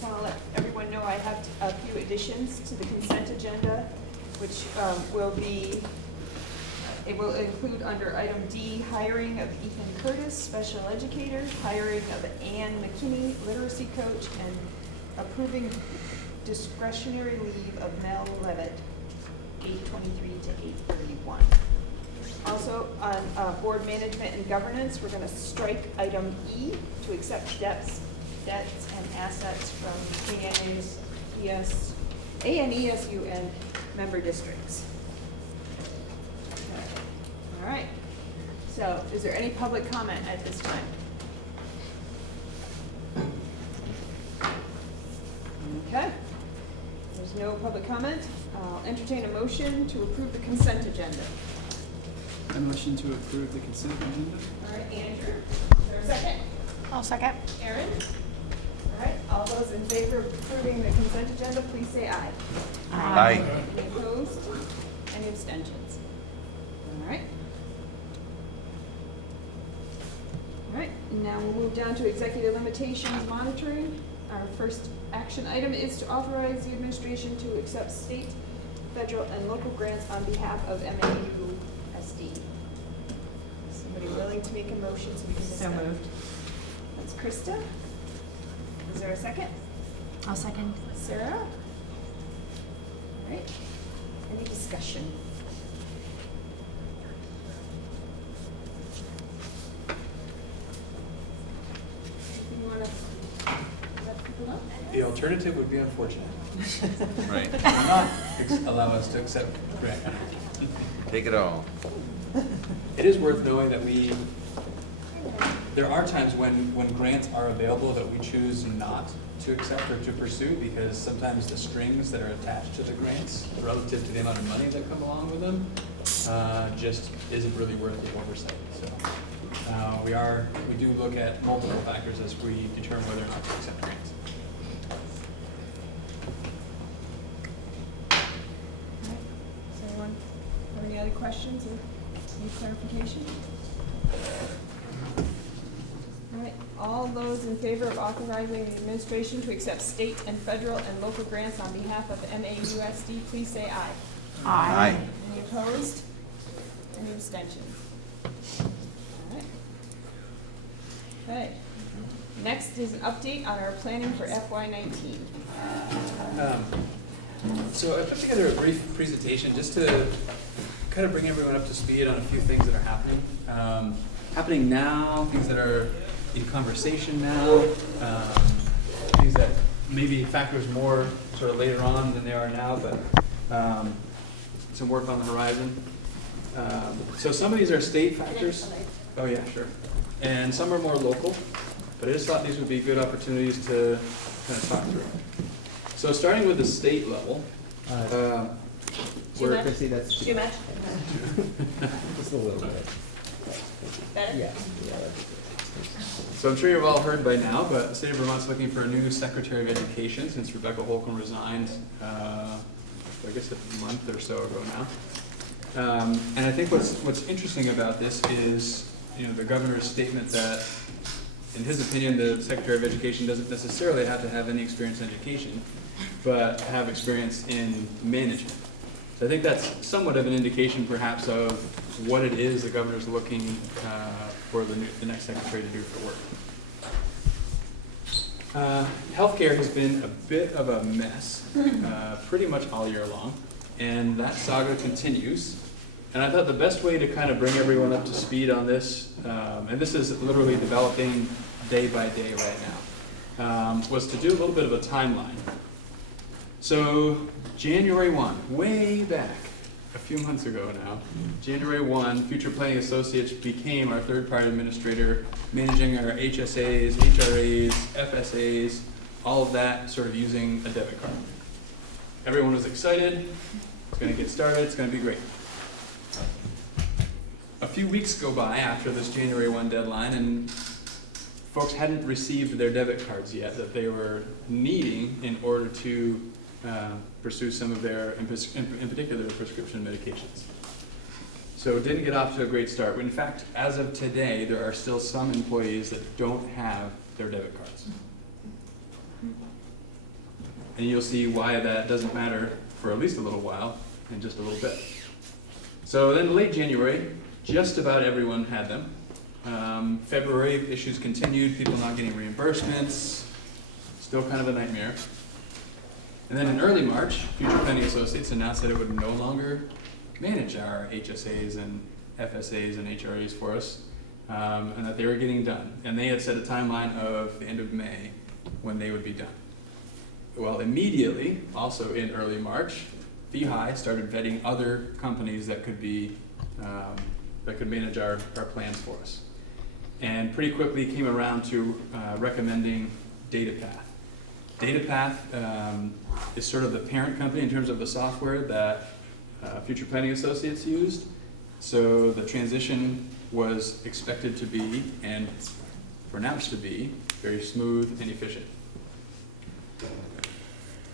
just want to let everyone know I have a few additions to the consent agenda, which it will include under item D, hiring of Ethan Curtis, special educator, hiring of Ann McKinney, literacy coach, and approving discretionary leave of Mel Levitt, 8/23 to 8/31. Also, on board management and governance, we're going to strike item E to accept debts and assets from ANESU and member districts. Okay. All right. So, is there any public comment at this time? Okay. There's no public comment. I'll entertain a motion to approve the consent agenda. I motion to approve the consent agenda. All right, Andrew, is there a second? I'll second. Aaron? All right, all those in favor of approving the consent agenda, please say aye. Aye. Any opposed? Any abstentions? All right. All right, now we'll move down to executive limitations monitoring. Our first action item is to authorize the administration to accept state, federal, and local grants on behalf of MAUSD. Somebody willing to make a motion so we can discuss? So moved. That's Krista. Is there a second? I'll second. Sarah? All right. Any discussion? You want to let people know? The alternative would be unfortunate. Right. Will not allow us to accept grant. Take it all. It is worth knowing that there are times when grants are available that we choose not to accept or to pursue, because sometimes the strings that are attached to the grants relative to the amount of money that come along with them just isn't really worth the oversight. So we do look at multiple factors as we determine whether or not to accept grants. Does anyone have any other questions or any clarification? All right, all those in favor of authorizing the administration to accept state and federal and local grants on behalf of MAUSD, please say aye. Aye. Any opposed? Any abstentions? All right. Okay. Next is an update on our planning for FY19. So I put together a brief presentation just to kind of bring everyone up to speed on a few things that are happening now, things that are in conversation now, things that maybe factors more sort of later on than they are now, but some work on the horizon. So some of these are state factors. Oh yeah, sure. And some are more local, but I just thought these would be good opportunities to kind of talk through. So starting with the state level, Where Chrissy, that's too much? just a little bit. Better? Yeah. so I'm sure you've all heard by now, but the state of Vermont's looking for a new Secretary of Education since Rebecca Holcomb resigned, I guess a month or so ago now. And I think what's interesting about this is, the governor's statement that, in his opinion, the Secretary of Education doesn't necessarily have to have any experience in education, but have experience in management. So I think that's somewhat of an indication, perhaps, of what it is the governor's looking for the next secretary to do for work. Healthcare has been a bit of a mess pretty much all year long, and that saga continues. And I thought the best way to kind of bring everyone up to speed on this, and this is literally developing day by day right now, was to do a little bit of a timeline. So January 1, way back, a few months ago now, January 1, Future Planning Associates became our third-party administrator, managing our HSAs, HRAs, FSAs, all of that sort of using a debit card. Everyone was excited. It's going to get started. It's going to be great. A few weeks go by after this January 1 deadline, and folks hadn't received their debit cards yet that they were needing in order to pursue some of their, in particular, prescription medications. So it didn't get off to a great start. In fact, as of today, there are still some employees that don't have their debit cards. And you'll see why that doesn't matter for at least a little while in just a little bit. So then late January, just about everyone had them. February, issues continued, people not getting reimbursements, still kind of a nightmare. And then in early March, Future Planning Associates announced that it would no longer manage our HSAs and FSAs and HRAs for us, and that they were getting done. And they had set a timeline of the end of May when they would be done. Well, immediately, also in early March, VHI started vetting other companies that could be that could manage our plans for us, and pretty quickly came around to recommending DataPath. DataPath is sort of the parent company in terms of the software that Future Planning Associates used. So the transition was expected to be, and pronounced to be, very smooth and efficient.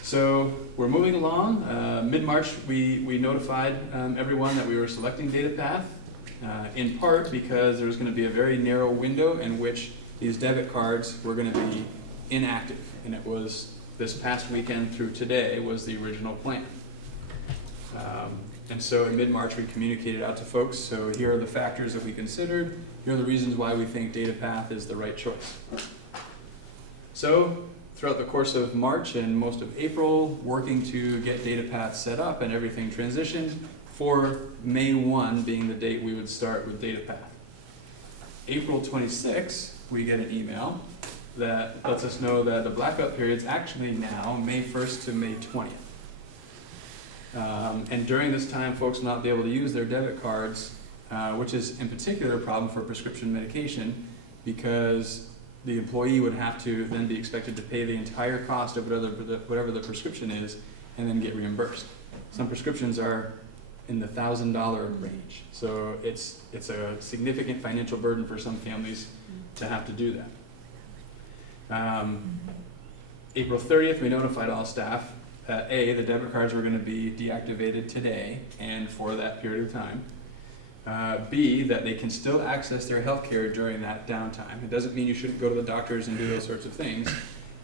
So we're moving along. Mid-March, we notified everyone that we were selecting DataPath, in part because there was going to be a very narrow window in which these debit cards were going to be inactive. And it was this past weekend through today was the original plan. And so in mid-March, we communicated out to folks, so here are the factors that we considered. Here are the reasons why we think DataPath is the right choice. So throughout the course of March and most of April, working to get DataPath set up and everything transitioned for May 1 being the date we would start with DataPath. April 26, we get an email that lets us know that the blackout period is actually now May 1st to May 20th. And during this time, folks will not be able to use their debit cards, which is in particular a problem for prescription medication, because the employee would have to then be expected to pay the entire cost of whatever the prescription is and then get reimbursed. Some prescriptions are in the $1,000 range, so it's a significant financial burden for some families to have to do that. April 30th, we notified all staff that A, the debit cards were going to be deactivated today and for that period of time. B, that they can still access their health care during that downtime. It doesn't mean you shouldn't go to the doctors and do those sorts of things.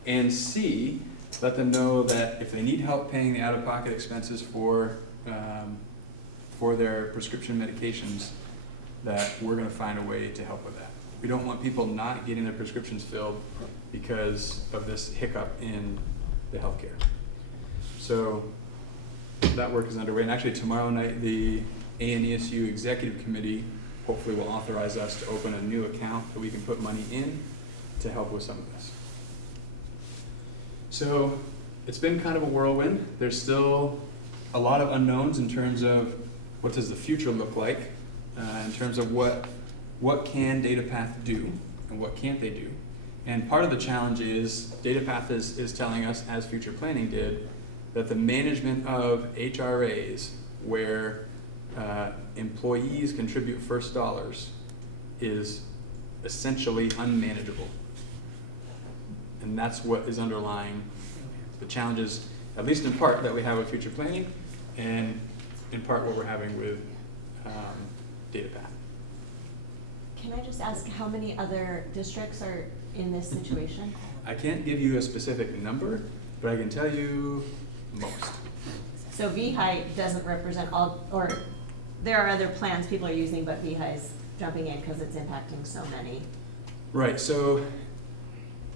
And C, let them know that if they need help paying the out-of-pocket expenses for their prescription medications, that we're going to find a way to help with that. We don't want people not getting their prescriptions filled because of this hiccup in the healthcare. So that work is underway. And actually tomorrow night, the ANESU Executive Committee hopefully will authorize us to open a new account that we can put money in to help with some of this. So it's been kind of a whirlwind. There's still a lot of unknowns in terms of what does the future look like, in terms of what can DataPath do and what can't they do. And part of the challenge is DataPath is telling us, as Future Planning did, that the management of HRAs where employees contribute first dollars is essentially unmanageable. And that's what is underlying the challenges, at least in part, that we have with Future Planning, and in part what we're having with DataPath. Can I just ask how many other districts are in this situation? I can't give you a specific number, but I can tell you most. So VHI doesn't represent all, or there are other plans people are using, but VHI is jumping in because it's impacting so many. Right, so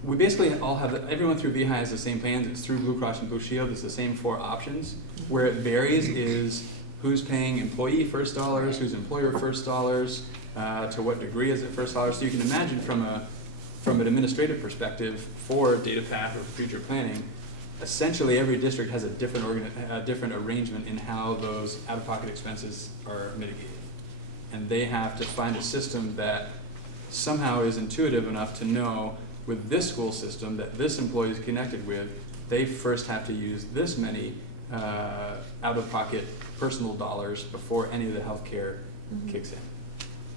we basically all have, everyone through VHI has the same plans. It's through Blue Cross and Blue Shield. It's the same 4 options. Where it varies is who's paying employee first dollars, who's employer first dollars, to what degree is it first dollars. So you can imagine from an administrative perspective for DataPath or future planning, essentially every district has a different arrangement in how those out-of-pocket expenses are mitigated. And they have to find a system that somehow is intuitive enough to know with this school system that this employee is connected with, they first have to use this many out-of-pocket personal dollars before any of the health care kicks in.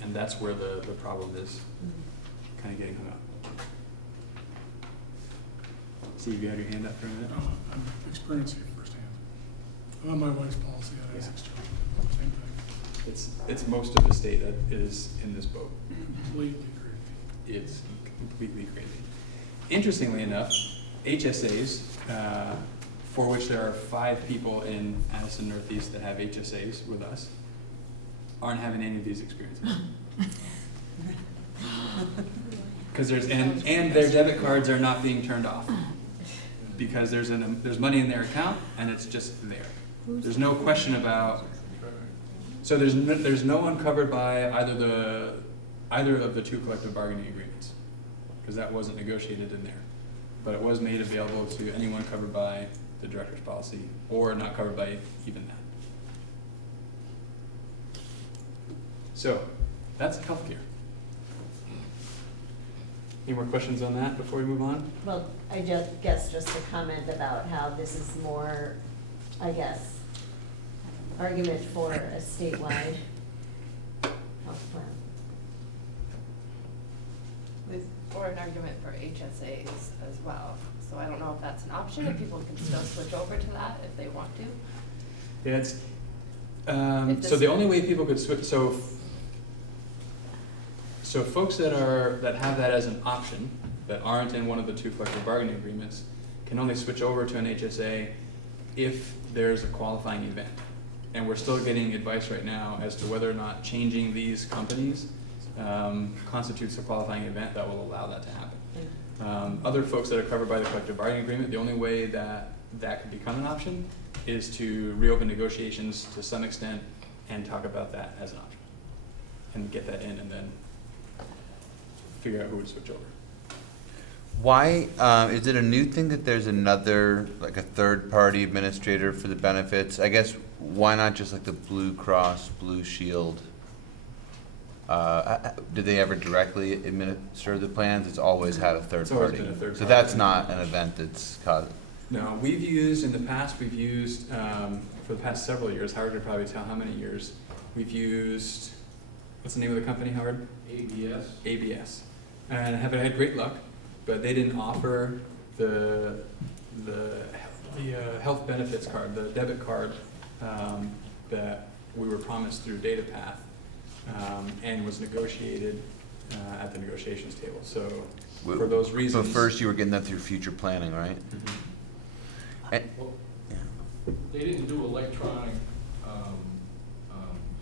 And that's where the problem is kind of getting hung up. Steve, you had your hand up for a minute? I'm experiencing it firsthand. On my wife's policy, I have 6 children. Same thing. It's most of the state that is in this boat. Completely crazy. It's completely crazy. Interestingly enough, HSAs for which there are 5 people in Addison Northeast that have HSAs with us, aren't having any of these experiences. Because and their debit cards are not being turned off because there's money in their account and it's just there. There's no question about. So there's no one covered by either of the 2 collective bargaining agreements because that wasn't negotiated in there, but it was made available to anyone covered by the director's policy or not covered by even that. So that's healthcare. Any more questions on that before we move on? Well, I guess just a comment about how this is more, I guess, argument for a statewide health plan. Or an argument for HSAs as well. So I don't know if that's an option, if people can still switch over to that if they want to. Yeah, it's, If so this- the only way people could switch, so folks that have that as an option, that aren't in one of the 2 collective bargaining agreements, can only switch over to an HSA if there's a qualifying event. And we're still getting advice right now as to whether or not changing these companies constitutes a qualifying event that will allow that to happen. Other folks that are covered by the collective bargaining agreement, the only way that could become an option is to reopen negotiations to some extent and talk about that as an option. And get that in and then figure out who would switch over. Why, is it a new thing that there's another, like a third-party administrator for the benefits? I guess, why not just like the Blue Cross, Blue Shield? Did they ever directly administer the plans? It's always had a third It's always party. been a third So party. that's not an event that's caused. No, in the past, we've used, for the past several years, Howard could probably tell how many years, we've used, what's the name of the company, Howard? ABS. And haven't had great luck, but they didn't offer the health benefits card, the debit card that we were promised through DataPath, and was negotiated at the negotiations table. So for those reasons. But first you were getting that through future planning, right? And- Well, they didn't do electronic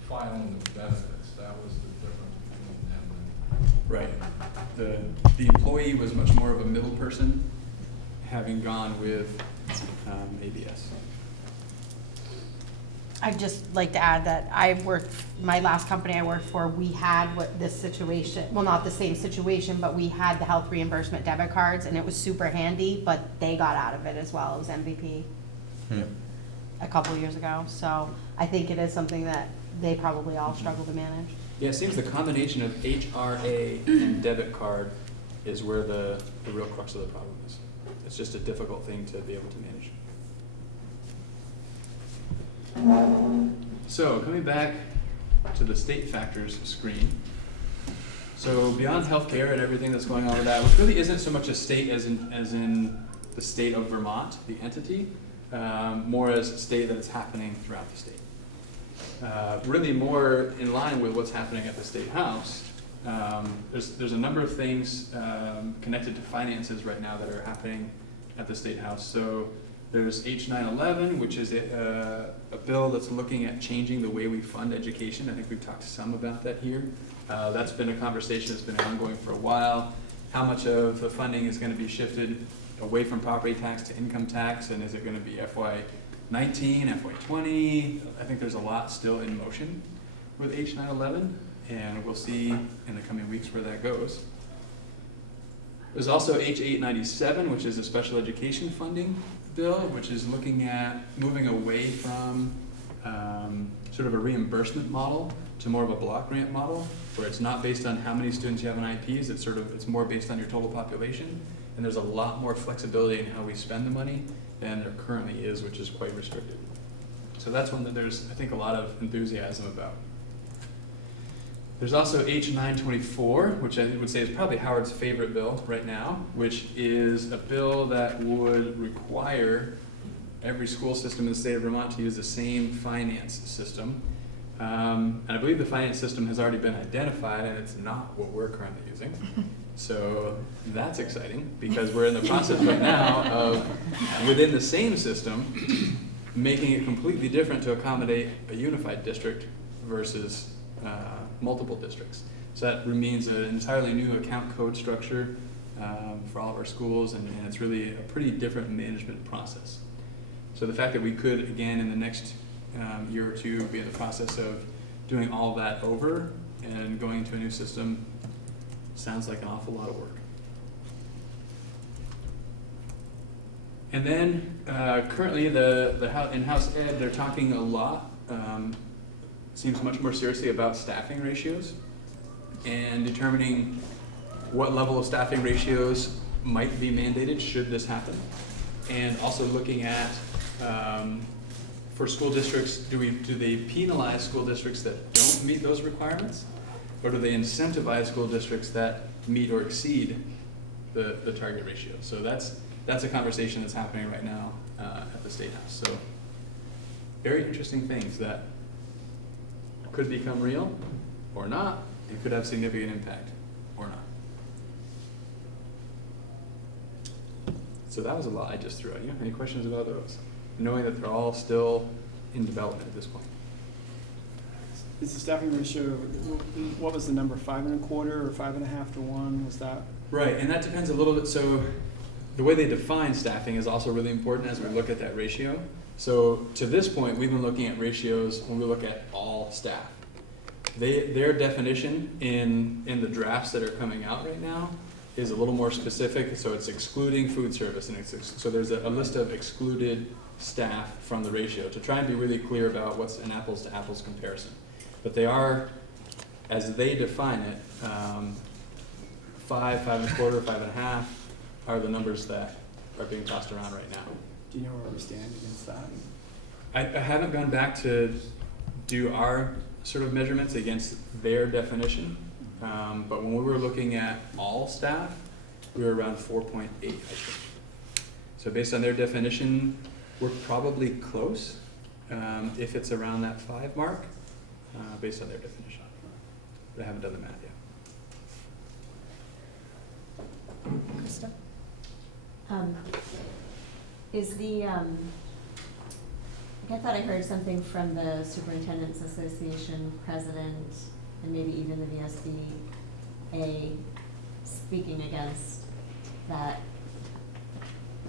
filing of benefits. That was the difference between them and. Right. The employee was much more of a middle person, having gone with ABS. I'd just like to add that my last company I worked for, we had this situation, well, not the same situation, but we had the health reimbursement debit cards and it was super handy, but they got out of it as well. It was MVP a couple of years ago. So I think it is something that they probably all struggle to manage. Yeah, it seems the combination of HRA and debit card is where the real crux of the problem is. It's just a difficult thing to be able to manage. So coming back to the state factors screen. So beyond healthcare and everything that's going on with that, which really isn't so much a state as in the state of Vermont, the entity, more as a state that is happening throughout the state. Really more in line with what's happening at the State House. There's a number of things connected to finances right now that are happening at the State House. So there's H911, which is a bill that's looking at changing the way we fund education. I think we've talked some about that here. That's been a conversation that's been ongoing for a while. How much of the funding is going to be shifted away from property tax to income tax, and is it going to be FY19, FY20? I think there's a lot still in motion with H911, and we'll see in the coming weeks where that goes. There's also H897, which is a special education funding bill, which is looking at moving away from sort of a reimbursement model to more of a block grant model, where it's not based on how many students you have in IPs, it's more based on your total population, and there's a lot more flexibility in how we spend the money than there currently is, which is quite restricted. So that's one that there's, I think, a lot of enthusiasm about. There's also H924, which I would say is probably Howard's favorite bill right now, which is a bill that would require every school system in the state of Vermont to use the same finance system. And I believe the finance system has already been identified, and it's not what we're currently using. So that's exciting, because we're in the process right now of, within the same system, making it completely different to accommodate a unified district versus multiple districts. So that means an entirely new account code structure for all of our schools, and it's really a pretty different management process. So the fact that we could, again, in the next year or two, be in the process of doing all that over and going to a new system sounds like an awful lot of work. And then currently in-house ed, they're talking a lot, seems much more seriously about staffing ratios and determining what level of staffing ratios might be mandated should this happen. And also looking at, for school districts, do they penalize school districts that don't meet those requirements? Or do they incentivize school districts that meet or exceed the target ratio? So that's a conversation that's happening right now at the State House. So very interesting things that could become real or not, and could have significant impact or not. So that was a lot I just threw at you. Any questions about those? Knowing that they're all still in development at this point. Is the staffing ratio, what was the number, 5.25 or 5.5 to 1? Was that? Right, and that depends a little bit. So the way they define staffing is also really important as we look at that ratio. So to this point, we've been looking at ratios when we look at all staff. Their definition in the drafts that are coming out right now is a little more specific. So it's excluding food service, and so there's a list of excluded staff from the ratio to try and be really clear about what's an apples to apples comparison. But they are, as they define it, 5, 5.25, 5.5 are the numbers that are being tossed around right now. Do you know where we stand against that? I haven't gone back to do our sort of measurements against their definition, but when we were looking at all staff, we were around 4.8, I think. So based on their definition, we're probably close if it's around that 5 mark, based on their definition. But I haven't done the math yet. Krista? Is the, I thought I heard something from the Superintendent's Association president and maybe even the VSBA speaking against that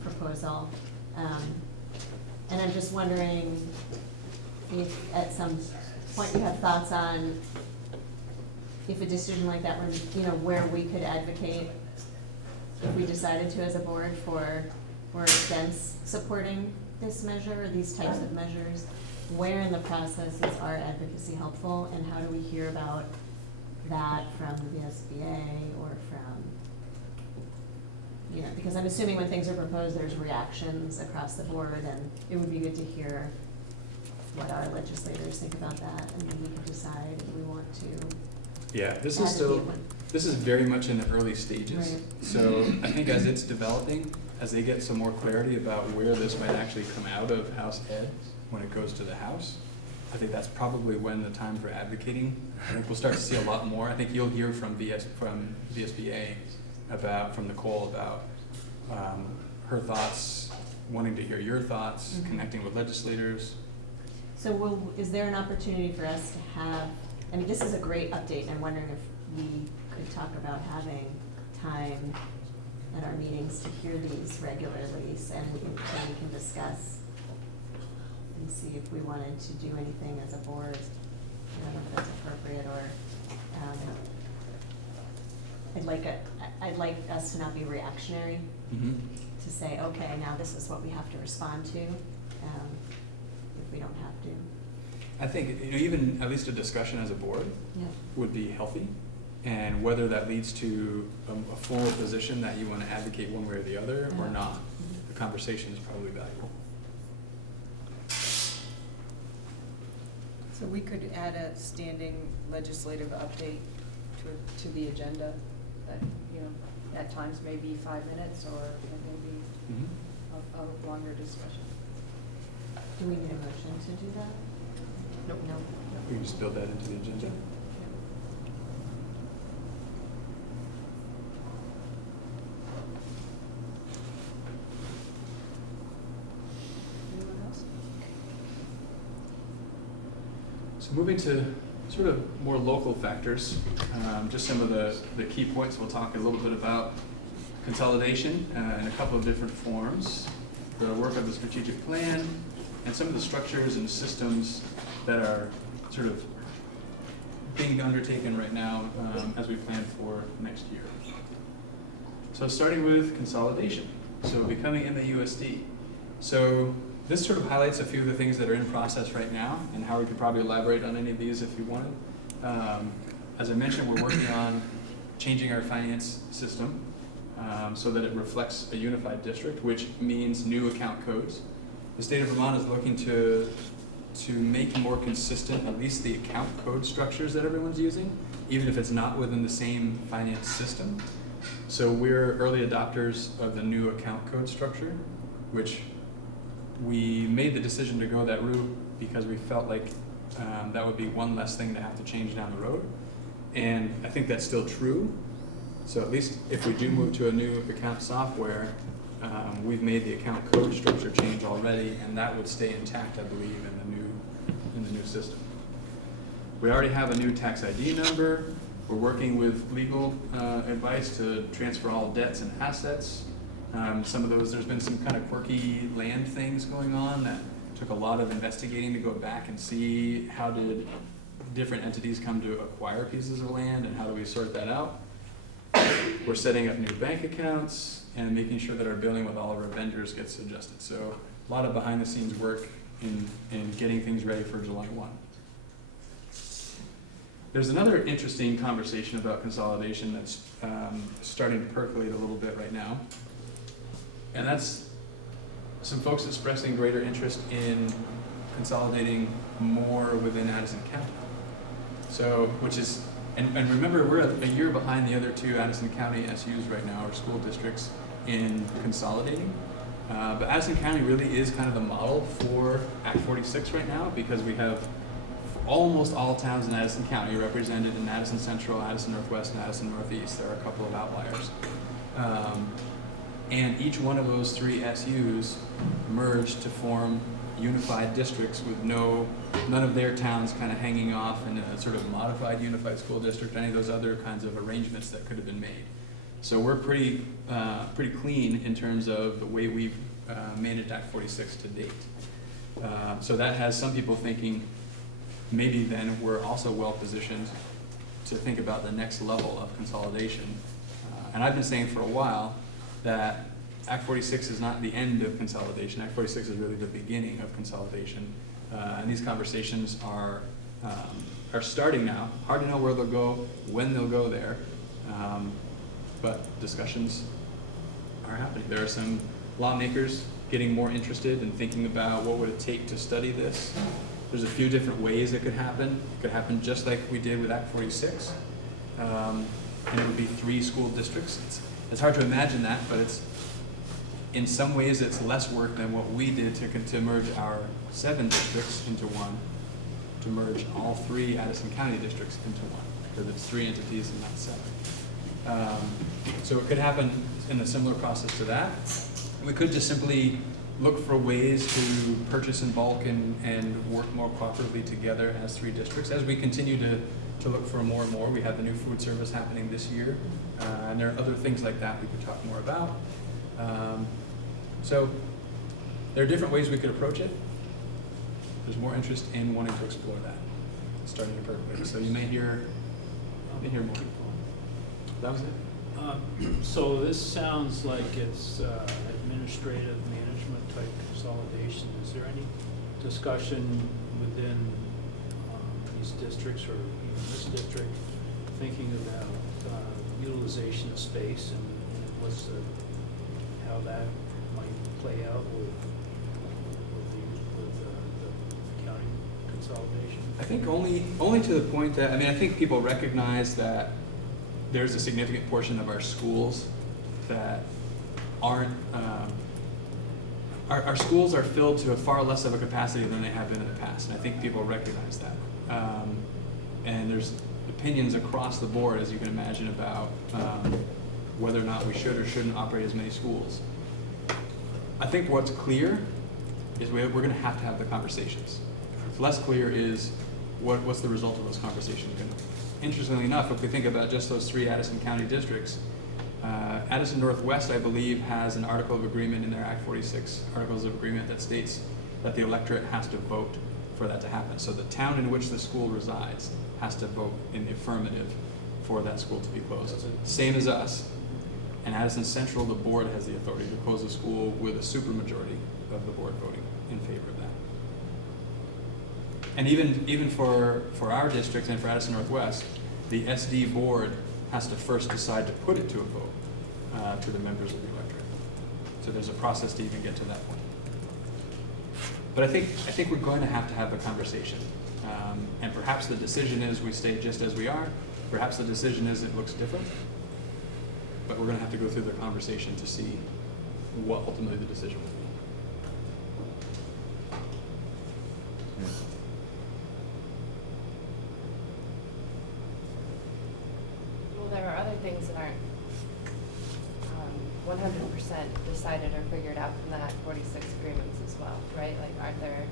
proposal. And I'm just wondering if at some point you have thoughts on if a decision like that were, you know, where we could advocate if we decided to as a board for against supporting this measure or these types of measures, where in the process is our advocacy helpful, and how do we hear about that from the VSBA or from, you know, because I'm assuming when things are proposed, there's reactions across the board, and it would be good to hear what our legislators think about that, and then we can decide if we want to. Yeah, this is very much in the early stages. Right. So I think as it's developing, as they get some more clarity about where this might actually come out of House Ed when it goes to the House, I think that's probably when the time for advocating. I think we'll start to see a lot more. I think you'll hear from VSBA from Nicole about her thoughts, wanting to hear your thoughts, Mm-hmm. connecting with legislators. So is there an opportunity for us to have, I mean, this is a great update, and I'm wondering if we could talk about having time at our meetings to hear these regularly, and we can discuss and see if we wanted to do anything as a board. I don't know if that's appropriate, or I'd like us to not be reactionary, Mm-hmm. to say, okay, now this is what we have to respond to, if we don't have to. I think, you know, even at least a discussion as a board Yeah. would be healthy. And whether that leads to a formal position that you want to advocate one way or the other or not, the conversation is probably valuable. So we could add a standing legislative update to the agenda that, you know, at times maybe 5 minutes or maybe a longer discussion. Do we need a motion to do that? Nope. No. We can just build that into the agenda. Anyone else? So moving to sort of more local factors, just some of the key points. We'll talk a little bit about consolidation in a couple of different forms, the work of the strategic plan, and some of the structures and systems that are sort of being undertaken right now as we plan for next year. So starting with consolidation, so becoming MAUSD. So this sort of highlights a few of the things that are in process right now, and Howard could probably elaborate on any of these if you wanted. As I mentioned, we're working on changing our finance system so that it reflects a unified district, which means new account codes. The state of Vermont is looking to make more consistent at least the account code structures that everyone's using, even if it's not within the same finance system. So we're early adopters of the new account code structure, which we made the decision to go that route because we felt like that would be one less thing to have to change down the road. And I think that's still true. So at least if we do move to a new account software, we've made the account code structure change already, and that would stay intact, I believe, in the new system. We already have a new tax ID number. We're working with legal advice to transfer all debts and assets. Some of those, there's been some kind of quirky land things going on that took a lot of investigating to go back and see how did different entities come to acquire pieces of land and how do we sort that out. We're setting up new bank accounts and making sure that our billing with all of our vendors gets adjusted. So a lot of behind the scenes work in getting things ready for July 1. There's another interesting conversation about consolidation that's starting to percolate a little bit right now. And that's some folks expressing greater interest in consolidating more within Addison County. So, which is, and remember, we're a year behind the other two Addison County SUs right now, or school districts, in consolidating. But Addison County really is kind of the model for Act 46 right now, because we have almost all towns in Addison County represented in Addison Central, Addison Northwest, and Addison Northeast. There are a couple of outliers. And each one of those three SUs merged to form unified districts with none of their towns kind of hanging off in a sort of modified unified school district, any of those other kinds of arrangements that could have been made. So we're pretty clean in terms of the way we've managed Act 46 to date. So that has some people thinking maybe then we're also well positioned to think about the next level of consolidation. And I've been saying for a while that Act 46 is not the end of consolidation. Act 46 is really the beginning of consolidation. And these conversations are starting now. Hard to know where they'll go, when they'll go there, but discussions are happening. There are some lawmakers getting more interested in thinking about what would it take to study this. There's a few different ways it could happen. It could happen just like we did with Act 46, and it would be 3 school districts. It's hard to imagine that, but in some ways it's less work than what we did to merge our 7 districts into one, to merge all 3 Addison County districts into one, because it's 3 entities and not 7. So it could happen in a similar process to that. We could just simply look for ways to purchase in bulk and work more cooperatively together as 3 districts. As we continue to look for more and more, we have the new food service happening this year, and there are other things like that we could talk more about. So there are different ways we could approach it. There's more interest in wanting to explore that. It's starting to percolate. So you may hear more. That was it. So this sounds like it's administrative management type consolidation. Is there any discussion within these districts or even this district thinking about utilization of space and how that might play out with the county consolidation? I think only to the point that, I think people recognize that there's a significant portion of our schools that aren't our schools are filled to a far less of a capacity than they have been in the past, and I think people recognize that. And there's opinions across the board, as you can imagine, about whether or not we should or shouldn't operate as many schools. I think what's clear is we're going to have the conversations. What's less clear is what's the result of those conversations going to be. Interestingly enough, if we think about just those 3 Addison County districts, Addison Northwest, I believe, has an article of agreement in their Act 46 Articles of Agreement that states that the electorate has to vote for that to happen. So the town in which the school resides has to vote in the affirmative for that school to be closed. Same as us. And Addison Central, the board has the authority to close the school with a supermajority of the board voting in favor of that. And even for our district and for Addison Northwest, the SD board has to first decide to put it to a vote to the members of the electorate. So there's a process to even get to that point. But I think we're going to have a conversation. And perhaps the decision is we stay just as we are. Perhaps the decision is it looks different. But we're going to have to go through the conversation to see what ultimately the decision will be. Well, there are other things that aren't 100% decided or figured out from the Act 46 agreements as well, right? Like, aren't there,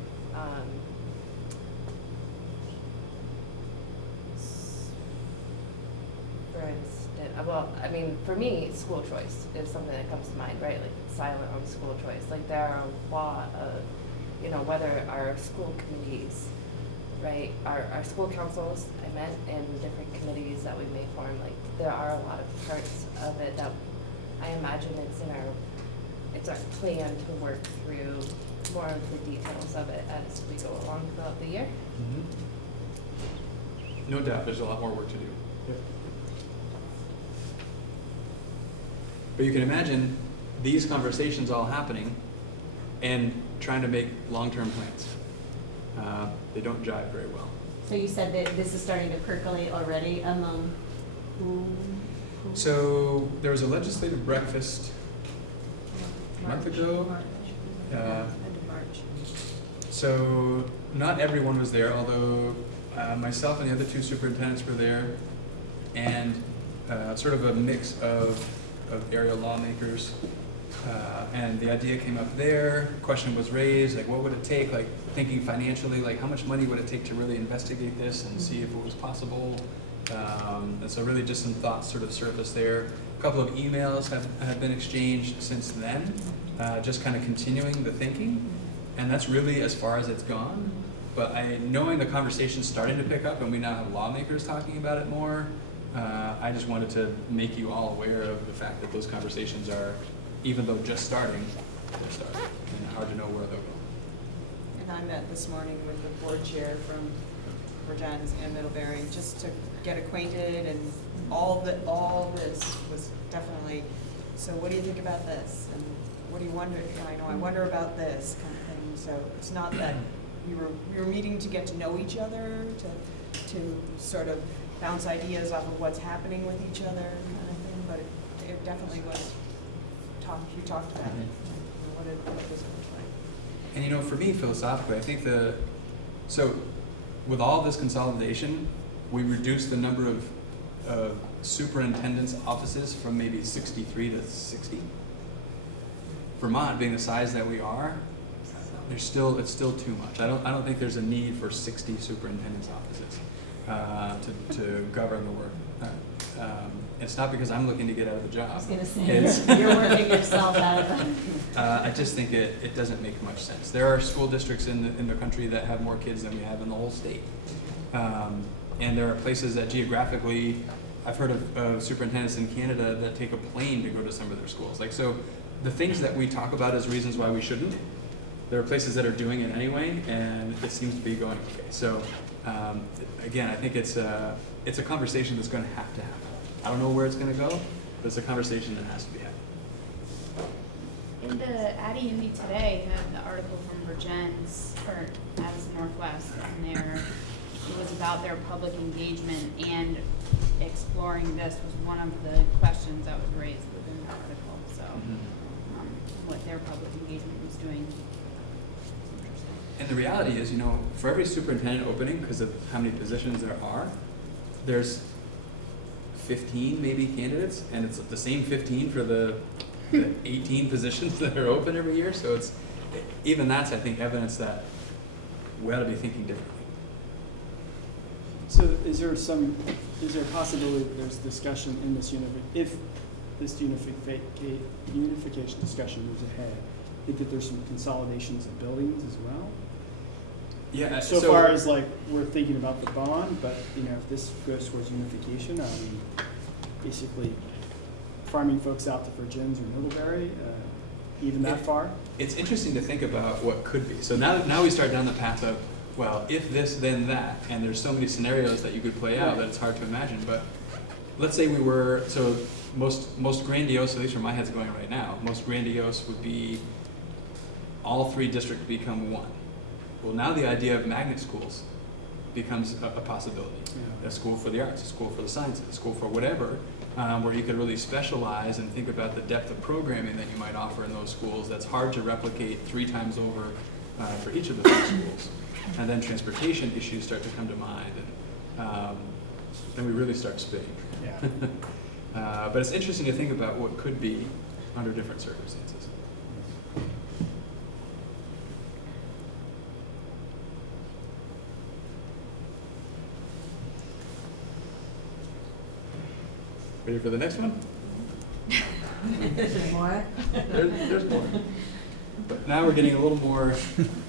for instance, well, I mean, for me, school choice is something that comes to mind, right? Like silent on school choice. Like there are a lot of, whether our school committees, right, our school councils, I meant, and the different committees that we may form, like there are a lot of parts of it that I imagine it's our plan to work through more of the details of it as we go along throughout the year. Mm-hmm. No doubt, there's a lot more work to do. Yep. But you can imagine these conversations all happening and trying to make long-term plans. They don't jive very well. So you said that this is starting to percolate already among who? So there was a legislative breakfast a month ago. End of March. So not everyone was there, although myself and the other 2 superintendents were there, and sort of a mix of area lawmakers. And the idea came up there, question was raised, like what would it take, like thinking financially, like how much money would it take to really investigate this and see if it was possible. And so really just some thoughts sort of surfaced there. A couple of emails have been exchanged since then, just kind of continuing the thinking. And that's really as far as it's gone. But knowing the conversation's starting to pick up and we now have lawmakers talking about it more, I just wanted to make you all aware of the fact that those conversations are, even though just starting, they're starting. And hard to know where they'll go. And I met this morning with the board chair from Virginia's and Middlebury just to get acquainted, and all this was definitely, so what do you think about this? And what do you wonder, I wonder about this kind of thing. So it's not that we were meeting to get to know each other, to sort of bounce ideas off of what's happening with each other kind of thing, but it definitely was, we talked about it. What does it look like? And for me, philosophically, I think so with all this consolidation, we reduced the number of superintendent's offices from maybe 63 to 60. Vermont, being the size that we are, it's still too much. I don't think there's a need for 60 superintendent's offices to govern the work. It's not because I'm looking to get out of the job. I was going to say, you're working yourself out of it. I just think it doesn't make much sense. There are school districts in the country that have more kids than we have in the whole state. And there are places that geographically, I've heard of superintendents in Canada that take a plane to go to some of their schools. Like, so the things that we talk about as reasons why we shouldn't, there are places that are doing it anyway, and it seems to be going okay. So again, I think it's a conversation that's going to happen. I don't know where it's going to go, but it's a conversation that has to be had. In the Addy Indy today had the article from Virgin's, or Addison Northwest, and it was about their public engagement, and exploring this was one of the questions that was raised within the article. So what their public engagement was doing. And the reality is, for every superintendent opening, because of how many positions there are, there's 15 maybe candidates, and it's the same 15 for the 18 positions that are open every year. So even that's, I think, evidence that we ought to be thinking differently. So is there a possibility that there's discussion in this if this unification discussion moves ahead, that there's some consolidations of buildings as well? Yeah. So far as we're thinking about the bond, but if this goes towards unification, are we basically farming folks out to Virgins or Middlebury, even that far? It's interesting to think about what could be. So now we start down the path of, well, if this, then that, and there's so many scenarios that you could play out that it's hard to imagine. But let's say we were, so most grandiose, at least where my head's going right now, most grandiose would be all 3 districts become one. Well, now the idea of magnet schools becomes a possibility. Yeah. A school for the arts, a school for the sciences, a school for whatever, where you could really specialize and think about the depth of programming that you might offer in those schools that's hard to replicate 3 times over for each of the 3 schools. And then transportation issues start to come to mind, and then we really start spinning. Yeah. But it's interesting to think about what could be under different circumstances. Ready for the next one? There's more? There's more. But now we're getting a little more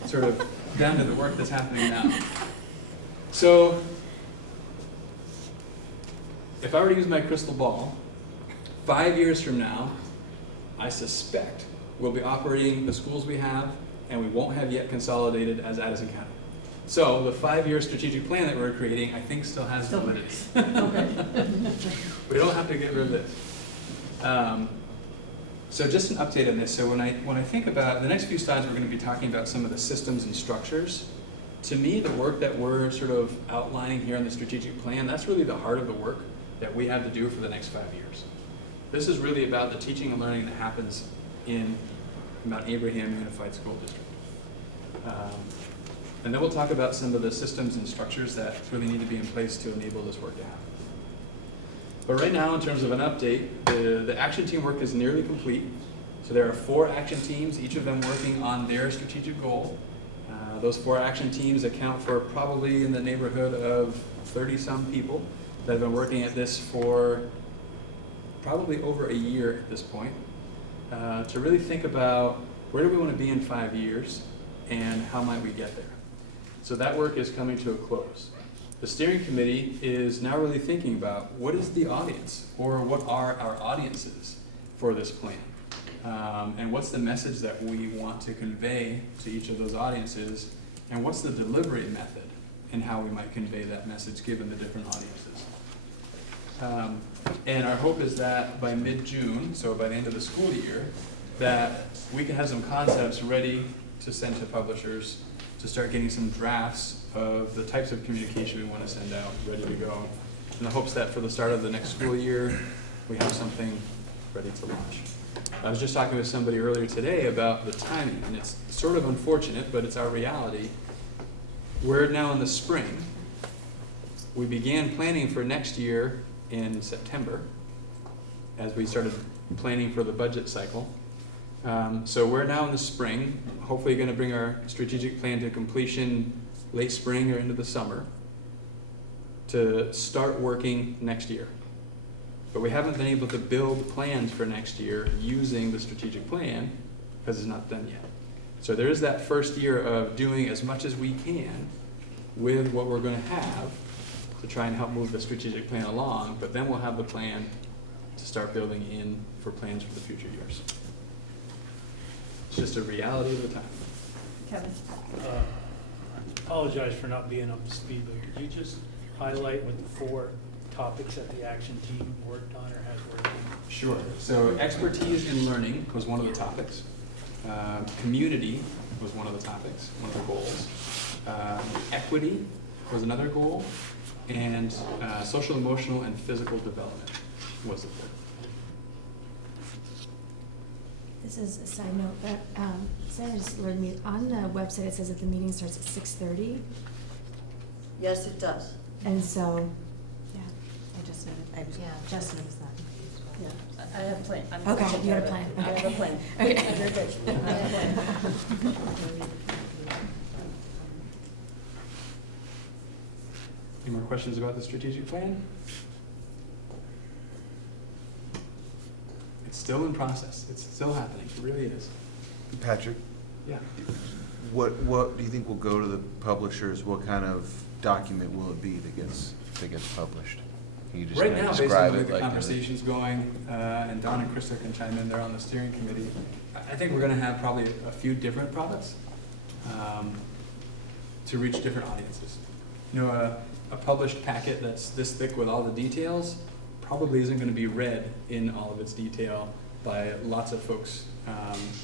sort of down to the work that's happening now. So, if I were to use my crystal ball, 5 years from now, I suspect we'll be operating the schools we have, and we won't have yet consolidated as Addison County. So the 5-year strategic plan that we're creating, I think, still has validity. We don't have to get rid of this. So just an update on this. So when I think about the next few slides, we're going to be talking about some of the systems and structures. To me, the work that we're sort of outlining here in the strategic plan, that's really the heart of the work that we have to do for the next 5 years. This is really about the teaching and learning that happens in Mount Abraham Unified School District. And then we'll talk about some of the systems and structures that really need to be in place to enable this work to happen. But right now, in terms of an update, the action team work is nearly complete. So there are 4 action teams, each of them working on their strategic goal. Those 4 action teams account for probably in the neighborhood of 30-some people that have been working at this for probably over a year at this point, to really think about where do we want to be in 5 years and how might we get there. So that work is coming to a close. The steering committee is now really thinking about what is the audience, or what are our audiences for this plan, and what's the message that we want to convey to each of those audiences, and what's the delivery method and how we might convey that message given the different audiences. And our hope is that by mid-June, so by the end of the school year, that we can have some concepts ready to send to publishers to start getting some drafts of the types of communication we want to send out ready to go, in the hopes that for the start of the next school year, we have something ready to launch. I was just talking with somebody earlier today about the timing, and it's sort of unfortunate, but it's our reality. We're now in the spring. We began planning for next year in September, as we started planning for the budget cycle. So we're now in the spring, hopefully going to bring our strategic plan to completion late spring or into the summer to start working next year. But we haven't been able to build plans for next year using the strategic plan because it's not done yet. So there is that first year of doing as much as we can with what we're going to have to try and help move the strategic plan along, but then we'll have the plan to start building in for plans for the future years. It's just a reality of the time. Kevin? Apologize for not being up to speed, but could you just highlight what the 4 topics that the action team worked on or has worked on? Sure. So expertise in learning was one of the topics. Community was one of the topics, one of the goals. Equity was another goal. And social, emotional, and physical development was the 4th. This is a side note, but Sarah just alerted me, on the website it says that the meeting starts at 6:30, Yes, it does. and so, Yeah, I just noticed, Yeah. just noticed that. Yeah, I have a plan. I'm Okay, taking you got a care of it. plan. I have a Okay. plan. Okay. You're good. I have a plan. Any more questions about the strategic plan? It's still in process. It's still happening. It really is. Patrick, Yeah. what do you think will go to the publishers? What kind of document will it be that gets published? Can you just Right kinda now, based on describe the way it the like conversation's going, and Don and Krista can chime in, they're on the steering committee, I think we're gonna have probably a few different products to reach different audiences. You know, a published packet that's this thick with all the details probably isn't gonna be read in all of its detail by lots of folks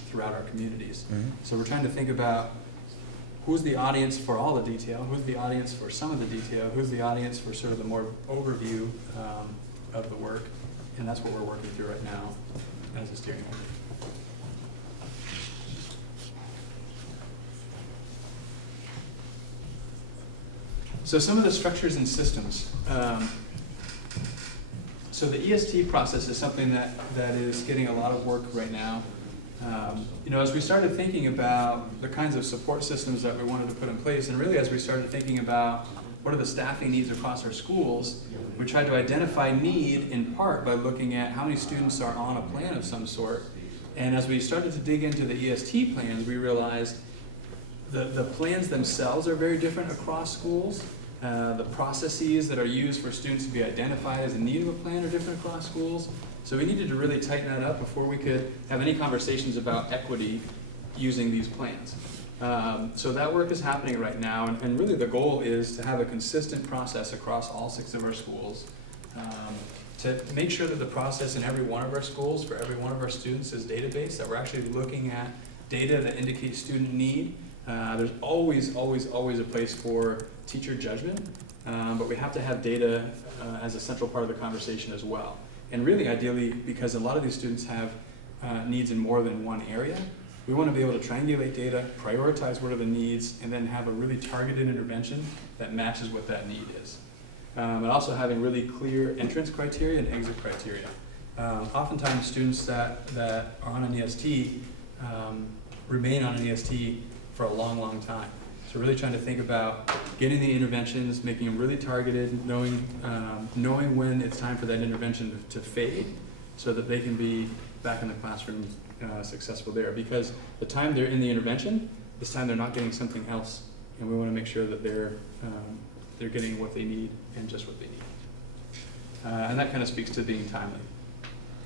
throughout our communities. Mhm. So we're trying to think about who's the audience for all the detail, who's the audience for some of the detail, who's the audience for sort of the more overview of the work, and that's what we're working through right now as a steering committee. So some of the structures and systems. So the EST process is something that is getting a lot of work right now. You know, as we started thinking about the kinds of support systems that we wanted to put in place, and really as we started thinking about what are the staffing needs across our schools, we tried to identify need in part by looking at how many students are on a plan of some sort. And as we started to dig into the EST plans, we realized the plans themselves are very different across schools. The processes that are used for students to be identified as in need of a plan are different across schools. So we needed to really tighten that up before we could have any conversations about equity using these plans. So that work is happening right now, and really the goal is to have a consistent process across all 6 of our schools, to make sure that the process in every one of our schools for every one of our students is database, that we're actually looking at data that indicates student need. There's always a place for teacher judgment, but we have to have data as a central part of the conversation as well. And really ideally, because a lot of these students have needs in more than one area, we want to be able to triangulate data, prioritize what are the needs, and then have a really targeted intervention that matches what that need is. And also having really clear entrance criteria and exit criteria. Oftentimes students that are on an EST remain on an EST for a long time. So really trying to think about getting the interventions, making them really targeted, knowing when it's time for that intervention to fade so that they can be back in the classroom successful there. Because the time they're in the intervention, this time they're not getting something else. And we want to make sure that they're getting what they need and just what they need. And that kind of speaks to being timely.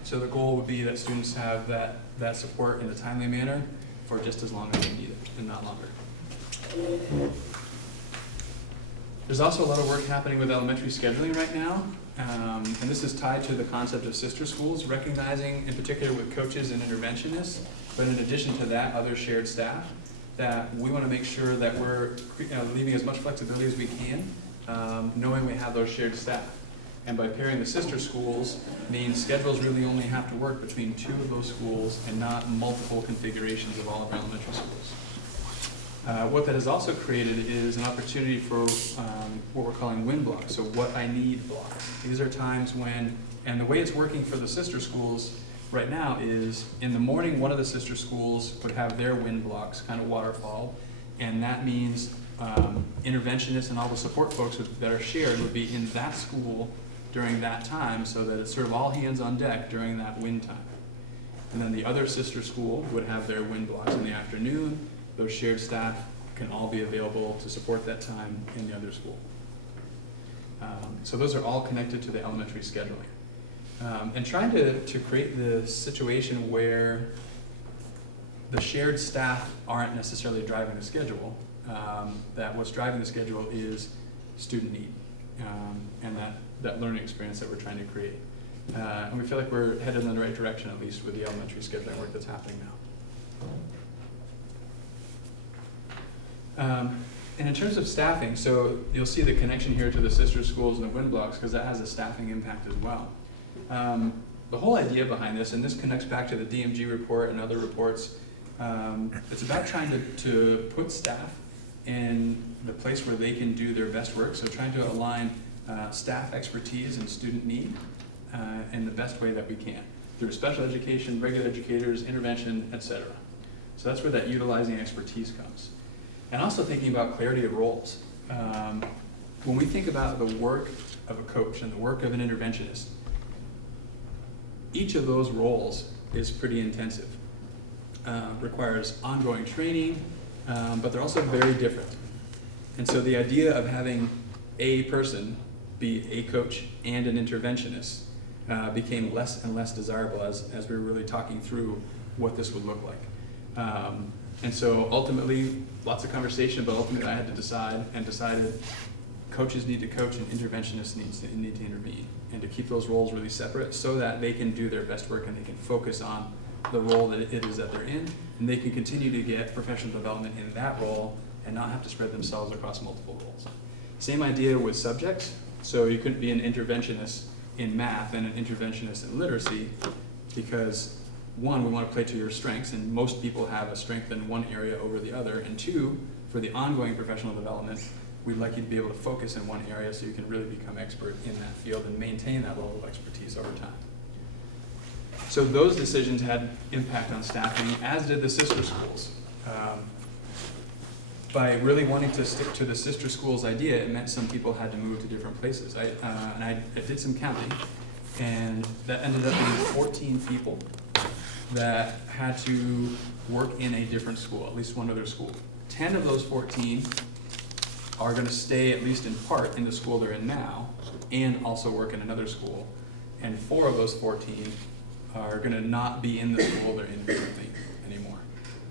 So the goal would be that students have that support in a timely manner for just as long as they need it and not longer. There's also a lot of work happening with elementary scheduling right now, and this is tied to the concept of sister schools, recognizing in particular with coaches and interventionists, but in addition to that, other shared staff, that we want to make sure that we're leaving as much flexibility as we can, knowing we have those shared staff. And by pairing the sister schools means schedules really only have to work between 2 of those schools and not multiple configurations of all of our elementary schools. What that has also created is an opportunity for what we're calling win blocks, so what I need blocks. These are times when, and the way it's working for the sister schools right now is in the morning, one of the sister schools would have their win blocks, kind of waterfall, and that means interventionists and all the support folks that are shared would be in that school during that time, so that it's sort of all hands on deck during that win time. And then the other sister school would have their win blocks in the afternoon. Those shared staff can all be available to support that time in the other school. So those are all connected to the elementary scheduling. And trying to create the situation where the shared staff aren't necessarily driving the schedule, that what's driving the schedule is student need, and that learning experience that we're trying to create. And we feel like we're headed in the right direction, at least with the elementary scheduling work that's happening now. And in terms of staffing, so you'll see the connection here to the sister schools and the win blocks, because that has a staffing impact as well. the whole idea behind this, and this connects back to the DMG report and other reports, it's about trying to put staff in the place where they can do their best work. So trying to align staff expertise and student need in the best way that we can through special education, regular educators, intervention, etc. So that's where that utilizing expertise comes. And also thinking about clarity of roles. When we think about the work of a coach and the work of an interventionist, each of those roles is pretty intensive. Requires ongoing training, but they're also very different. And so the idea of having a person be a coach and an interventionist became less and less desirable as we were really talking through what this would look like. And so ultimately, lots of conversation, but ultimately I had to decide and decided coaches need to coach and interventionists need to intervene, and to keep those roles really separate so that they can do their best work and they can focus on the role that it is that they're in, and they can continue to get professional development in that role and not have to spread themselves across multiple roles. Same idea with subjects. So you couldn't be an interventionist in math and an interventionist in literacy, because one, we want to play to your strengths, and most people have a strength in one area over the other, and two, for the ongoing professional development, we'd like you to be able to focus in one area so you can really become expert in that field and maintain that level of expertise over time. So those decisions had impact on staffing, as did the sister schools. By really wanting to stick to the sister schools idea, it meant some people had to move to different places. I did some counting, and that ended up being 14 people that had to work in a different school, at least one other school. 10 of those 14 are going to stay, at least in part, in the school they're in now, and also work in another school. And 4 of those 14 are going to not be in the school they're in currently anymore.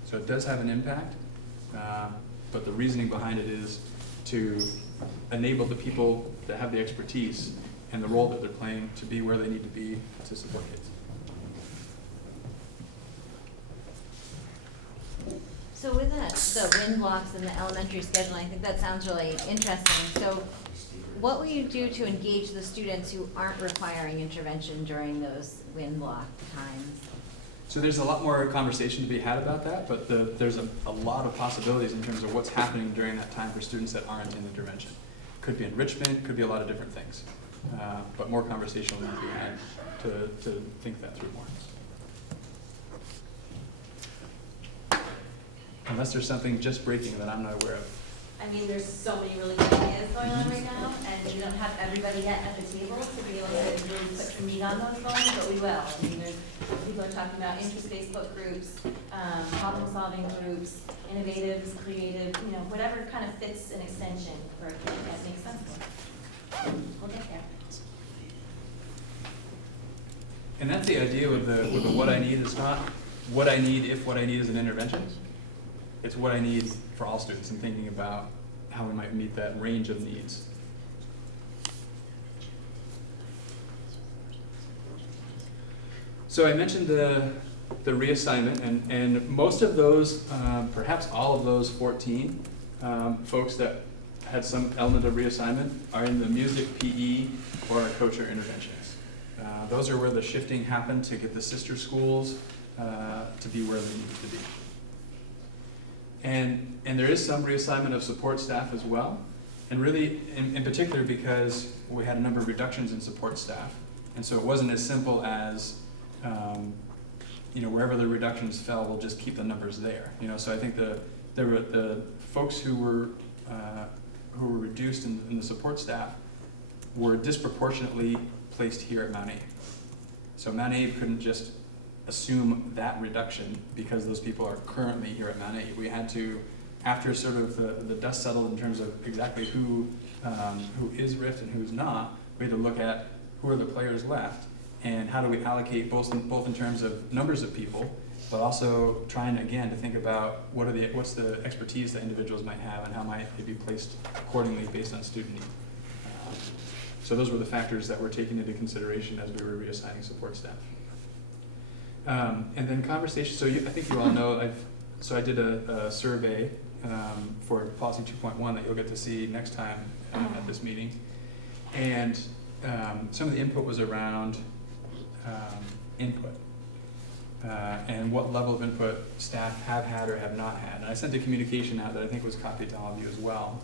So it does have an impact, but the reasoning behind it is to enable the people that have the expertise and the role that they're playing to be where they need to be to support kids. So with that, the wind blocks and the elementary scheduling, I think that sounds really interesting. So what will you do to engage the students who aren't requiring intervention during those wind block times? So there's a lot more conversation to be had about that, but there's a lot of possibilities in terms of what's happening during that time for students that aren't in intervention. Could be enrichment, could be a lot of different things. But more conversation will need to be had to think that through more. Unless there's something just breaking that I'm not aware of. I mean, there's so many really good ideas going on right now, and we don't have everybody yet at the table to be able to really put some meat on those bones, but we will. I mean, people are talking about interest Facebook groups, problem-solving groups, innovatives, creative, whatever kind of fits an extension for a kid that makes sense for. We'll get there. And that's the idea with the what I need. It's not what I need if what I need is an intervention. It's what I need for all students, and thinking about how we might meet that range of needs. So I mentioned the reassignment, and most of those, perhaps all of those 14 folks that had some element of reassignment are in the music, PE, or a coach or interventionist. Those are where the shifting happened to get the sister schools to be where they needed to be. And there is some reassignment of support staff as well, and really in particular because we had a number of reductions in support staff, and so it wasn't as simple as wherever the reductions fell, we'll just keep the numbers there. So I think the folks who were reduced in the support staff were disproportionately placed here at Mount Abe. So Mount Abe couldn't just assume that reduction because those people are currently here at Mount Abe. We had to, after sort of the dust settled in terms of exactly who is RIFT and who's not, we had to look at who are the players left and how do we allocate both in terms of numbers of people, but also trying again to think about what's the expertise that individuals might have and how might they be placed accordingly based on student need. So those were the factors that were taken into consideration as we were reassigning support staff. And then conversation, so I think you all know, I did a survey for Policy 2.1 that you'll get to see next time at this meeting. And some of the input was around input. And what level of input staff have had or have not had. And I sent a communication out that I think was copied to all of you as well,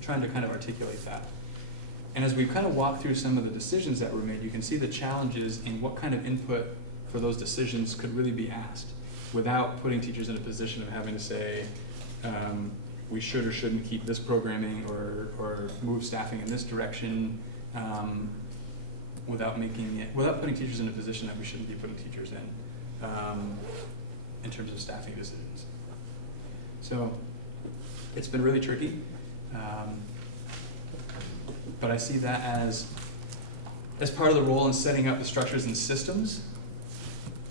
trying to kind of articulate that. And as we kind of walk through some of the decisions that were made, you can see the challenges in what kind of input for those decisions could really be asked without putting teachers in a position of having to say, we should or shouldn't keep this programming or move staffing in this direction, without putting teachers in a position that we shouldn't be putting teachers in terms of staffing decisions. So it's been really tricky, but I see that as part of the role in setting up the structures and systems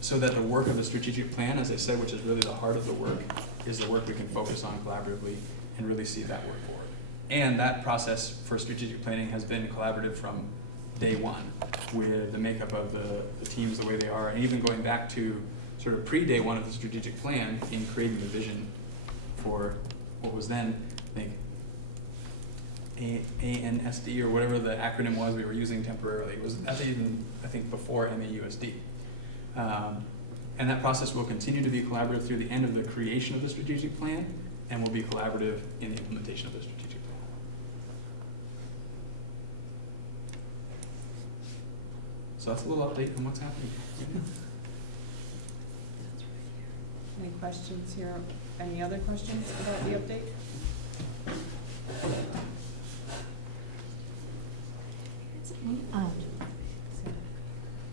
so that the work of the strategic plan, as I said, which is really the heart of the work, is the work we can focus on collaboratively and really see that work forward. And that process for strategic planning has been collaborative from day one, with the makeup of the teams the way they are, and even going back to sort of pre-day one of the strategic plan in creating the vision for what was then, I think, ANSD or whatever the acronym was we were using temporarily. It was even, I think, before MAUSD. And that process will continue to be collaborative through the end of the creation of the strategic plan, and will be collaborative in the implementation of the strategic plan. So that's a little update on what's happening. Any questions here? Any other questions about the update?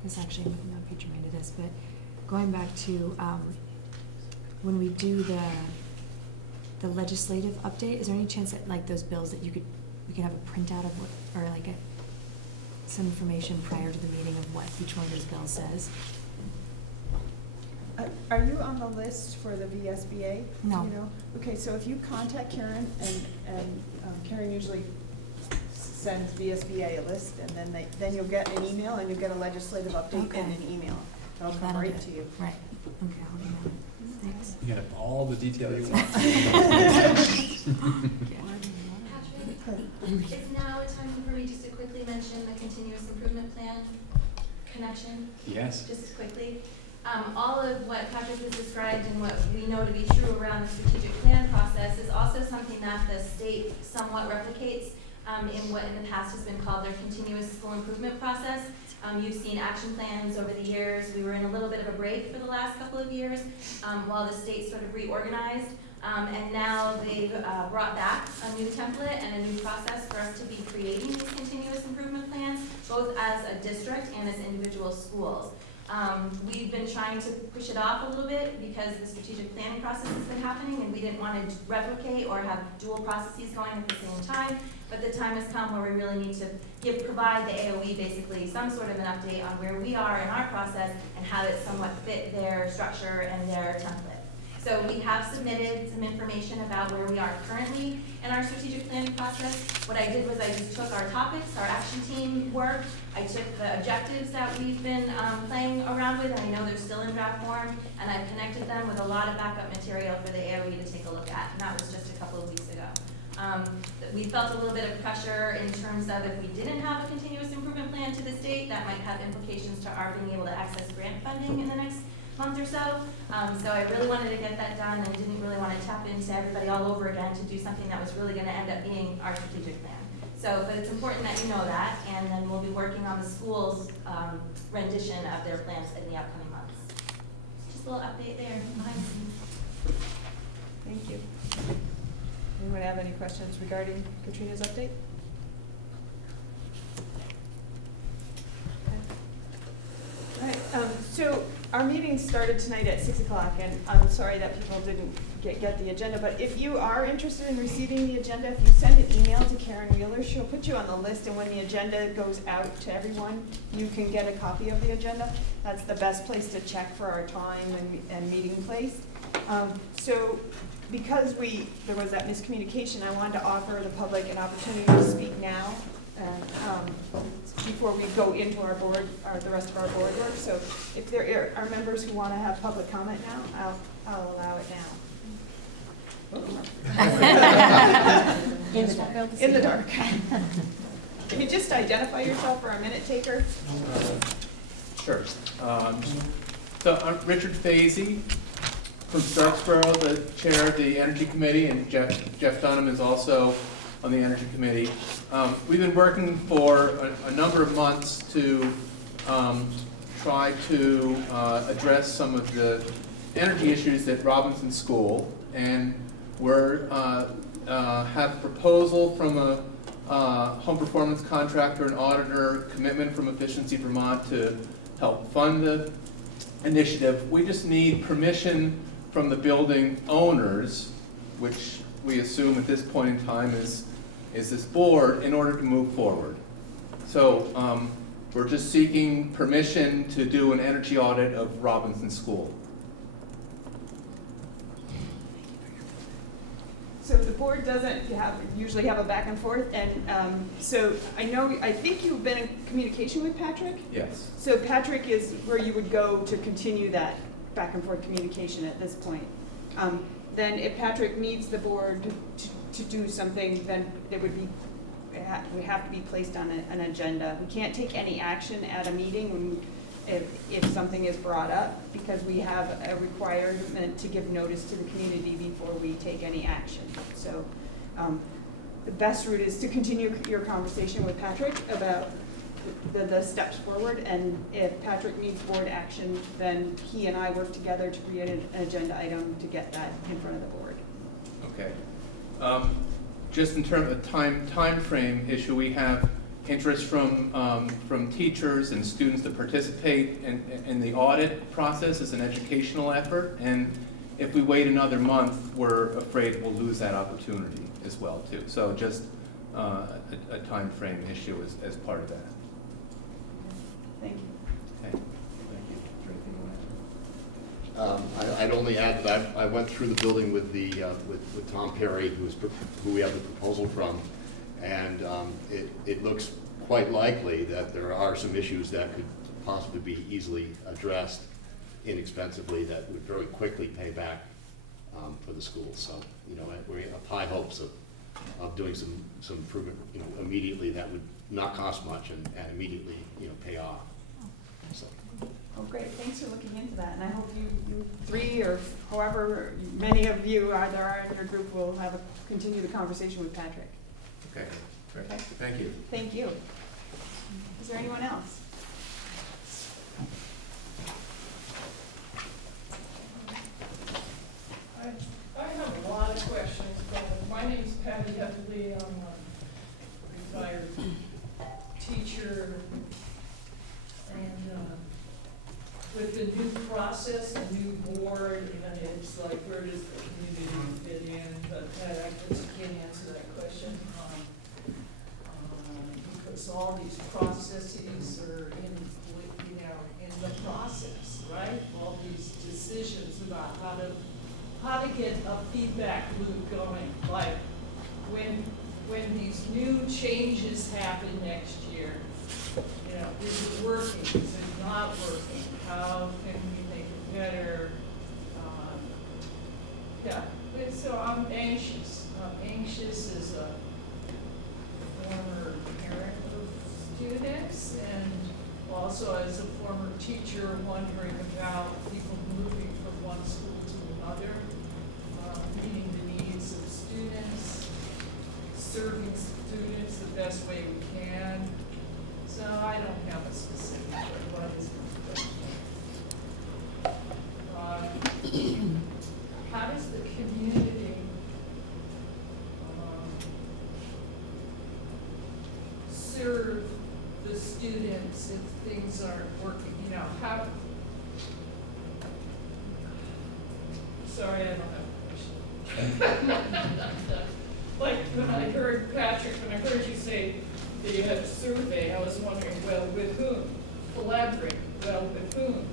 This actually might not be germane to this, but going back to when we do the legislative update, is there any chance that like those bills that we could have a printout of what, or like some information prior to the meeting of what each one of those bills says? Are you on the list for the VSBA? No. You know? Okay, so if you contact Karen, and Karen usually sends VSBA a list, and then you'll get an email, and you'll get a legislative update in an email. That'll come right to you. Right. Okay, I'll email it. Thanks. You can have all the detail you want. Is now a time for me just to quickly mention the continuous improvement plan connection? Yes. Just quickly. All of what Patrick has described and what we know to be true around the strategic plan process is also something that the state somewhat replicates in what in the past has been called their continuous school improvement process. You've seen action plans over the years. We were in a little bit of a break for the last couple of years while the state sort of reorganized. And now they've brought back a new template and a new process for us to be creating these continuous improvement plans, both as a district and as individual schools. We've been trying to push it off a little bit because the strategic planning process has been happening and we didn't want to replicate or have dual processes going at the same time. But the time has come where we really need to provide the AOE basically some sort of an update on where we are in our process and how it somewhat fit their structure and their template. So we have submitted some information about where we are currently in our strategic planning process. What I did was I just took our topics, our action team work, I took the objectives that we've been playing around with, and I know they're still in draft form, and I've connected them with a lot of backup material for the AOE to take a look at, and that was just a couple of weeks ago. We felt a little bit of pressure in terms of if we didn't have a continuous improvement plan to this date, that might have implications to our being able to access grant funding in the next month or so. So I really wanted to get that done and didn't really want to tap into everybody all over again to do something that was really going to end up being our strategic plan. So, but it's important that you know that, and then we'll be working on the school's rendition of their plans in the upcoming months. Just a little update there behind the scenes. Thank you. Anyone have any questions regarding Katrina's update? All right, so our meeting started tonight at 6 o'clock, and I'm sorry that people didn't get the agenda, but if you are interested in receiving the agenda, if you send an email to Karen Wheeler, she'll put you on the list, and when the agenda goes out to everyone, you can get a copy of the agenda. That's the best place to check for our time and meeting place. So because there was that miscommunication, I wanted to offer the public an opportunity to speak now before we go into our board, the rest of our board work. So if there are members who want to have public comment now, I'll allow it now. In the dark. Can you just identify yourself for a minute taker? Sure. So I'm Richard Fazy from Starksboro, the chair of the Energy Committee, and Jeff Dunham is also on the Energy Committee. We've been working for a number of months to try to address some of the energy issues at Robinson School, and we're have a proposal from a home performance contractor and auditor, commitment from Efficiency Vermont to help fund the initiative. We just need permission from the building owners, which we assume at this point in time is this board, in order to move forward. So we're just seeking permission to do an energy audit of Robinson School. So the board doesn't usually have a back and forth, and so I think you've been in communication with Patrick? Yes. So Patrick is where you would go to continue that back and forth communication at this point. Then if Patrick needs the board to do something, then it would we have to be placed on an agenda. We can't take any action at a meeting if something is brought up, because we have a requirement to give notice to the community before we take any action. So the best route is to continue your conversation with Patrick about the steps forward, and if Patrick needs board action, then he and I work together to create an agenda item to get that in front of the board. Okay. Just in terms of time frame issue, we have interest from teachers and students to participate in the audit process as an educational effort, and if we wait another month, we're afraid we'll lose that opportunity as well too. So just a time frame issue as part of that. Thank you. Okay. Thank you. Is there anything you want to add? I'd only add that I went through the building with with Tom Perry, who we have the proposal from, and it looks quite likely that there are some issues that could possibly be easily addressed inexpensively that would very quickly pay back for the school. So we have high hopes of doing some improvement immediately that would not cost much and immediately pay off. So. Oh, great. Thanks for looking into that. And I hope you three, or however many of you there are in your group, will continue the conversation with Patrick. Okay. Great. Okay. Thank you. Thank you. Is there anyone else? I have a lot of questions, but my name is Patty Headley. I'm a retired teacher, and with the new process, the new board, and it's like, where does the community fit in? But I just can't answer that question because all these processes are in the process, right? All these decisions about how to get a feedback loop going, like when these new changes happen next year. Is it working? Is it not working? How can we make it better? So I'm anxious. I'm anxious as a former parent of students, and also as a former teacher, wondering about people moving from one school to another, meeting the needs of students, serving students the best way we can. So I don't have a specific what is how does the community serve the students if things aren't working? How? Sorry, I don't have a question. Like when I heard Patrick, when I heard you say that you had a survey, I was wondering, well, with whom? Collaborate. Well, with whom?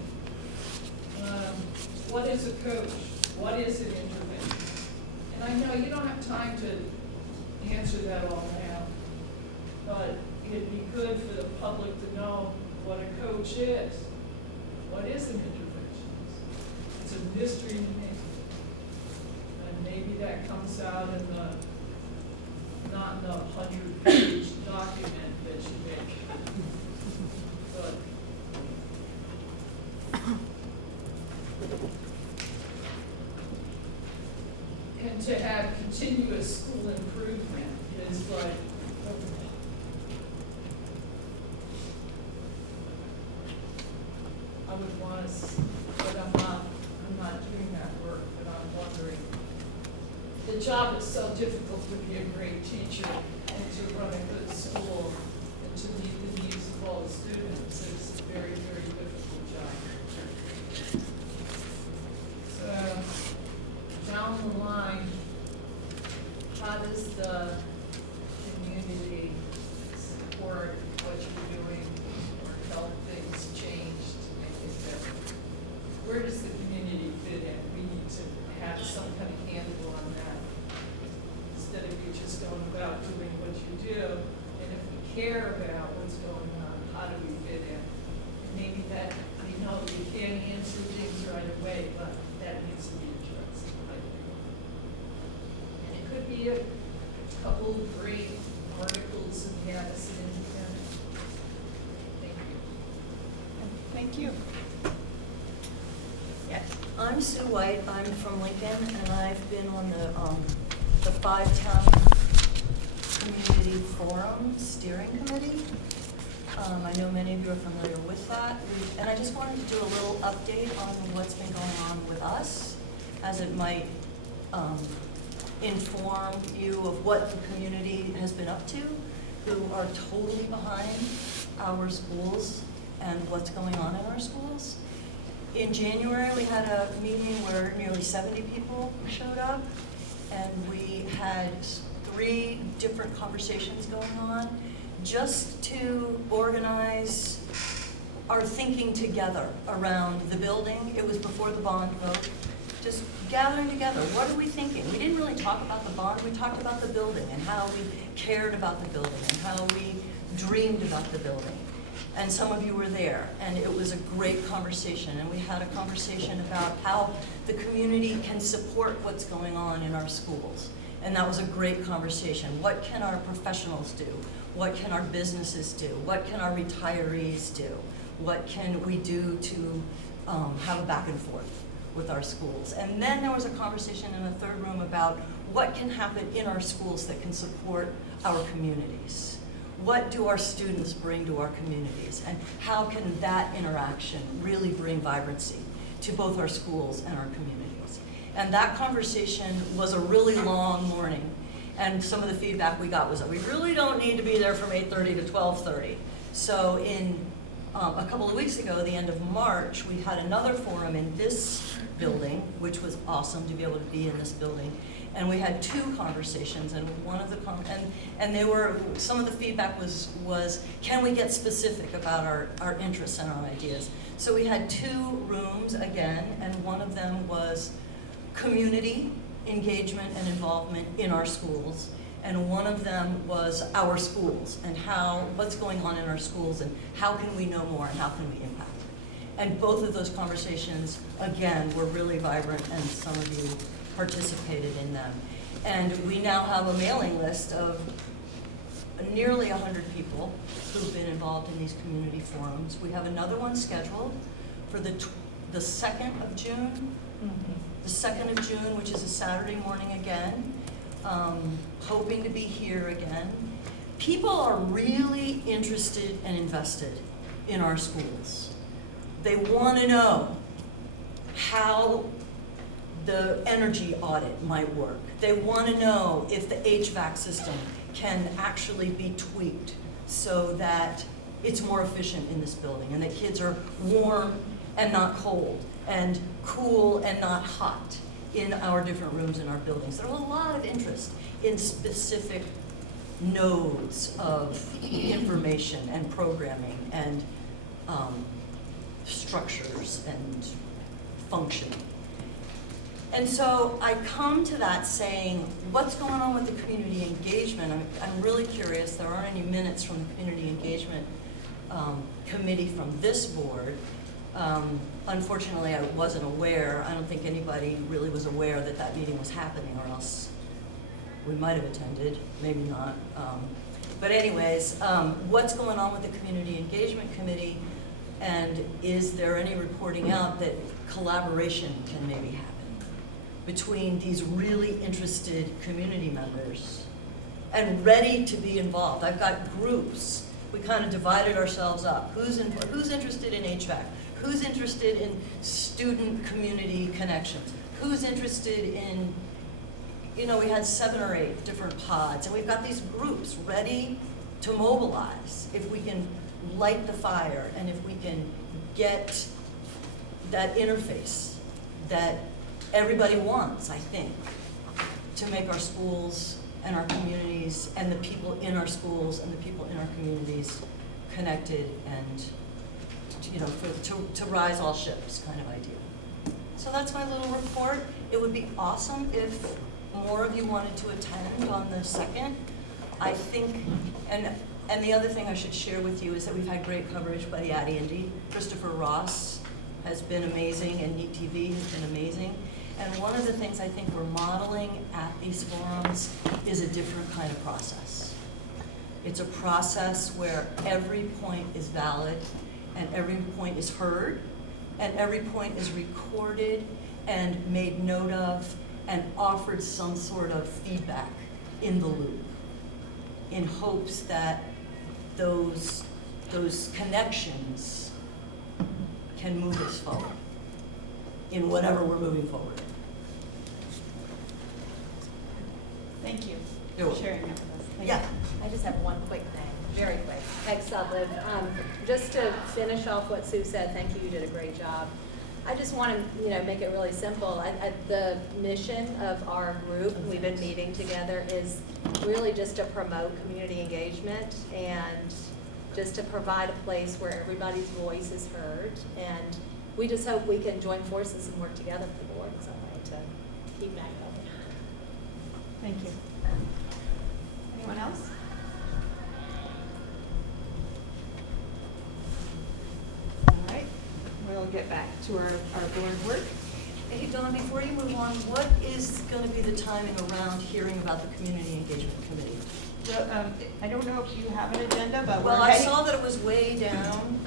What is a coach? What is an intervention? And I know you don't have time to answer that all now, but it'd be good for the public to know what a coach is. What is an intervention? It's a mystery to me. And maybe that comes out in not in the 100-page document that you make. But And to have continuous school improvement is like, I would want us, but I'm not doing that work, but I'm wondering. The job is so difficult to be a great teacher and to run a good school and to meet the needs of all the students. It's a very, very difficult job. So, down the line, how does the community support what you're doing or help things change to make it better? Where does the community fit in? We need to have some kind of handle on that. Instead of you just going about doing what you do, and if we care about what's going on, how do we fit in? And maybe that, I know you can't answer things right away, but that needs to be addressed, I think. And it could be a couple of great articles in the Addison Independent. Thank you. Thank you. Yes. I'm Sue White, I'm from Lincoln, and I've been on the five-town community forum steering committee. I know many of you are familiar with that. And I just wanted to do a little update on what's been going on with us, as it might inform you of what the community has been up to, who are totally behind our schools and what's going on in our schools. In January, we had a meeting where nearly 70 people showed up, and we had 3 different conversations going on just to organize our thinking together around the building. It was before the bond vote. Just gathering together, what are we thinking? We didn't really talk about the bond, we talked about the building and how we cared about the building and how we dreamed about the building. And some of you were there, and it was a great conversation. And we had a conversation about how the community can support what's going on in our schools. And that was a great conversation. What can our professionals do? What can our businesses do? What can our retirees do? What can we do to have a back and forth with our schools? And then there was a conversation in the third room about what can happen in our schools that can support our communities. What do our students bring to our communities, and how can that interaction really bring vibrancy to both our schools and our communities? And that conversation was a really long morning, and some of the feedback we got was that we really don't need to be there from 8:30 to 12:30. So in a couple of weeks ago, the end of March, we had another forum in this building, which was awesome to be able to be in this building. And we had 2 conversations, and one of the and they were, some of the feedback was can we get specific about our interests and our ideas? So we had 2 rooms again, and one of them was community engagement and involvement in our schools, and one of them was our schools and what's going on in our schools and how can we know more and how can we impact. And both of those conversations, again, were really vibrant, and some of you participated in them. And we now have a mailing list of nearly 100 people who've been involved in these community forums. We have another one scheduled for the 2nd of June. The 2nd of June, which is a Saturday morning again. Hoping to be here again. People are really interested and invested in our schools. They want to know how the energy audit might work. They want to know if the HVAC system can actually be tweaked so that it's more efficient in this building and that kids are warm and not cold and cool and not hot in our different rooms in our buildings. There's a lot of interest in specific nodes of information and programming and structures and functioning. And so I come to that saying, what's going on with the community engagement? I'm really curious. There aren't any minutes from the community engagement committee from this board. Unfortunately, I wasn't aware. I don't think anybody really was aware that that meeting was happening, or else we might have attended, maybe not. But anyways, what's going on with the community engagement committee? And is there any reporting out that collaboration can maybe happen between these really interested community members and ready to be involved? I've got groups. We kind of divided ourselves up. Who's interested in HVAC? Who's interested in student community connections? Who's interested in, we had 7 or 8 different pods, and we've got these groups ready to mobilize if we can light the fire and if we can get that interface that everybody wants, I think, to make our schools and our communities and the people in our schools and the people in our communities connected and, to rise all ships kind of idea. So that's my little report. It would be awesome if more of you wanted to attend on the 2nd. I think, and the other thing I should share with you is that we've had great coverage by the AT&T. Christopher Ross has been amazing, and Neat TV has been amazing. And one of the things I think we're modeling at these forums is a different kind of process. It's a process where every point is valid, and every point is heard, and every point is recorded and made note of and offered some sort of feedback in the loop, in hopes that those connections can move us forward in whatever we're moving forward in. Thank you You're for sharing that with us. Thank Yeah. you. I just have one quick thing, very quick. Thanks, Sudliv. Just to finish off what Sue said, thank you, you did a great job. I just want to, make it really simple. The mission of our group, we've been meeting together, is really just to promote community engagement and just to provide a place where everybody's voice is heard. And we just hope we can join forces and work together for the board. So I wanted to keep that going. Thank you. Anyone else? All right, we'll get back to our board work. Hey, Dawn, before you move on, what is going to be the timing around hearing about the Community Engagement Committee? Well, I don't know if you have an agenda, but Well, we're I heading. saw that it was way down.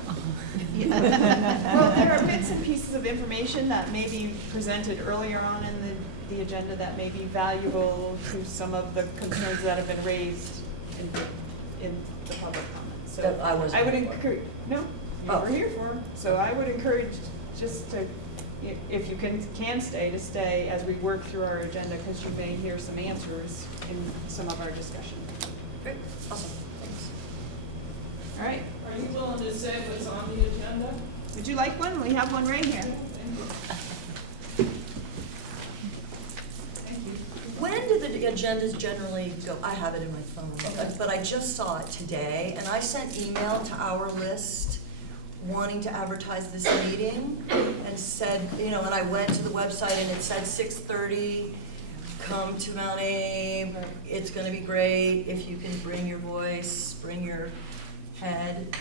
Well, there are bits and pieces of information that may be presented earlier on in the agenda that may be valuable to some of the concerns that have been raised in the public comment. So That I wasn't I would here for. encourage, no, you Oh. were here for, so I would encourage just to, if you can stay, to stay as we work through our agenda, because you may hear some answers in some of our discussion. Great, awesome, thanks. All right, Are you willing to say what's on the agenda? would you like one? We have one right here. Thank you. When do the agendas generally go? I have it in my phone, but I just saw it today, and I sent email to our list wanting to advertise this meeting, and said, and I went to the website and it said 6:30, come to Mount Abe, it's gonna be great if you can bring your voice, bring your head,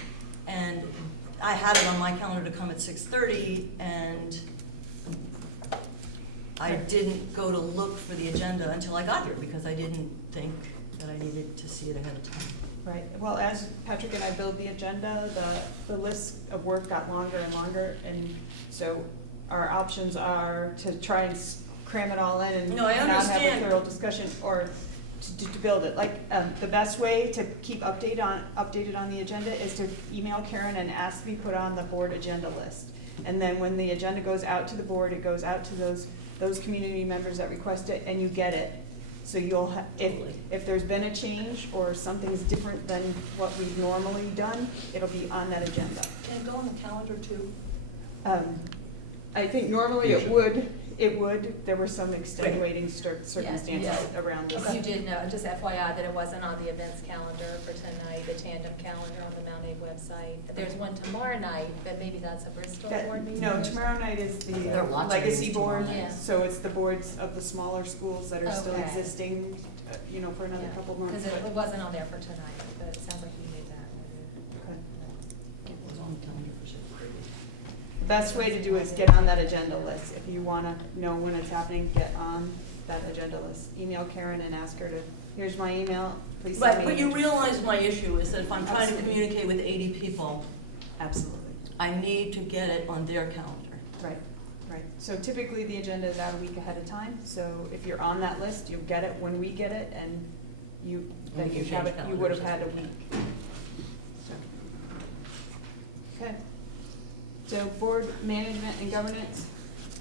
and I had it on my calendar to come at 6:30, and I didn't go to look for the agenda until I got here, because I didn't think that I needed to see it ahead of time. Right, well, as Patrick and I build the agenda, the list of work got longer and longer, and so our options are to try and cram it all in and No, I not have a understand. thorough discussion, or to build it. Like, the best way to keep updated on the agenda is to email Karen and ask to be put on the board agenda list. And then when the agenda goes out to the board, it goes out to those community members that request it, and you get it. So you'll, if there's been a change or something's different than what we've normally done, it'll be on that agenda. Can it go on the calendar too? I think normally it would, there were some extenuating circumstances around this. You did know, just FYI, that it wasn't on the events calendar for tonight, the tandem calendar on the Mount Abe website. There's one tomorrow night, but maybe that's a Bristol board meeting? No, tomorrow night is There are the lots of legacy meetings tomorrow board, night. Yeah. so it's the boards of the smaller schools that are still Okay. existing, for another couple months. Because it but- wasn't on there for tonight, but it sounds like you knew that. It was on the calendar for 6:30. The best way to do is get on that agenda list. If you want to know when it's happening, get on that agenda list. Email Karen and ask her to, here's my email, please send Right, me. but you realize my issue is that if I'm trying to Absolutely. communicate with 80 people, Absolutely. I need to get it on their calendar. Right, right. So typically the agenda is out a week ahead of time, so if you're on that list, you'll get it when we get it, and then We you can have change it, you would have calendars had as a we week. Okay. So board management and governance,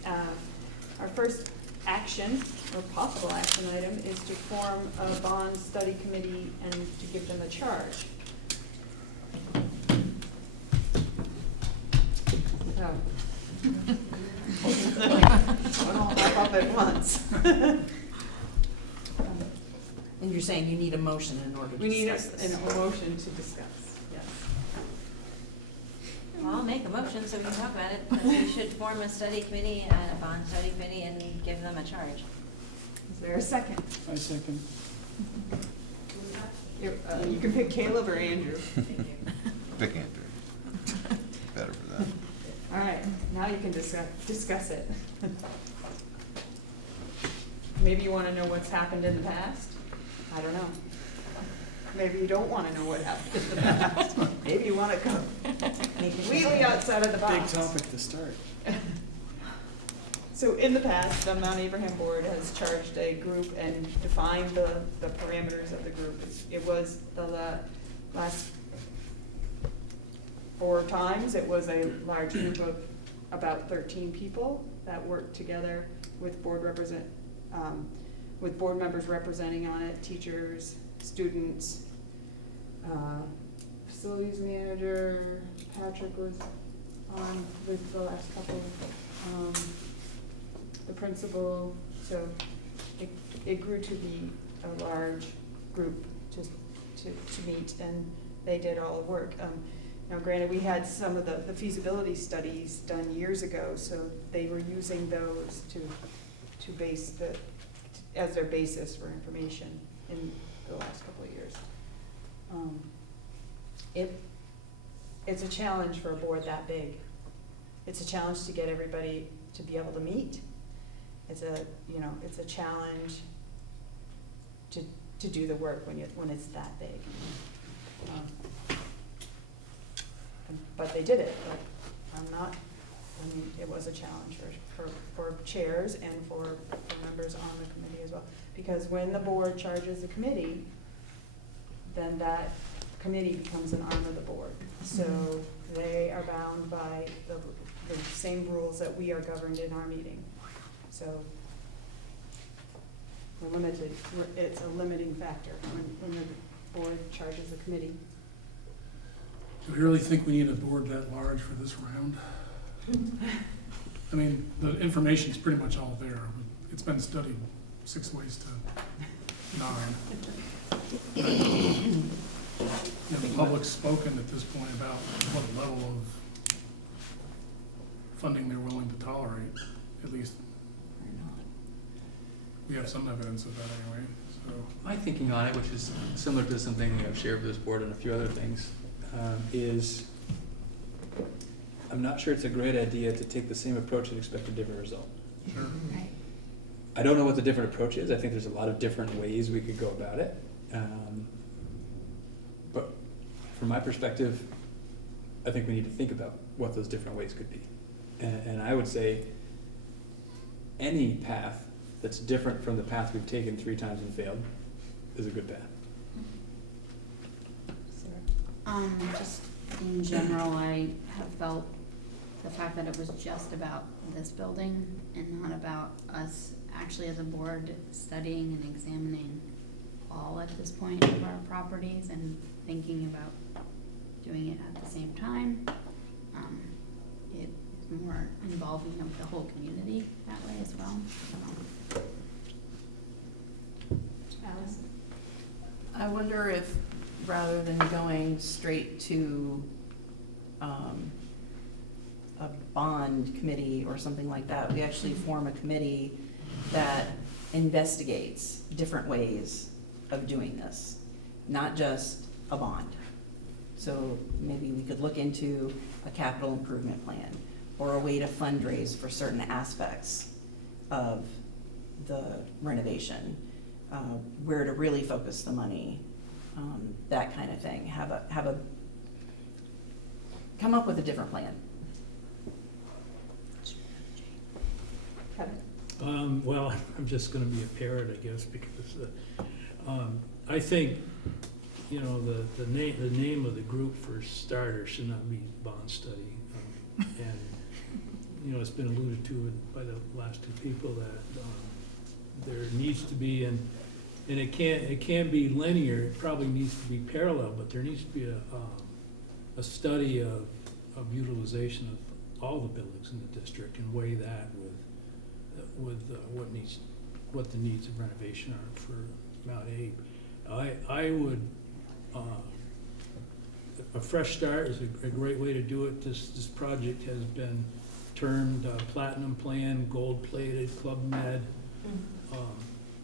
our first action, or possible action item, is to form a bond study committee and to give them a charge. Oh. Don't all hop up at once. And you're saying you need a motion in order to We need discuss this? a motion to discuss, yes. Well, I'll make a motion so we can talk about it, that we should form a study committee, a bond study committee, and give them a charge. Is there a second? I second. You can pick Caleb or Andrew. Pick Andrew. Better for that. All right, now you can discuss it. Maybe you want to know what's happened in the past? I don't know. Maybe you don't want to know what happened in the past. Maybe you want to go completely outside of the box. Big topic to start. So in the past, the Mount Abraham Board has charged a group and defined the parameters of the group. It was the last 4 times, it was a large group of about 13 people that worked together with board members representing on it, teachers, students, facilities manager, Patrick was on with the last couple, the principal, so it grew to be a large group to meet, and they did all the work. Now granted, we had some of the feasibility studies done years ago, so they were using those to base as their basis for information in the last couple of years. It's a challenge for a board that big. It's a challenge to get everybody to be able to meet. It's a challenge to do the work when it's that big. But they did it, but it was a challenge for chairs and for members on the committee as well. Because when the board charges a committee, then that committee becomes an arm of the board. So they are bound by the same rules that we are governed in our meeting. So we're limited, it's a limiting factor when the board charges a committee. Do we really think we need a board that large for this round? I mean, the information's pretty much all there. It's been studied 6 ways to 9. The public's spoken at this point about what level of funding they're willing to tolerate, at least. We have some evidence of that anyway, so. My thinking on it, which is similar to something I've shared with this board and a few other things, is I'm not sure it's a great idea to take the same approach and expect a different result. Sure. Right. I don't know what the different approach is. I think there's a lot of different ways we could go about it. But from my perspective, I think we need to think about what those different ways could be. And I would say any path that's different from the path we've taken 3 times and failed is a good path. Just in general, I have felt the fact that it was just about this building and not about us actually as a board studying and examining all at this point of our properties and thinking about doing it at the same time. It's more involving of the whole community that way as well. Alice? I wonder if, rather than going straight to a bond committee or something like that, we actually form a committee that investigates different ways of doing this, not just a bond. So maybe we could look into a capital improvement plan or a way to fundraise for certain aspects of the renovation, where to really focus the money, that kind of thing. Come up with a different plan Well, I'm just gonna be a parrot, I guess, because, I think, you know, the name of the group for starters should not be bond study. And, you know, it's been alluded to by the last two people that, there needs to be, and it can't be linear, it probably needs to be parallel, but there needs to be a study of utilization of all the buildings in the district and weigh that with what the needs of renovation are for Mount Abe. I would, a fresh start is a great way to do it. This project has been termed platinum plan, gold plated, Club Med,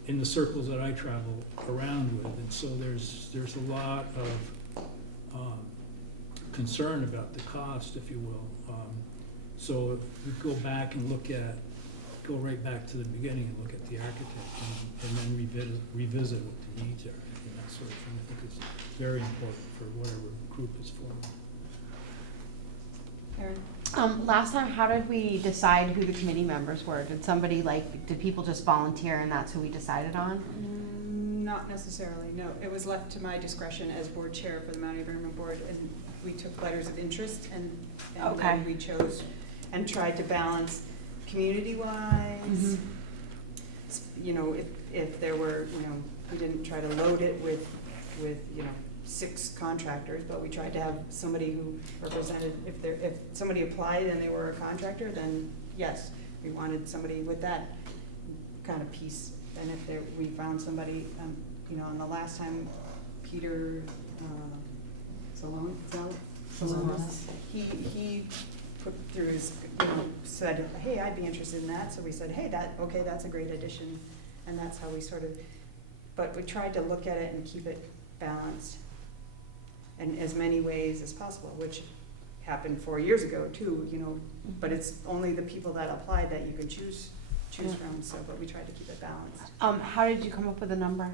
in the circles that I travel around with. And so there's a lot of concern about the cost, if you will. So if we go back and go right back to the beginning and look at the architect and then revisit what the needs are and that sort of thing. I think it's very important for whatever group is formed. Erin? Last time, how did we decide who the committee members were? Did people just volunteer and that's who we decided on? Not necessarily, no. It was left to my discretion as board chair for the Mount Environment Board, and we took letters of interest and Okay. then we chose and tried to balance community-wise. You know, if there were, you know, we didn't try to load it with, you know, 6 contractors, but we tried to have somebody who represented, if somebody applied and they were a contractor, then yes, we wanted somebody with that kind of piece. And if we found somebody, you know, on the last time, Peter Salonis, he put through his, you know, said, hey, I'd be interested in that. So we said, hey, that's a great addition. And that's how we sort of, but we tried to look at it and keep it balanced in as many ways as possible, which happened 4 years ago too, you know, but it's only the people that applied that you can choose from, so, but we tried to keep it balanced. How did you come up with a number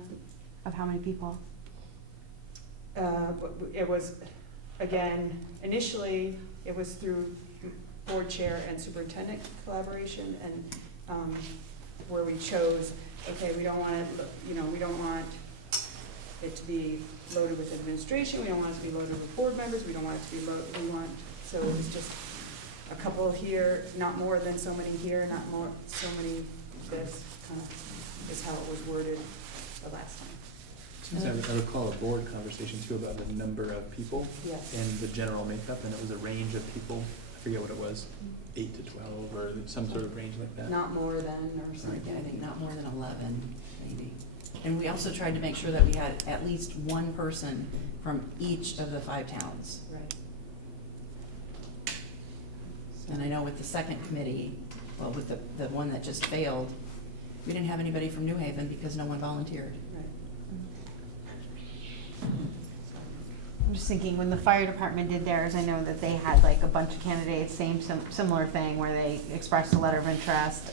of how many people? But it was, again, initially, it was through board chair and superintendent collaboration, and where we chose, okay, we don't want it, you know, we don't want it to be loaded with administration, we don't want it to be loaded with board members, we don't want it to be loaded, so it was just a couple here, not more than so many here, not more, so many this, kind of, is how it was worded the last time. Since I recall a board conversation too about the number of people Yes. and the general makeup, and it was a range of people, I forget what it was, 8 to 12 or some sort of range like that. Not more than, or something. Yeah, I think not more than 11, maybe. And we also tried to make sure that we had at least one person from each of the 5 towns. Right. And I know with the second committee, well, with the one that just failed, we didn't have anybody from New Haven because no one volunteered. Right. I'm just thinking, when the fire department did theirs, I know that they had like a bunch of candidates, similar thing, where they expressed a letter of interest.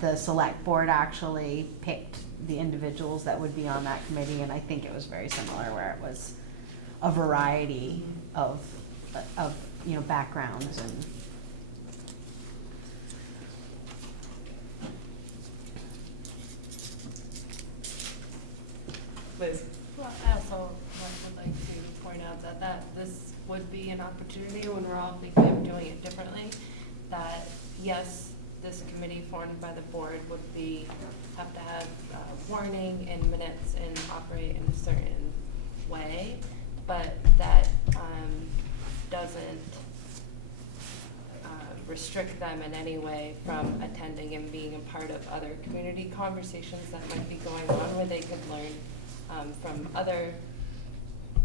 The select board actually picked the individuals that would be on that committee, and I think it was very similar, where it was a variety of you know, backgrounds and. Liz? Well, I also would like to point out that this would be an opportunity when we're all thinking of doing it differently, that yes, this committee formed by the board would have to have warning and minutes and operate in a certain way, but that doesn't restrict them in any way from attending and being a part of other community conversations that might be going on, where they could learn from other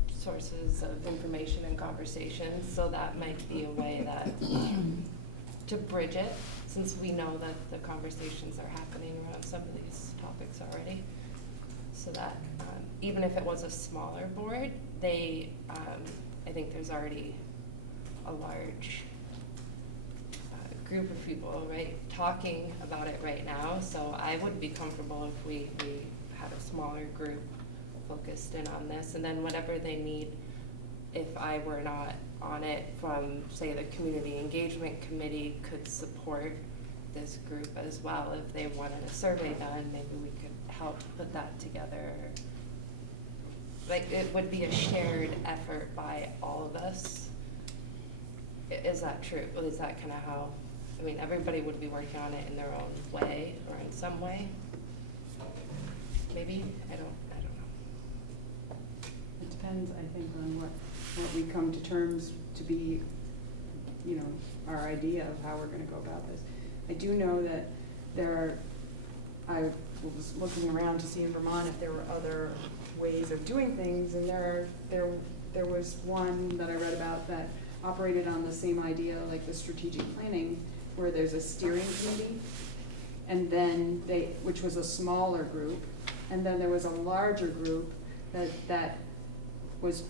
sources of information and conversations. So that might be a way that to bridge it, since we know that the conversations are happening around some of these topics already. So that even if it was a smaller board, I think there's already a large group of people, right, talking about it right now. So I would be comfortable if we had a smaller group focused in on this, and then whatever they need, if I were not on it, from say the community engagement committee could support this group as well. If they wanted a survey done, maybe we could help put that together. Like, it would be a shared effort by all of us. Is that true? Well, is that kind of how, I mean, everybody would be working on it in their own way or in some way? Maybe? I don't know. It depends, I think, on what we come to terms to be, you know, our idea of how we're gonna go about this. I do know that I was looking around to see in Vermont if there were other ways of doing things, and there was one that I read about that operated on the same idea, like the strategic planning, where there's a steering committee, and then which was a smaller group, and then there was a larger group that was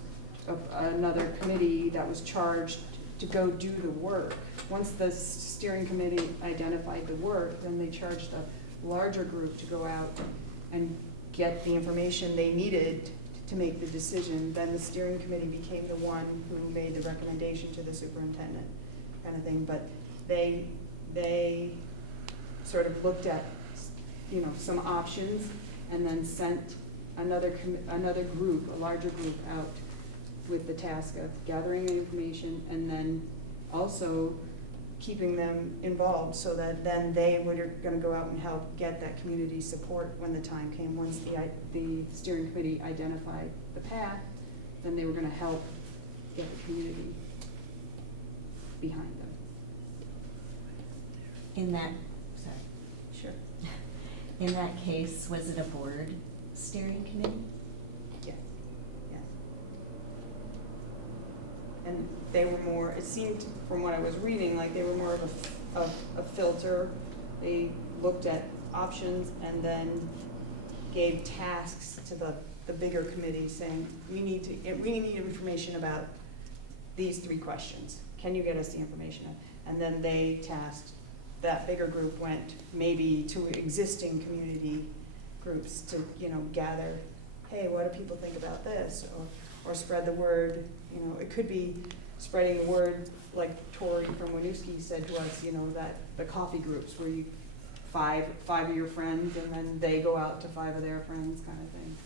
another committee that was charged to go do the work. Once the steering committee identified the work, then they charged a larger group to go out and get the information they needed to make the decision. Then the steering committee became the one who made the recommendation to the superintendent, kind of thing. But they sort of looked at, you know, some options, and then sent another group, a larger group, out with the task of gathering the information and then also keeping them involved, so that then they were going to go out and help get that community support when the time came. Once the steering committee identified the path, then they were going to help get the community behind them. In that, sorry. Sure. In that case, was it a board steering committee? Yes. Yes. And they were more, it seemed from what I was reading, like they were more of a filter. They looked at options and then gave tasks to the bigger committee, saying, we need information about these 3 questions. Can you get us the information? And then they tasked, that bigger group went maybe to existing community groups to, you know, gather, hey, what do people think about this? Or spread the word. You know, it could be spreading the word, like Tori from Winooski said to us, you know, that the coffee groups where you five of your friends and then they go out to 5 of their friends, kind of thing.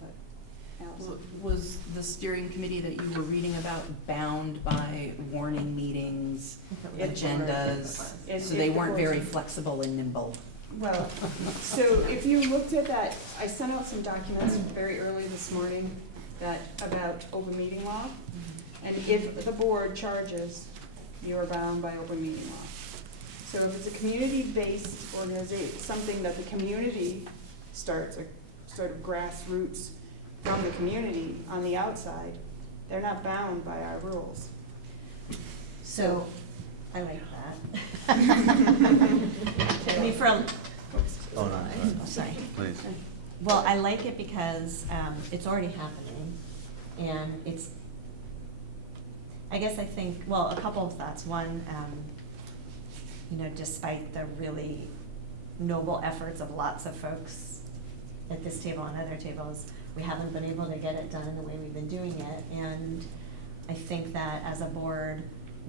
But Allison. Was the steering committee that you were reading about bound by warning meetings, agendas? So they weren't very flexible and nimble? Well, so if you looked at that, I sent out some documents very early this morning about open meeting law. And if the board charges, you are bound by open meeting law. So if it's a community-based organization, something that the community starts, a sort of grassroots from the community on the outside, they're not bound by our rules. So, I like that. I mean, Oh, no, sorry. please. Well, I like it because it's already happening, and it's, I guess I think, well, a couple of thoughts. One, you know, despite the really noble efforts of lots of folks at this table and other tables, we haven't been able to get it done in the way we've been doing it. And I think that as a board,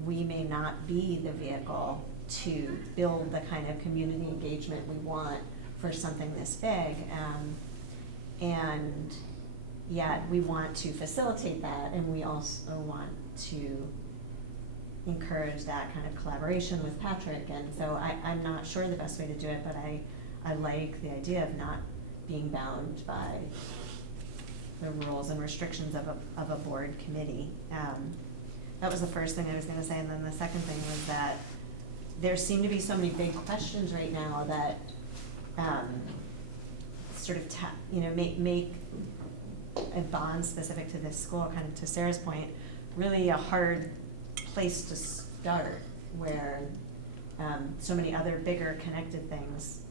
we may not be the vehicle to build the kind of community engagement we want for something this big. And yet we want to facilitate that, and we also want to encourage that kind of collaboration with Patrick. And so I'm not sure the best way to do it, but I like the idea of not being bound by the rules and restrictions of a board committee. That was the first thing I was going to say. And then the second thing was that there seem to be so many big questions right now that sort of make a bond specific to this school, kind of to Sarah's point, really a hard place to start, where so many other bigger connected things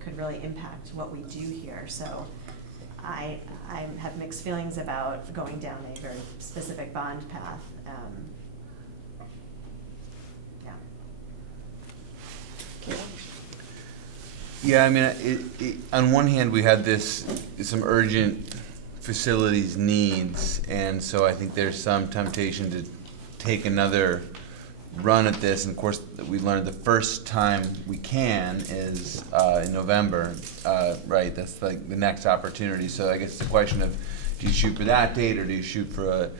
could really impact what we do here. So I have mixed feelings about going down a very specific bond path. Yeah, I mean, on one hand, we had some urgent facilities needs, and so I think there's some temptation to take another run at this, and of course, we learned the first time we can is in November, right? That's like the next opportunity. So I guess it's a question of, do you shoot for that date, or do you shoot for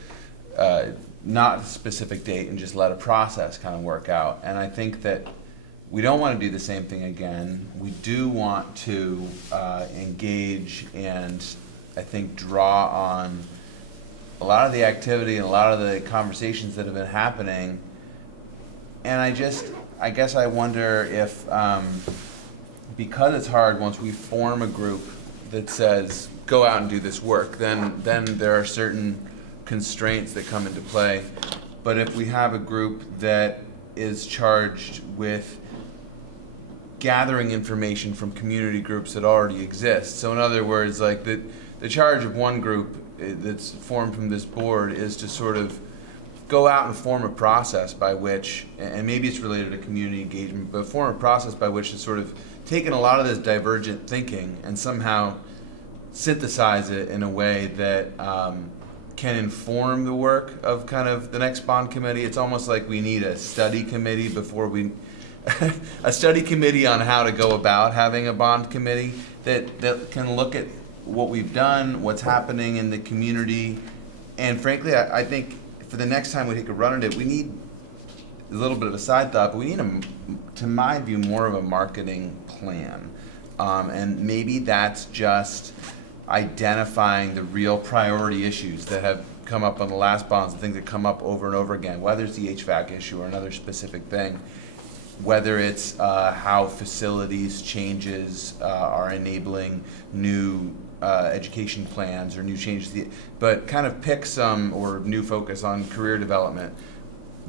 a not a specific date and just let a process kind of work out? And I think that we don't want to do the same thing again. We do want to engage and I think draw on a lot of the activity and a lot of the conversations that have been happening. And I guess I wonder if, because it's hard once we form a group that says, go out and do this work, then there are certain constraints that come into play. But if we have a group that is charged with gathering information from community groups that already exist, so in other words, like the charge of one group that's formed from this board is to sort of go out and form a process by which, and maybe it's related to community engagement, but form a process by which to sort of taking a lot of this divergent thinking and somehow synthesize it in a way that can inform the work of kind of the next bond committee. It's almost like we need a study committee before we, a study committee on how to go about having a bond committee that can look at what we've done, what's happening in the community, and frankly, I think for the next time we take a run at it, we need a little bit of a side thought, but we need, to my view, more of a marketing plan. And maybe that's just identifying the real priority issues that have come up on the last bonds, the things that come up over and over again, whether it's the HVAC issue or another specific thing, whether it's how facilities changes are enabling new education plans or new changes, but kind of pick some or new focus on career development.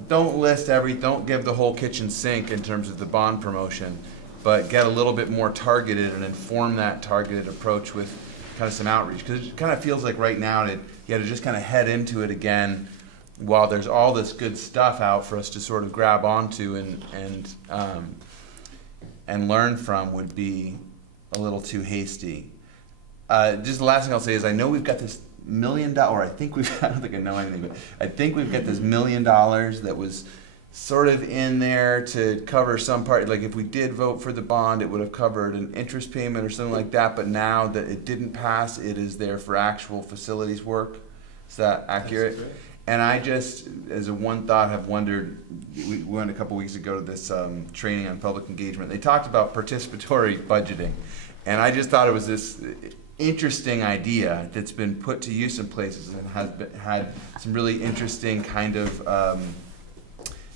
Don't list don't give the whole kitchen sink in terms of the bond promotion, but get a little bit more targeted and inform that targeted approach with kind of some outreach. Because it kind of feels like right now you got to just kind of head into it again while there's all this good stuff out for us to sort of grab onto and learn from would be a little too hasty. Just the last thing I'll say is I know we've got this $1 million, or I think we've, I don't think I know anything, but I think we've got this $1 million that was sort of in there to cover some part. Like if we did vote for the bond, it would have covered an interest payment or something like that, but now that it didn't pass, it is there for actual facilities work. Is that accurate? And I just, as a one thought, have wondered, we went a couple weeks ago to this training on public engagement. They talked about participatory budgeting. And I just thought it was this interesting idea that's been put to use in places and has had some really interesting kind of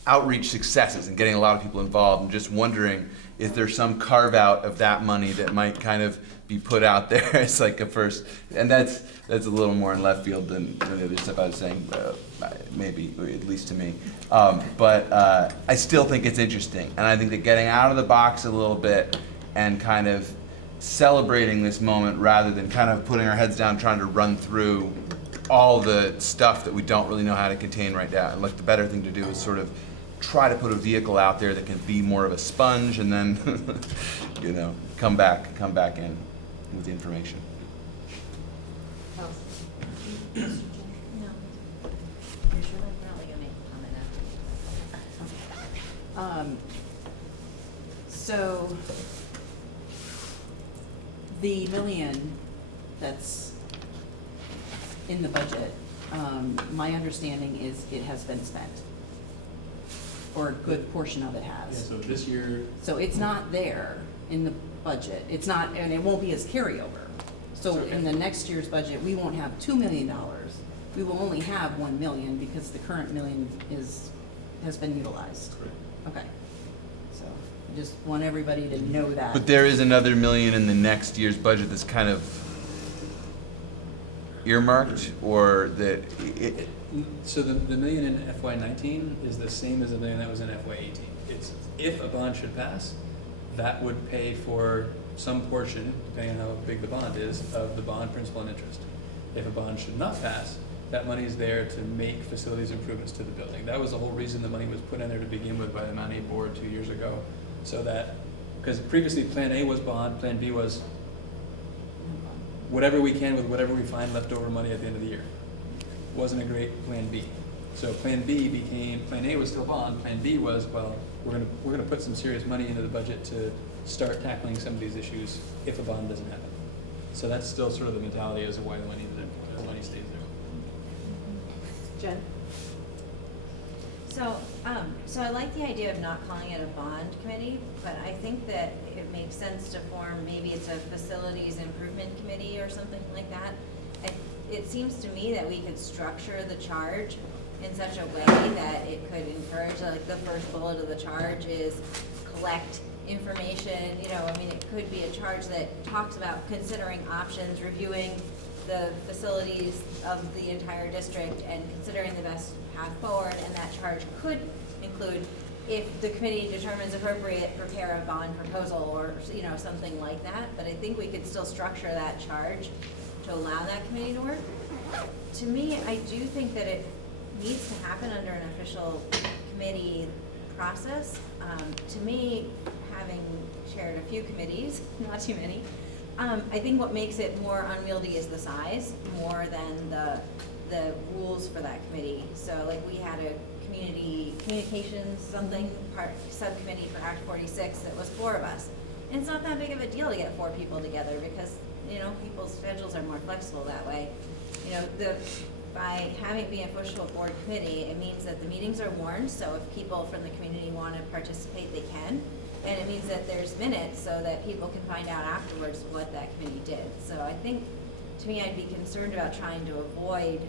outreach successes and getting a lot of people involved. I'm just wondering, is there some carve out of that money that might kind of be put out there as like a first, and that's a little more in left field than the other stuff I was saying, maybe, at least to me. But I still think it's interesting, and I think that getting out of the box a little bit and kind of celebrating this moment rather than kind of putting our heads down trying to run through all the stuff that we don't really know how to contain right now. And like the better thing to do is sort of try to put a vehicle out there that can be more of a sponge and then you know, come back in with the information. No. You're sure not like gonna make a comment now? So the $1 million that's in the budget, my understanding is it has been spent, or a good portion of it has. Yeah, so this year. So it's not there in the budget. It's not, and it won't be as carryover. So Okay. in the next year's budget, we won't have $2 million. We will only have $1 million because the current $1 million has been utilized. Correct. Okay. So I just want everybody to know that. But there is another $1 million in the next year's budget that's kind of earmarked, or that So the $1 million in FY19 is the same as the $1 million that was in FY18. It's, if a bond should pass, that would pay for some portion, depending on how big the bond is, of the bond principal and interest. If a bond should not pass, that money is there to make facilities improvements to the building. That was the whole reason the money was put in there to begin with by the Mount A board 2 years ago. So that, because previously Plan A was bond, Plan B was whatever we can with whatever we find leftover money at the end of the year. Wasn't a great Plan B. So Plan B became, Plan A was still bond, Plan B was, well, we're gonna put some serious money into the budget to start tackling some of these issues if a bond doesn't happen. So that's still sort of the mentality as to why the money stays there. Jen? So I like the idea of not calling it a bond committee, but I think that it makes sense to form, maybe it's a facilities improvement committee or something like that. It seems to me that we could structure the charge in such a way that it could encourage, like the first bullet of the charge is collect information, you know, I mean, it could be a charge that talks about considering options, reviewing the facilities of the entire district and considering the best path forward, and that charge could include, if the committee determines appropriate, prepare a bond proposal or, you know, something like that. But I think we could still structure that charge to allow that committee to work. To me, I do think that it needs to happen under an official committee process. To me, having chaired a few committees, not too many, I think what makes it more unwieldy is the size, more than the rules for that committee. So like we had a community communications subcommittee for Act 46 that was 4 of us. And it's not that big of a deal to get 4 people together because, you know, people's schedules are more flexible that way. You know, by having it be an official board committee, it means that the meetings are warned, so if people from the community want to participate, they can. And it means that there's minutes so that people can find out afterwards what that committee did. So I think, to me, I'd be concerned about trying to avoid,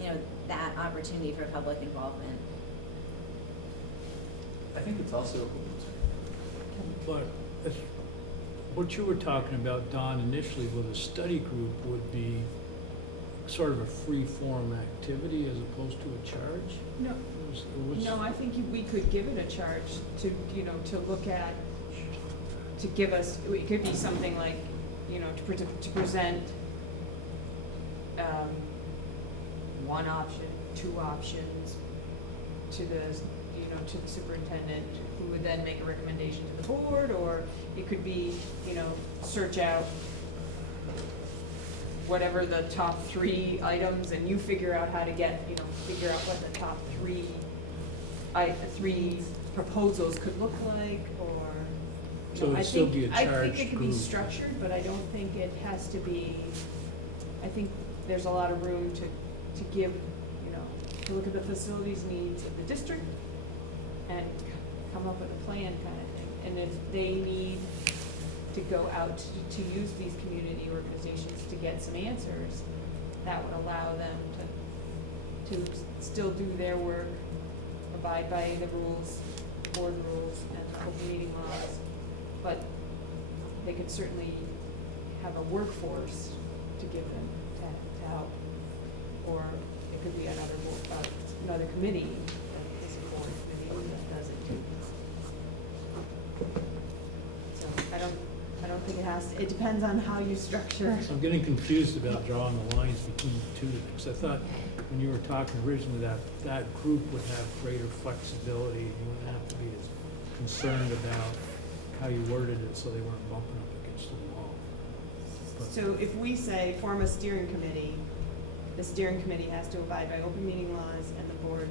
you know, that opportunity for public involvement. I think it's also, But what you were talking about, Don, initially with a study group would be sort of a free-form activity as opposed to a charge? No. No, I think we could give it a charge to, you know, to look at, to give us, it could be something like, you know, to present one option, 2 options to the, you know, to the superintendent, who would then make a recommendation to the board, or it could be, you know, search out whatever the top 3 items, and you figure out how to get, you know, figure out what the top 3 proposals could look like, or, you So know, it'd still be a I charged think it could be group. structured, but I don't think it has to be, I think there's a lot of room to give, you know, to look at the facilities needs of the district and come up with a plan kind of thing. And if they need to go out to use these community organizations to get some answers, that would allow them to still do their work, abide by the rules, board rules, and the open meeting laws, but they could certainly have a workforce to give them to help. Or it could be another committee, that is a board committee that does it too. So I don't think it has to, it depends on how you structure. So I'm getting confused about drawing the lines between the 2 things. I thought when you were talking originally that group would have greater flexibility, and you wouldn't have to be as concerned about how you worded it so they weren't bumping up against the wall. But So if we say form a steering committee, the steering committee has to abide by open meeting laws and the board.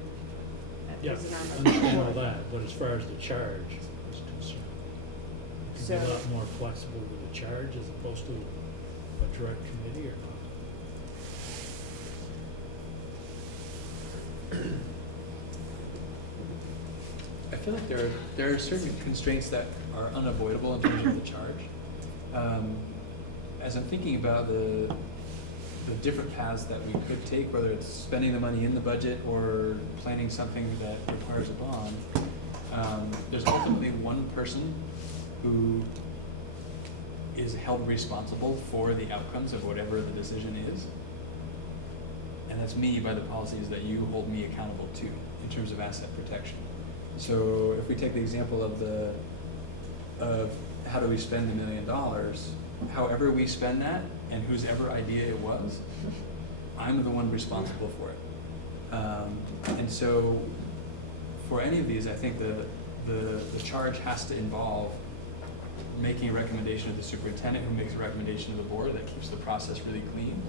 yeah, is an arm I of the understand all board. that, but as far as the charge is concerned, it could be a So- lot more flexible with the charge as opposed to a direct committee or not. I feel like there are certain constraints that are unavoidable in terms of the charge. As I'm thinking about the different paths that we could take, whether it's spending the money in the budget or planning something that requires a bond, there's ultimately one person who is held responsible for the outcomes of whatever the decision is. And that's me by the policies that you hold me accountable to in terms of asset protection. So if we take the example of how do we spend $1 million, however we spend that and whose ever idea it was, I'm the one responsible for it. And so for any of these, I think the charge has to involve making a recommendation to the superintendent, who makes a recommendation to the board that keeps the process really clean.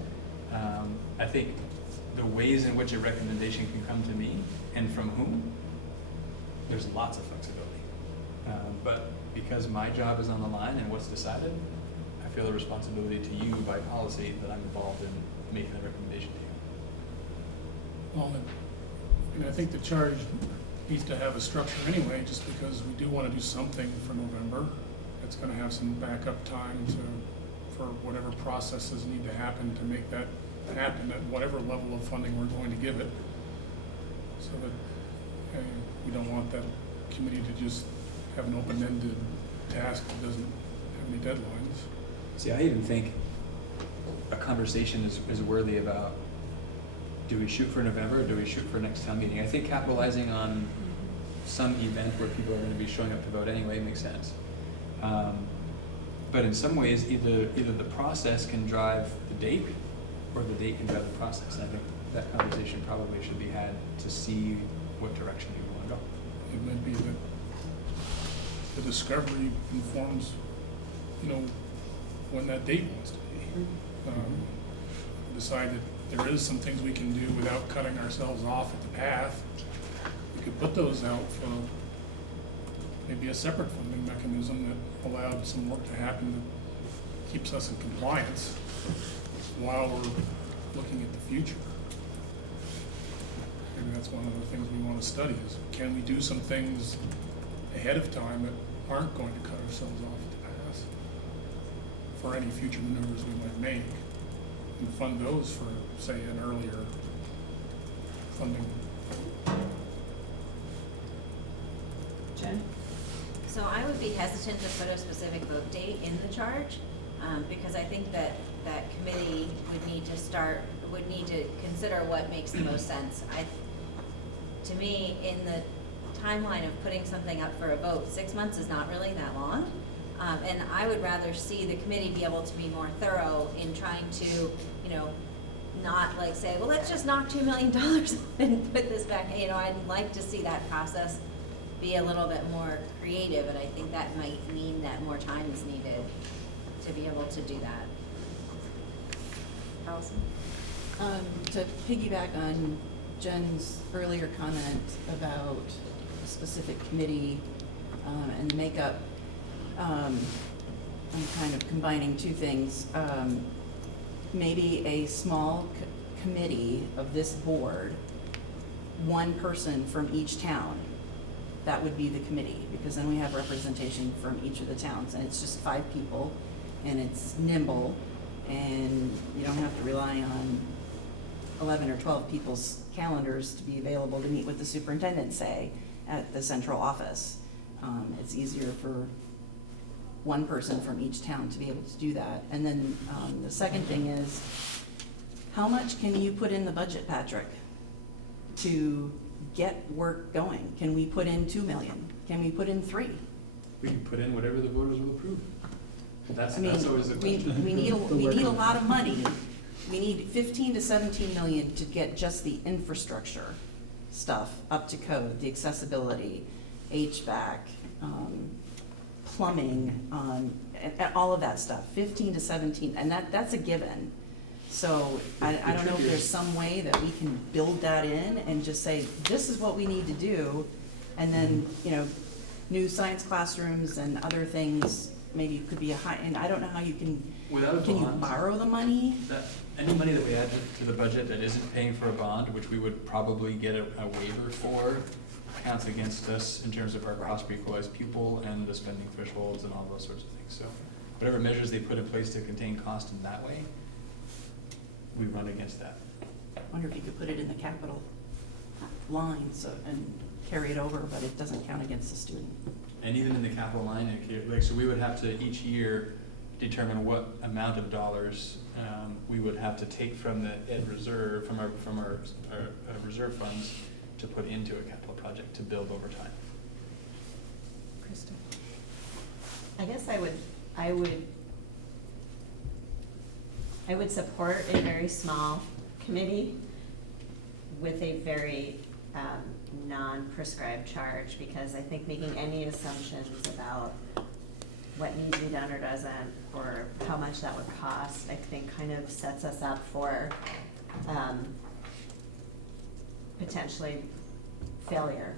I think the ways in which a recommendation can come to me and from whom, there's lots of flexibility. But because my job is on the line and what's decided, I feel a responsibility to you by policy that I'm involved in making the recommendation to you. Well, and I think the charge needs to have a structure anyway, just because we do want to do something for November. It's going to have some backup time for whatever processes need to happen to make that happen at whatever level of funding we're going to give it. So that we don't want that committee to just have an open-ended task that doesn't have any deadlines. See, I even think a conversation is worthy about, do we shoot for November or do we shoot for next town meeting? I think capitalizing on some event where people are going to be showing up to vote anyway makes sense. But in some ways, either the process can drive the date or the date can drive the process. And I think that conversation probably should be had to see what direction you want to go. It might be that the discovery informs, when that date wants to be. Decide that there is some things we can do without cutting ourselves off at the path. We could put those out for maybe a separate funding mechanism that allowed some work to happen that keeps us in compliance while we're looking at the future. Maybe that's one of the things we want to study is, can we do some things ahead of time that aren't going to cut ourselves off at the pass for any future maneuvers we might make, and fund those for, say, an earlier funding. Jen? So I would be hesitant to put a specific vote date in the charge, because I think that committee would need to consider what makes the most sense. To me, in the timeline of putting something up for a vote, 6 months is not really that long. And I would rather see the committee be able to be more thorough in trying to, not like say, well, let's just knock $2 million and put this back. I'd like to see that process be a little bit more creative, and I think that might mean that more time is needed to be able to do that. Allison? To piggyback on Jen's earlier comment about a specific committee and makeup, I'm kind of combining two things. Maybe a small committee of this board, one person from each town, that would be the committee, because then we have representation from each of the towns, and it's just 5 people, and it's nimble, and you don't have to rely on 11 or 12 people's calendars to be available to meet with the superintendent, say, at the central office. It's easier for one person from each town to be able to do that. And then the second thing is, how much can you put in the budget, Patrick, to get work going? Can we put in 2 million? Can we put in 3? We can put in whatever the voters will approve. That's always the we question. need a lot of money. We need 15 to 17 million to get just the infrastructure stuff up to code, the accessibility, HVAC, plumbing, and all of that stuff. 15 to 17, and that's a given. So I don't know if there's some way that we can build that in and just say, this is what we need to do, and then, new science classrooms and other things, maybe it could be a high, and I don't know how you can, Without a can you bond, borrow the money? any money that we add to the budget that isn't paying for a bond, which we would probably get a waiver for, counts against us in terms of our cost per equalized pupil and the spending thresholds and all those sorts of things. So whatever measures they put in place to contain cost in that way, we run against that. I wonder if you could put it in the capital line and carry it over, but it doesn't count against the student. And even in the capital line, so we would have to each year determine what amount of dollars we would have to take from the ed reserve, from our reserve funds, to put into a capital project to build over time. Krista? I guess I would support a very small committee with a very non-prescribed charge, because I think making any assumptions about what needs to be done or doesn't, or how much that would cost, I think kind of sets us up for potentially failure.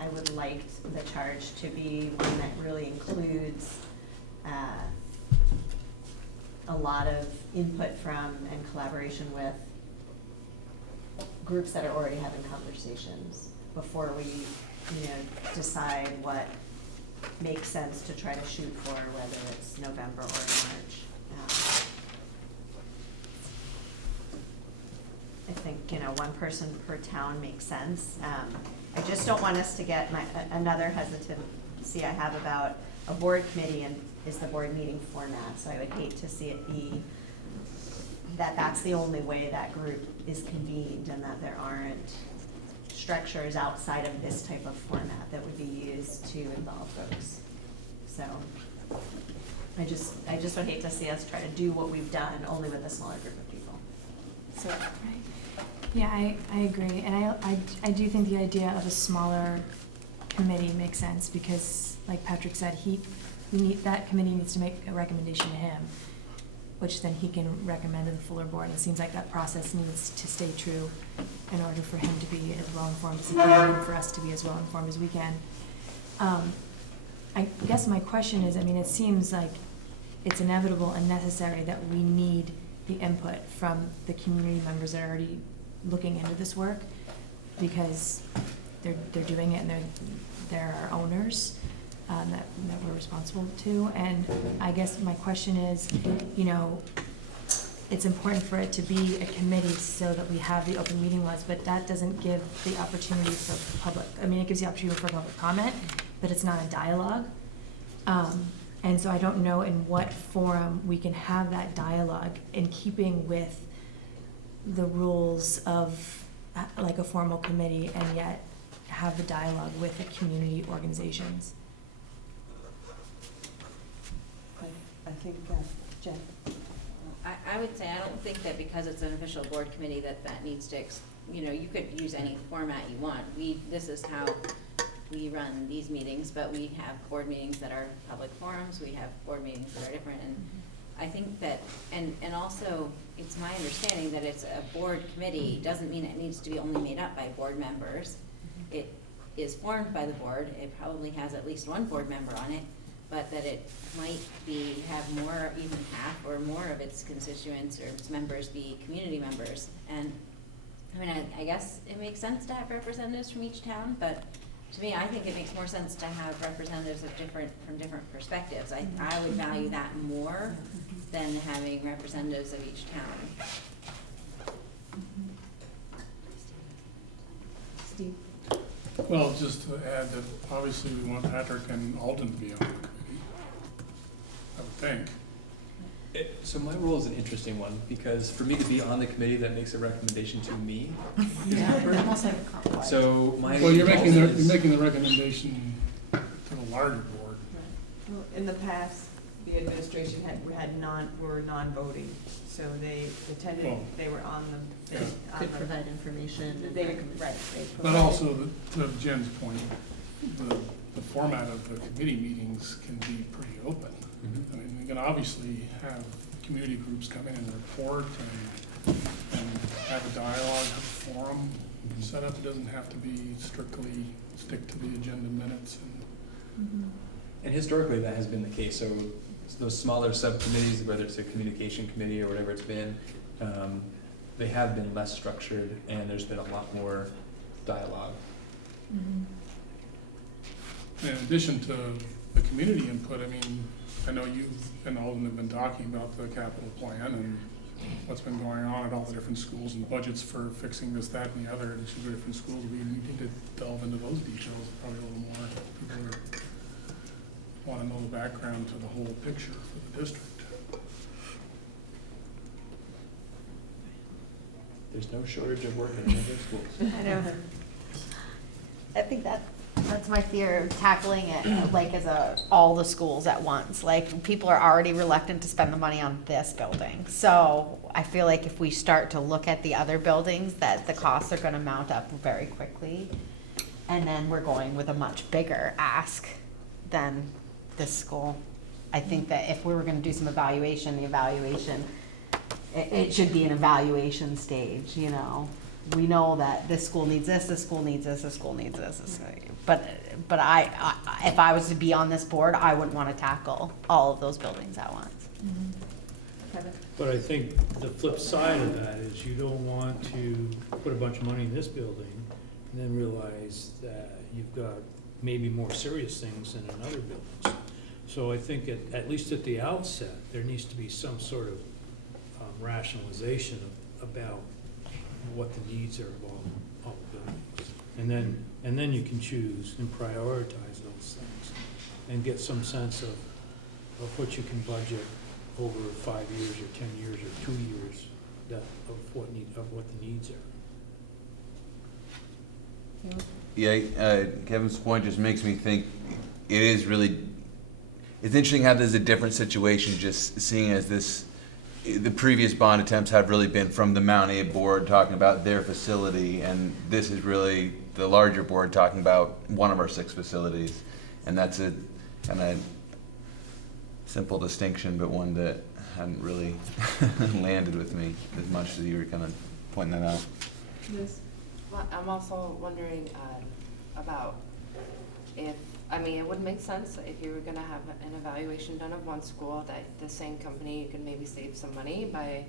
I would like the charge to be one that really includes a lot of input from and collaboration with groups that are already having conversations before we, decide what makes sense to try to shoot for, whether it's November or March. I think, one person per town makes sense. I just don't want us to get another hesitancy I have about a board committee and is the board meeting format. So I would hate to see it be that that's the only way that group is convened and that there aren't structures outside of this type of format that would be used to involve folks. So I just would hate to see us try to do what we've done only with a smaller group of people. So. Right. Yeah, I agree, and I do think the idea of a smaller committee makes sense because, like Patrick said, that committee needs to make a recommendation to him, which then he can recommend to the fuller board. It seems like that process needs to stay true in order for him to be as well informed as he can, and for us to be as well informed as we can. I guess my question is, it seems like it's inevitable and necessary that we need the input from the community members that are already looking into this work, because they're doing it and they're our owners that we're responsible to. And I guess my question is, it's important for it to be a committee so that we have the open meeting laws, but that doesn't give the opportunity for public, it gives the opportunity for public comment, but it's not a dialogue. And so I don't know in what forum we can have that dialogue in keeping with the rules of like a formal committee and yet have the dialogue with the community organizations. I think, Jen? I would say, I don't think that because it's an official board committee that needs to, you could use any format you want. This is how we run these meetings, but we have board meetings that are public forums, we have board meetings that are different, and I think that, and also, it's my understanding that it's a board committee, doesn't mean it needs to be only made up by board members. It is formed by the board, it probably has at least one board member on it, but that it might have more, even half or more of its constituents or its members be community members. And, I guess it makes sense to have representatives from each town, but to me, I think it makes more sense to have representatives from different perspectives. I would value that more than having representatives of each town. Steve? Well, just to add that obviously we want Patrick and Alden to be on the committee, I would think. So my role is an interesting one, because for me to be on the committee, that makes a recommendation to me. Almost like a conflict. So my Well, you're making involvement the recommendation to the larger board. Well, in the past, the administration were non-voting, so they attended, Well, they were on the. yeah. Could provide information and They, recommendations. right. They But provided- also, to Jen's point, the format of the committee meetings can be pretty open. You can obviously have community groups come in and report and have a dialogue, have a forum set up. It doesn't have to be strictly stick to the agenda minutes. And historically, that has been the case. So those smaller subcommittees, whether it's a communication committee or whatever it's been, they have been less structured, and there's been a lot more dialogue. In addition to the community input, I know you and Alden have been talking about the capital plan and what's been going on at all the different schools and budgets for fixing this, that, and the other at each of the different schools. We need to delve into those details probably a little more. People want to know the background to the whole picture for the district. There's no shortage of work in any of those schools. I know. I think that's my fear of tackling it like as all the schools at once. Like, people are already reluctant to spend the money on this building. So I feel like if we start to look at the other buildings, that the costs are gonna mount up very quickly. And then we're going with a much bigger ask than this school. I think that if we were gonna do some evaluation, it should be an evaluation stage, we know that this school needs this school needs this school needs this. But if I was to be on this board, I wouldn't want to tackle all of those buildings at once. But I think the flip side of that is you don't want to put a bunch of money in this building and then realize that you've got maybe more serious things in another building. So I think at least at the outset, there needs to be some sort of rationalization about what the needs are of all the buildings. And then you can choose and prioritize those things and get some sense of what you can budget over 5 years or 10 years or 2 years of what the needs are. Yeah, Kevin's point just makes me think it is really, it's interesting how there's a different situation, just seeing as the previous bond attempts have really been from the Mount A board talking about their facility, and this is really the larger board talking about one of our 6 facilities. And that's a kind of simple distinction, but one that hadn't really landed with me as much as you were kind of pointing that out. Yes. Well, I'm also wondering about if, I mean, it would make sense if you were going to have an evaluation done of one school, that the same company, you could maybe save some money by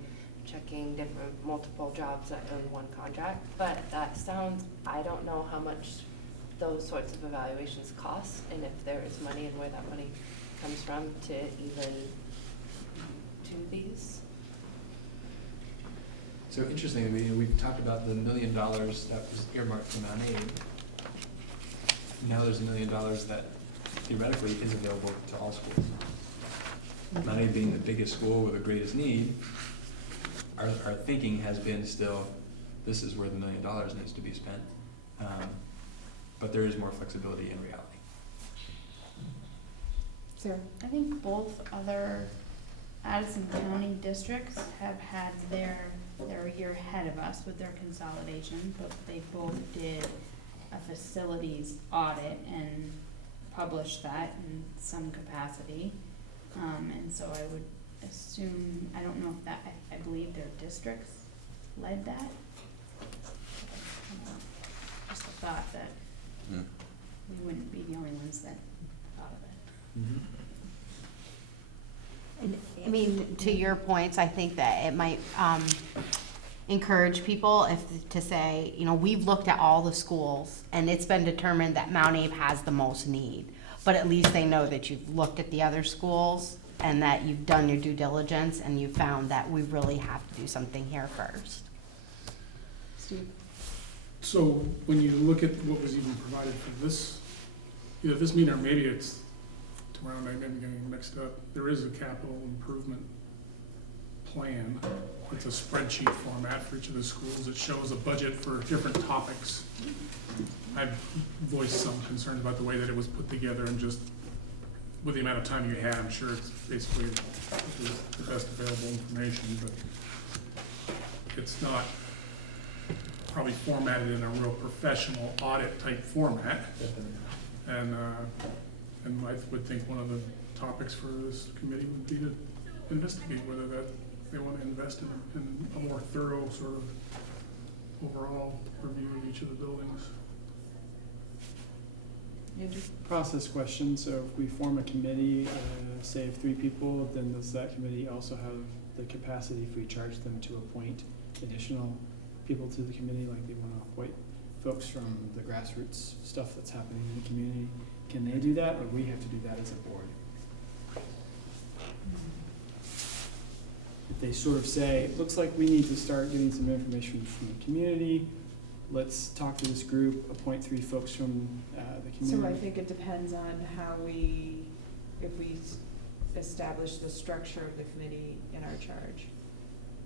checking multiple jobs in one contract. But that sounds, I don't know how much those sorts of evaluations cost, and if there is money and where that money comes from to even do these. So interestingly, we've talked about the $1 million that was earmarked for Mount Aid. Now there's $1 million that theoretically is available to all schools. Mount Aid being the biggest school with the greatest need, our thinking has been still, this is where the $1 million needs to be spent. But there is more flexibility in reality. Sarah? I think both other Addison County districts have had they're a year ahead of us with their consolidation, but they both did a facilities audit and published that in some capacity. And so I would assume, I don't know if that, I believe their districts led that. Just a thought that we wouldn't be the only ones that thought of it. Mm-hmm. And, I mean, to your points, I think that it might encourage people to say, you know, we've looked at all the schools and it's been determined that Mount Abe has the most need. But at least they know that you've looked at the other schools and that you've done your due diligence and you found that we really have to do something here first. Steve? So when you look at what was even provided for this, either this meeting or maybe it's tomorrow night, maybe getting mixed up, there is a capital improvement plan. It's a spreadsheet format for each of the schools. It shows a budget for different topics. I've voiced some concerns about the way that it was put together and just with the amount of time you had, I'm sure it's basically the best available information, but it's not probably formatted in a real professional audit type format. And I would think one of the topics for this committee would be to investigate whether that they want to invest in a more thorough sort of overall review of each of the buildings. Process question, so if we form a committee, say of 3 people, then does that committee also have the capacity, if we charge them, to appoint additional people to the committee, like they want to appoint folks from the grassroots stuff that's happening in the community? Can they do that, or we have to do that as a board? If they sort of say, it looks like we need to start getting some information from the community, let's talk to this group, appoint 3 folks from the community. So I think it depends on how if we establish the structure of the committee in our charge,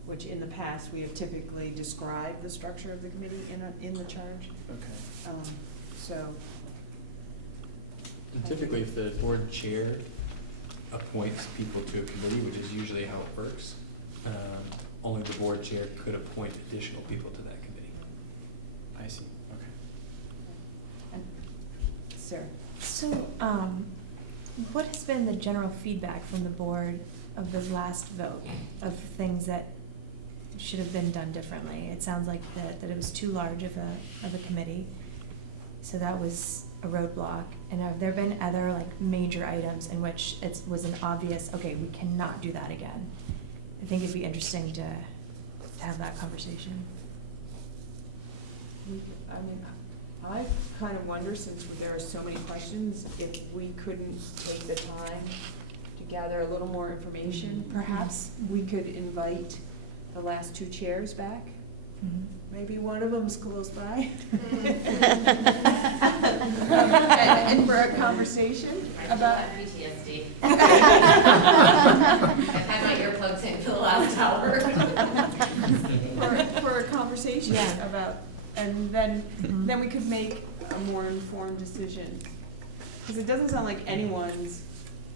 which in the past, we have typically described the structure of the committee in the charge. Okay. So. And typically, if the board chair appoints people to a committee, which is usually how it works, only the board chair could appoint additional people to that committee. I see. Okay. And Sarah? So, what has been the general feedback from the board of the last vote of things that should have been done differently. It sounds like that it was too large of a committee. So that was a roadblock. And have there been other like major items in which it was an obvious, okay, we cannot do that again? I think it'd be interesting to have that conversation. I mean, I kind of wonder, since there are so many questions, if we couldn't take the time to gather a little more information. Perhaps we could invite the last two chairs back. Maybe one of them's close by. And for a conversation about PTSD. I've had my earplugs in for the last hour. for a conversation about, and then we could make a more informed decision. Because it doesn't sound like anyone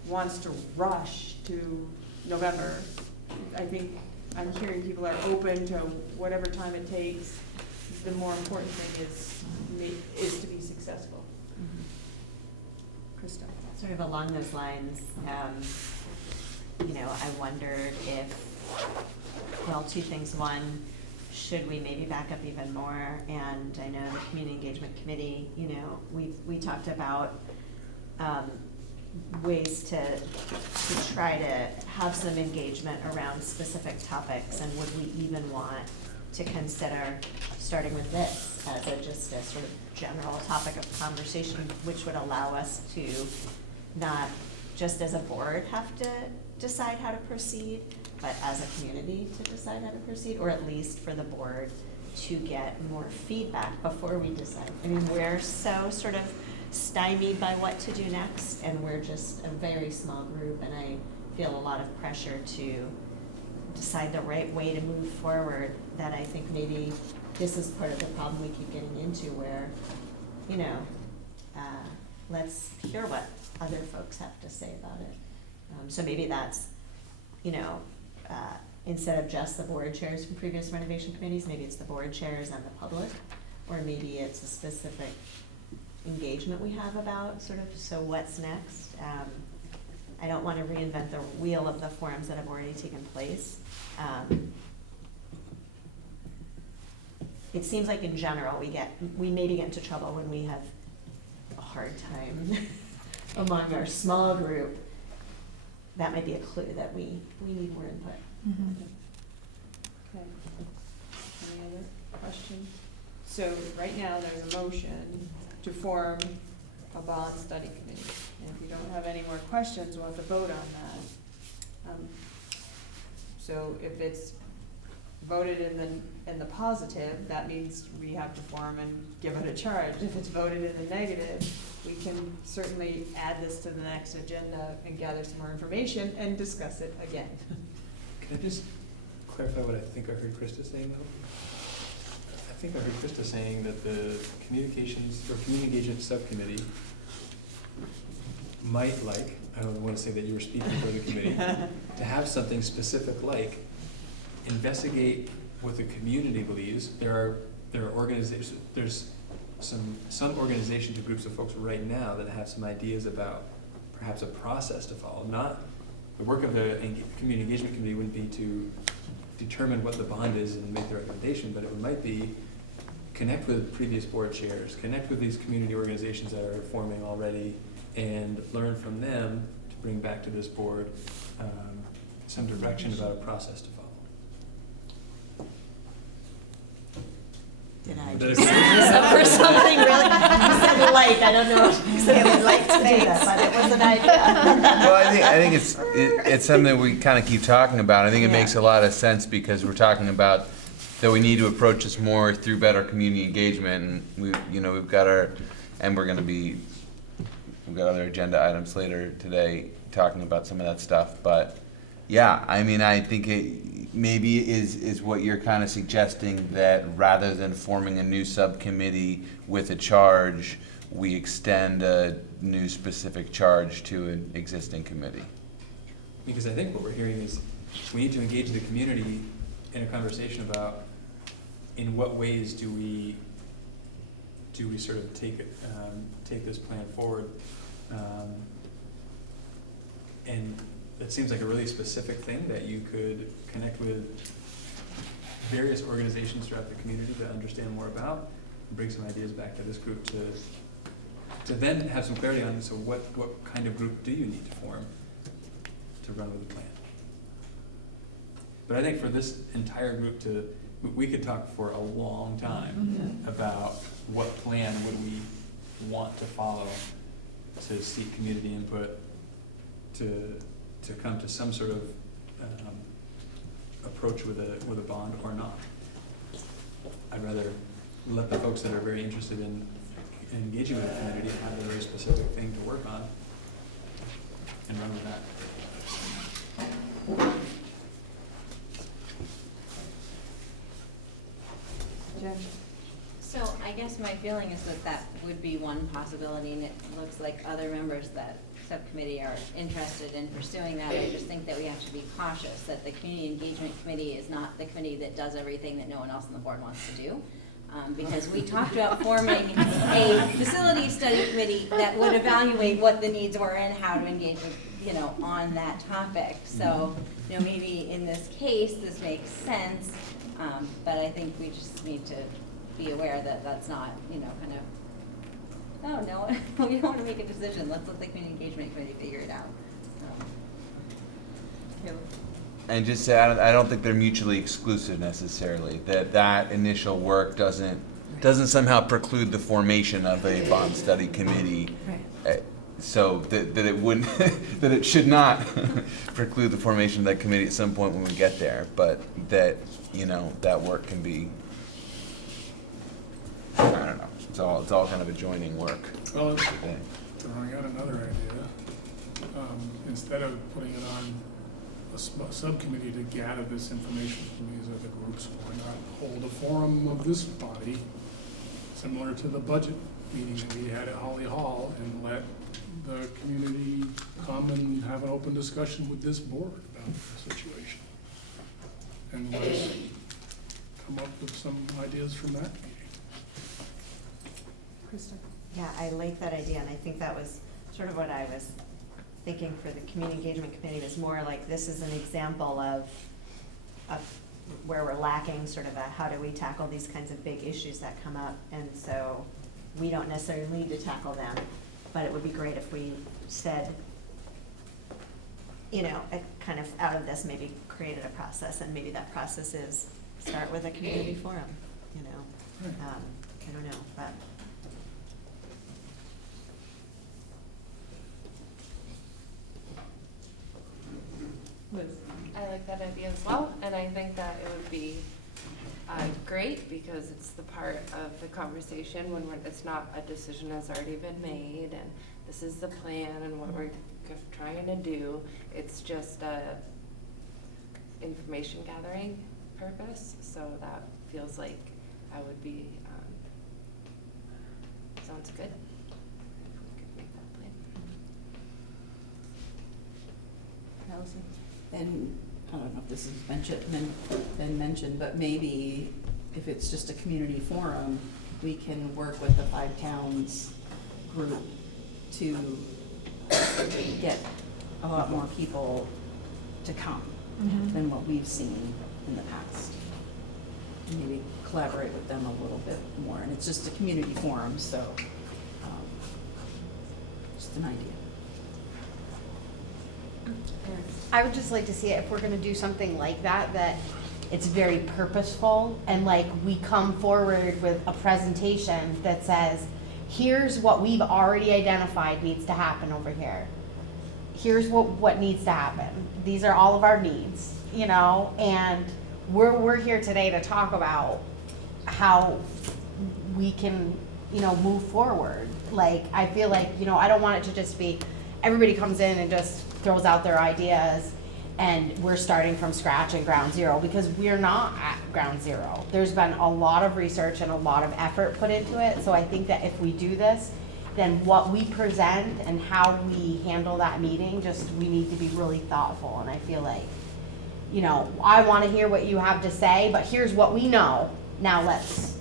wants to rush to November. I think I'm hearing people are open to whatever time it takes. The more important thing is to be successful. Krista? Sort of along those lines, I wondered if, well, two things. One, should we maybe back up even more? And I know the Community Engagement Committee, we talked about ways to try to have some engagement around specific topics, and would we even want to consider starting with this as just a sort of general topic of conversation, which would allow us to not just as a board have to decide how to proceed, but as a community to decide how to proceed, or at least for the board to get more feedback before we decide. I mean, we're so sort of stymied by what to do next, and we're just a very small group, and I feel a lot of pressure to decide the right way to move forward, that I think maybe this is part of the problem we keep getting into, where, let's hear what other folks have to say about it. So maybe that's, instead of just the board chairs from previous renovation committees, maybe it's the board chairs and the public, or maybe it's a specific engagement we have about sort of, so what's next? I don't want to reinvent the wheel of the forums that have already taken place. It seems like in general we maybe get into trouble when we have a hard time among our small group. That might be a clue that we need more input. Okay. Any other questions? So right now, there's a motion to form a bond study committee. And if you don't have any more questions, we'll have to vote on that. So if it's voted in the positive, that means we have to form and give it a charge. If it's voted in the negative, we can certainly add this to the next agenda and gather some more information and discuss it again. Can I just clarify what I think I heard Krista saying though? I think I heard Krista saying that the communications or community engagement subcommittee might like, I don't want to say that you were speaking for the committee, to have something specific like investigate what the community believes. There are organizations, there's some organizations or groups of folks right now that have some ideas about perhaps a process to follow. Not the work of the community engagement committee wouldn't be to determine what the bond is and make the recommendation, but it might be connect with previous board chairs, connect with these community organizations that are forming already, and learn from them to bring back to this board some direction about a process to follow. Did I That just is- use up for something really? You said like, I don't know if I would like to do that, but it was an idea. Well, I think it's something we kind of keep talking about. I think it Yeah. makes a lot of sense because we're talking about that we need to approach this more through better community engagement, and we've got we've got other agenda items later today talking about some of that stuff. But yeah, I mean, I think it maybe is what you're kind of suggesting, that rather than forming a new subcommittee with a charge, we extend a new specific charge to an existing committee. Because I think what we're hearing is we need to engage the community in a conversation about in what ways do we sort of take this plan forward, and that seems like a really specific thing that you could connect with various organizations throughout the community to understand more about, and bring some ideas back to this group to then have some clarity on, so what kind of group do you need to form to run with the plan? But I think for this entire group we could talk for a long time about what plan would we want to follow to seek community input, to come to some sort of approach with a bond or not. I'd rather let the folks that are very interested in engaging with the community have a very specific thing to work on and run with that. So I guess my feeling is that would be one possibility, and it looks like other members of that subcommittee are interested in pursuing that. I just think that we have to be cautious that the Community Engagement Committee is not the committee that does everything that no one else on the board wants to do. Because we talked about forming a facility study committee that would evaluate what the needs were and how to engage with, on that topic. So, maybe in this case, this makes sense, but I think we just need to be aware that that's not, oh, no, we don't want to make a decision. Let's let the Community Engagement Committee figure it out. And just say, I don't think they're mutually exclusive necessarily. That initial work doesn't somehow preclude the formation of a bond study committee. Right. So that it wouldn't, that it should not preclude the formation of that committee at some point when we get there. But that that work can be, I don't know. It's all kind of adjoining work. Well, throwing out another idea, instead of putting it on a subcommittee to gather this information from these other groups, why not hold a forum of this body, similar to the budget meeting that we had at Holly Hall, and let the community come and have an open discussion with this board about the situation. And let's come up with some ideas from that meeting. Krista? Yeah, I like that idea, and I think that was sort of what I was thinking for the Community Engagement Committee, was more like this is an example of where we're lacking sort of how do we tackle these kinds of big issues that come up, and so we don't necessarily need to tackle them, but it would be great if we said, kind of out of this maybe created a process, and maybe that process is start with a community forum, I don't know, but. I like that idea as well, and I think that it would be great because it's the part of the conversation when it's not a decision has already been made and this is the plan and what we're trying to do. It's just a information gathering purpose, so that feels like I would be, sounds good. We could make that plan. Allison? And I don't know if this has been mentioned, but maybe if it's just a community forum, we can work with the 5 towns group to get a lot more people to come than what we've seen in the past. And maybe collaborate with them a little bit more. And it's just a community forum, so just an idea. I would just like to see it, if we're gonna do something like that, that it's very purposeful, and like we come forward with a presentation that says, here's what we've already identified needs to happen over here. Here's what needs to happen. These are all of our needs, and we're here today to talk about how we can, move forward. Like, I feel like, I don't want it to just be, everybody comes in and just throws out their ideas and we're starting from scratch and ground zero, because we're not at ground zero. There's been a lot of research and a lot of effort put into it. So I think that if we do this, then what we present and how we handle that meeting, we need to be really thoughtful. And I feel like, I want to hear what you have to say, but here's what we know. Now let's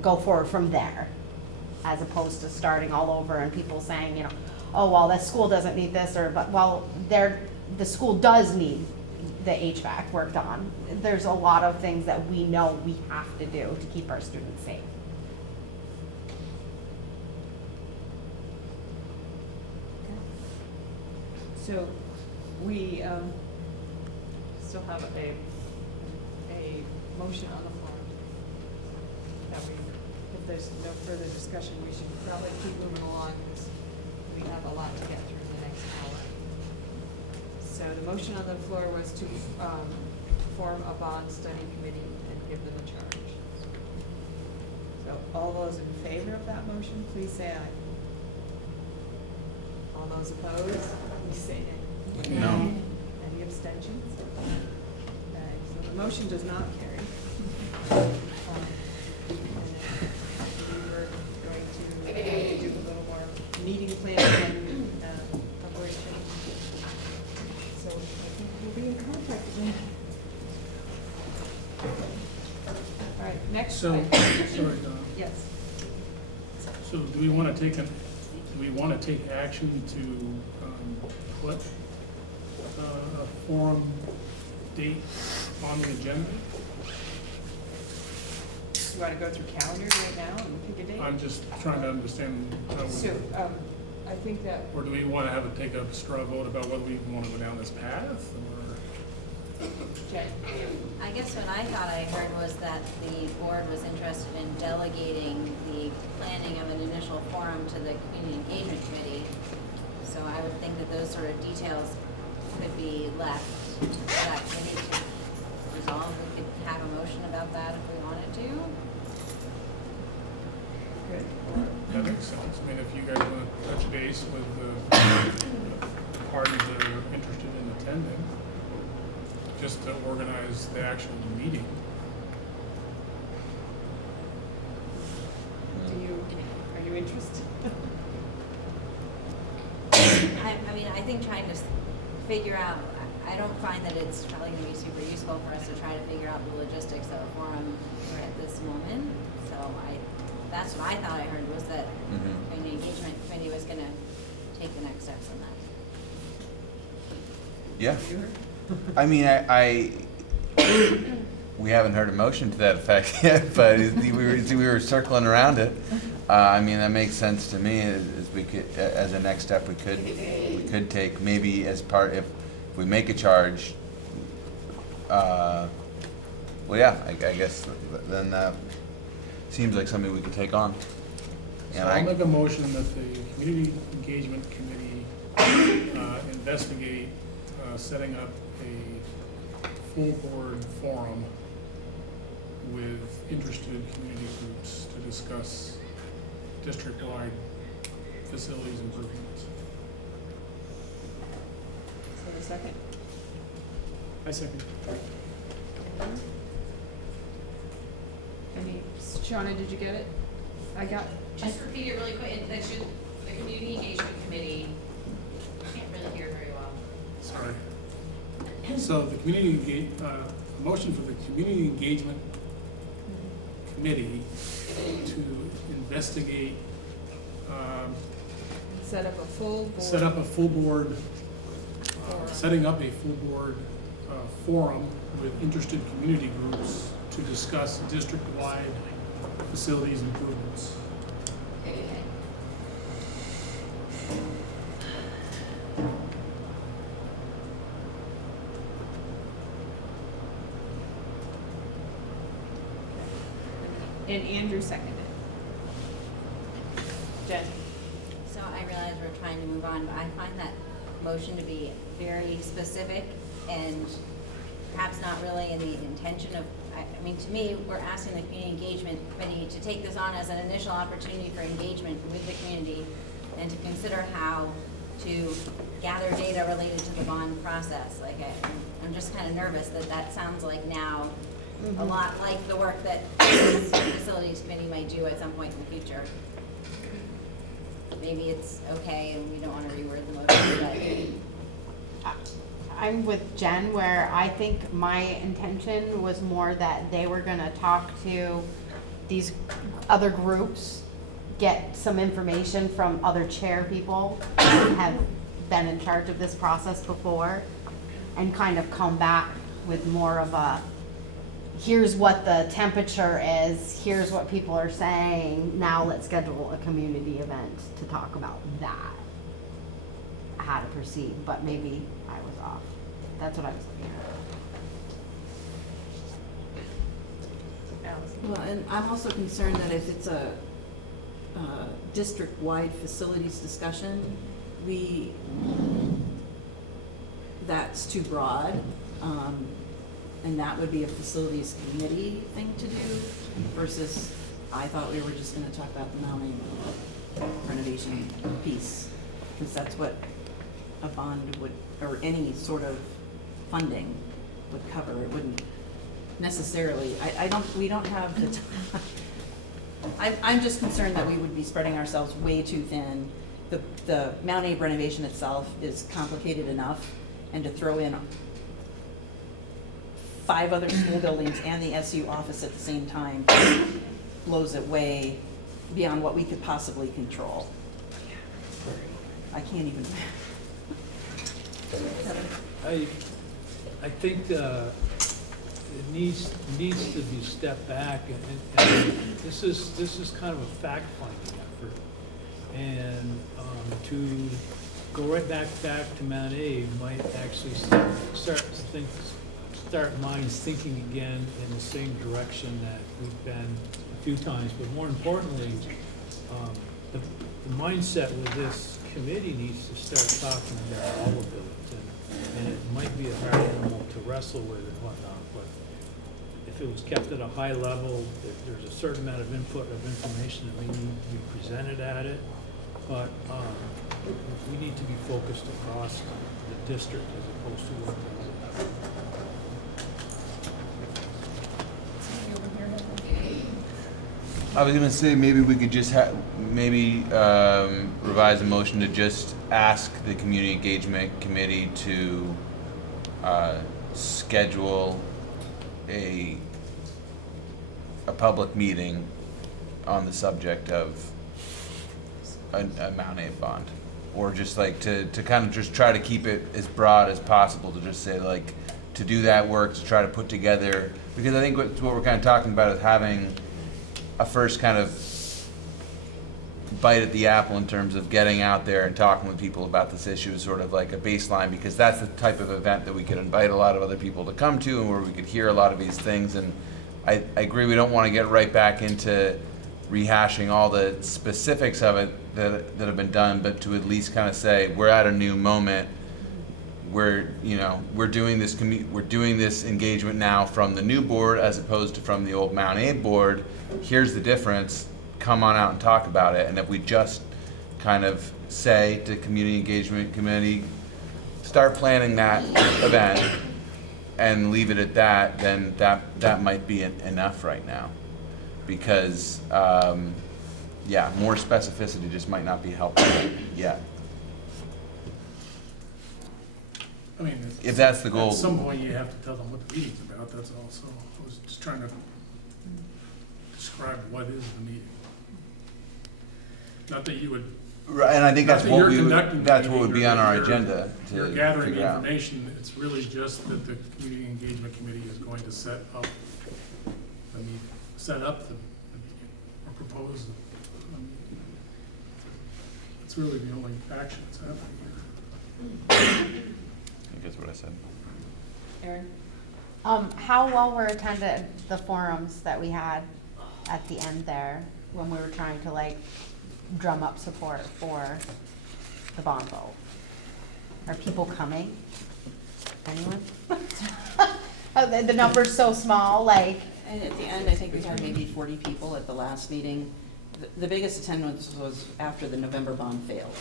go forward from there, as opposed to starting all over and people saying, oh, well, that school doesn't need this, or, but, well, the school does need the HVAC worked on. There's a lot of things that we know we have to do to keep our students safe. So we still have a motion on the floor. That we, if there's no further discussion, we should probably keep moving along because we have a lot to get through in the next hour. So the motion on the floor was to form a bond study committee and give them a charge. So all those in favor of that motion, please say aye. All those opposed, please say nay. No. Any abstentions? Okay, so the motion does not carry. And then we were going to do a little more meeting planning and preparation. So I think we'll be in contact again. All right, next. So, item. sorry, Don. Yes. So do we want to take action to put a forum date on the agenda? You want to go through calendars right now and pick a date? I'm just trying to understand how we, So, I think that, or do we want to take a straw vote about whether we want to go down this path, or? Jen, I guess what I thought I heard was that the board was interested in delegating the planning of an initial forum to the community engagement committee. So I would think that those sort of details could be left to that committee to resolve. We could have a motion about that if we wanted to. good. That makes sense. I mean, if you guys want to touch base with the parties that are interested in attending, just to organize the actual meeting. Are you interested? I mean, I think trying to figure out, I don't find that it's probably going to be super useful for us to try to figure out the logistics of a forum at this moment. So that's what I thought I heard was that the engagement committee was going to take the next steps on that. Yeah. I mean, we haven't heard a motion to that effect yet, but we were circling around it. I mean, that makes sense to me. As we could, as a next step, we could take maybe as part if we make a charge. Well, yeah, I guess then that seems like something we could take on. So I'll make a motion that the Community Engagement Committee investigate setting up a full board forum with interested community groups to discuss district-wide facilities improvements. So a second? I second. Any, Shauna, did you get it? I got. Just repeat it really quick, that should, the community engagement committee, can't really hear very well. Sorry. So the motion for the Community Engagement Committee to investigate, Set up a full board. setting up a full board forum with interested community groups to discuss district-wide facilities improvements. And Andrew seconded. Jen? So I realize we're trying to move on, but I find that motion to be very specific and perhaps not really in the intention of, I mean, to me, we're asking the Community Engagement Committee to take this on as an initial opportunity for engagement with the community and to consider how to gather data related to the bond process. Like, I'm just kind of nervous that that sounds like now a lot like the work that the Facilities Committee might do at some point in the future. Maybe it's okay and we don't want to reword the motion, but. I'm with Jen, where I think my intention was more that they were gonna talk to these other groups, get some information from other chair people who have been in charge of this process before, and kind of come back with more of a, here's what the temperature is, here's what people are saying, now let's schedule a community event to talk about that. How to proceed, but maybe I was off. That's what I was looking at. Well, and I'm also concerned that if it's a district-wide facilities discussion, that's too broad, and that would be a facilities committee thing to do, versus I thought we were just gonna talk about the mounting renovation piece, because that's what a bond would, or any sort of funding would cover. It wouldn't necessarily, we don't have the time. I'm just concerned that we would be spreading ourselves way too thin. The Mount Abe renovation itself is complicated enough, and to throw in 5 other school buildings and the SU office at the same time blows it way beyond what we could possibly control. I can't even. I think it needs to be stepped back, and this is kind of a fact-finding effort, and to go right back to Mount A might actually start minds thinking again in the same direction that we've been a few times. But more importantly, the mindset with this committee needs to start talking about all of it. And it might be a hard animal to wrestle with and whatnot, but if it was kept at a high level, there's a certain amount of input of information that may need to be presented at it, but we need to be focused across the district as opposed to one thing. I was gonna say maybe we could just revise a motion to just ask the community engagement committee to schedule a public meeting on the subject of a Mount Abe bond, or just like to kind of just try to keep it as broad as possible, to just say like to do that work, to try to put together, because I think what we're kind of talking about is having a first kind of bite at the apple in terms of getting out there and talking with people about this issue is sort of like a baseline, because that's the type of event that we could invite a lot of other people to come to and where we could hear a lot of these things. And I agree, we don't want to get right back into rehashing all the specifics of it that have been done, but to at least kind of say we're at a new moment. We're doing this engagement now from the new board as opposed to from the old Mount Abe board. Here's the difference. Come on out and talk about it. And if we just kind of say to community engagement committee, start planning that event and leave it at that, then that might be enough right now. Because more specificity just might not be helpful yet. I mean, if that's the goal. At some point, you have to tell them what the meeting's about, that's all. So I was just trying to describe what is the meeting. Not that you would. Right, and I think that's what would be on our agenda. You're gathering information. It's really just that the community engagement committee is going to set up the meeting, or propose the meeting. It's really the only action that's happening here. I think that's what I said. Erin? How well were attended the forums that we had at the end there when we were trying to like drum up support for the bond vote? Are people coming? Anyone? The number's so small, like. And at the end, I think we had maybe 40 people at the last meeting. The biggest attendance was after the November bond failed.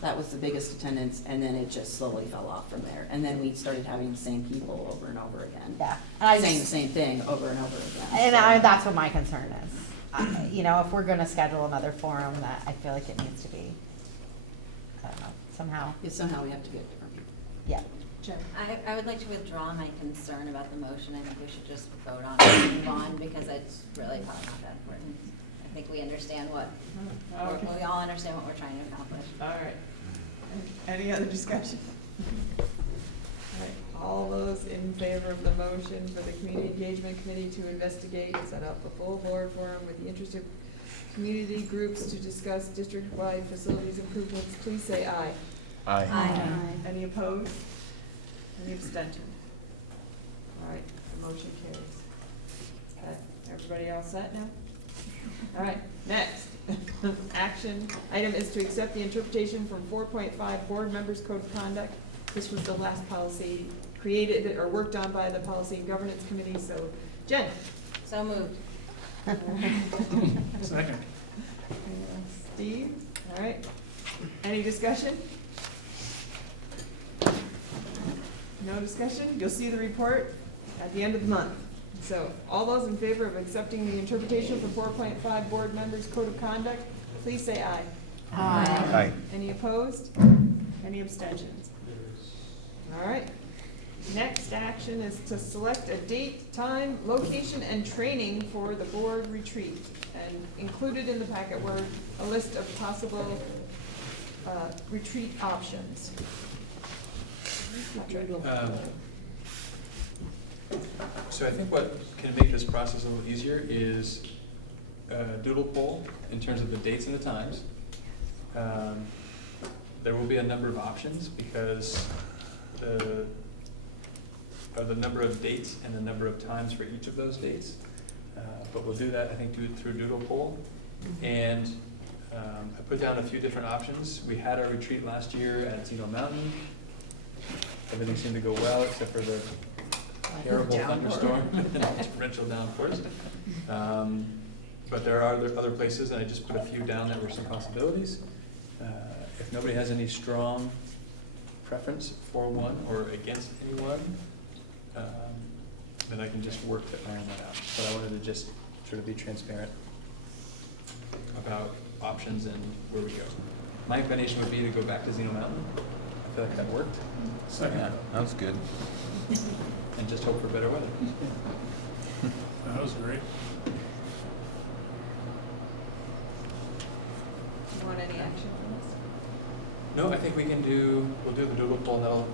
That was the biggest attendance, and then it just slowly fell off from there. And then we started having the same people over and over again. Yeah. Saying the same thing over and over again. And that's what my concern is. If we're gonna schedule another forum, that I feel like it needs to be, I don't know, somehow. Yeah, somehow we have to get different people. Yeah. Sure. I would like to withdraw my concern about the motion. I think we should just vote on it and move on, because it's really probably not that important. I think we understand we all understand what we're trying to accomplish. All right. Any other discussion? All right. All those in favor of the motion for the Community Engagement Committee to investigate and set up a full board forum with the interested community groups to discuss district-wide facilities improvements, please say aye. Aye. Aye. Any opposed? Any abstention? All right, the motion carries. Okay, everybody all set now? All right, next. Action item is to accept the interpretation from 4.5 Board Members Code of Conduct. This was the last policy created or worked on by the Policy and Governance Committee, so Jen. So moved. Second. Steve, all right. Any discussion? No discussion? You'll see the report at the end of the month. So all those in favor of accepting the interpretation for 4.5 Board Members Code of Conduct, please say aye. Aye. Aye. Any opposed? Any abstentions? All right. Next action is to select a date, time, location, and training for the board retreat. And included in the packet were a list of possible retreat options. So I think what can make this process a little easier is doodle poll in terms of the dates and the times. There will be a number of options because of the number of dates and the number of times for each of those dates. But we'll do that, I think, through doodle poll. And I put down a few different options. We had our retreat last year at Zeno Mountain. Everything seemed to go well except for the terrible thunderstorm and torrential downpours. But there are other places, and I just put a few down that were some possibilities. If nobody has any strong preference for one or against anyone, then I can just work to iron that out. But I wanted to just sort of be transparent about options and where we go. My inclination would be to go back to Zeno Mountain. I feel like that worked. Second. Yeah, that was good. And just hope for better weather. That was great. Do you want any action on this? No, I think we'll do the doodle poll and that'll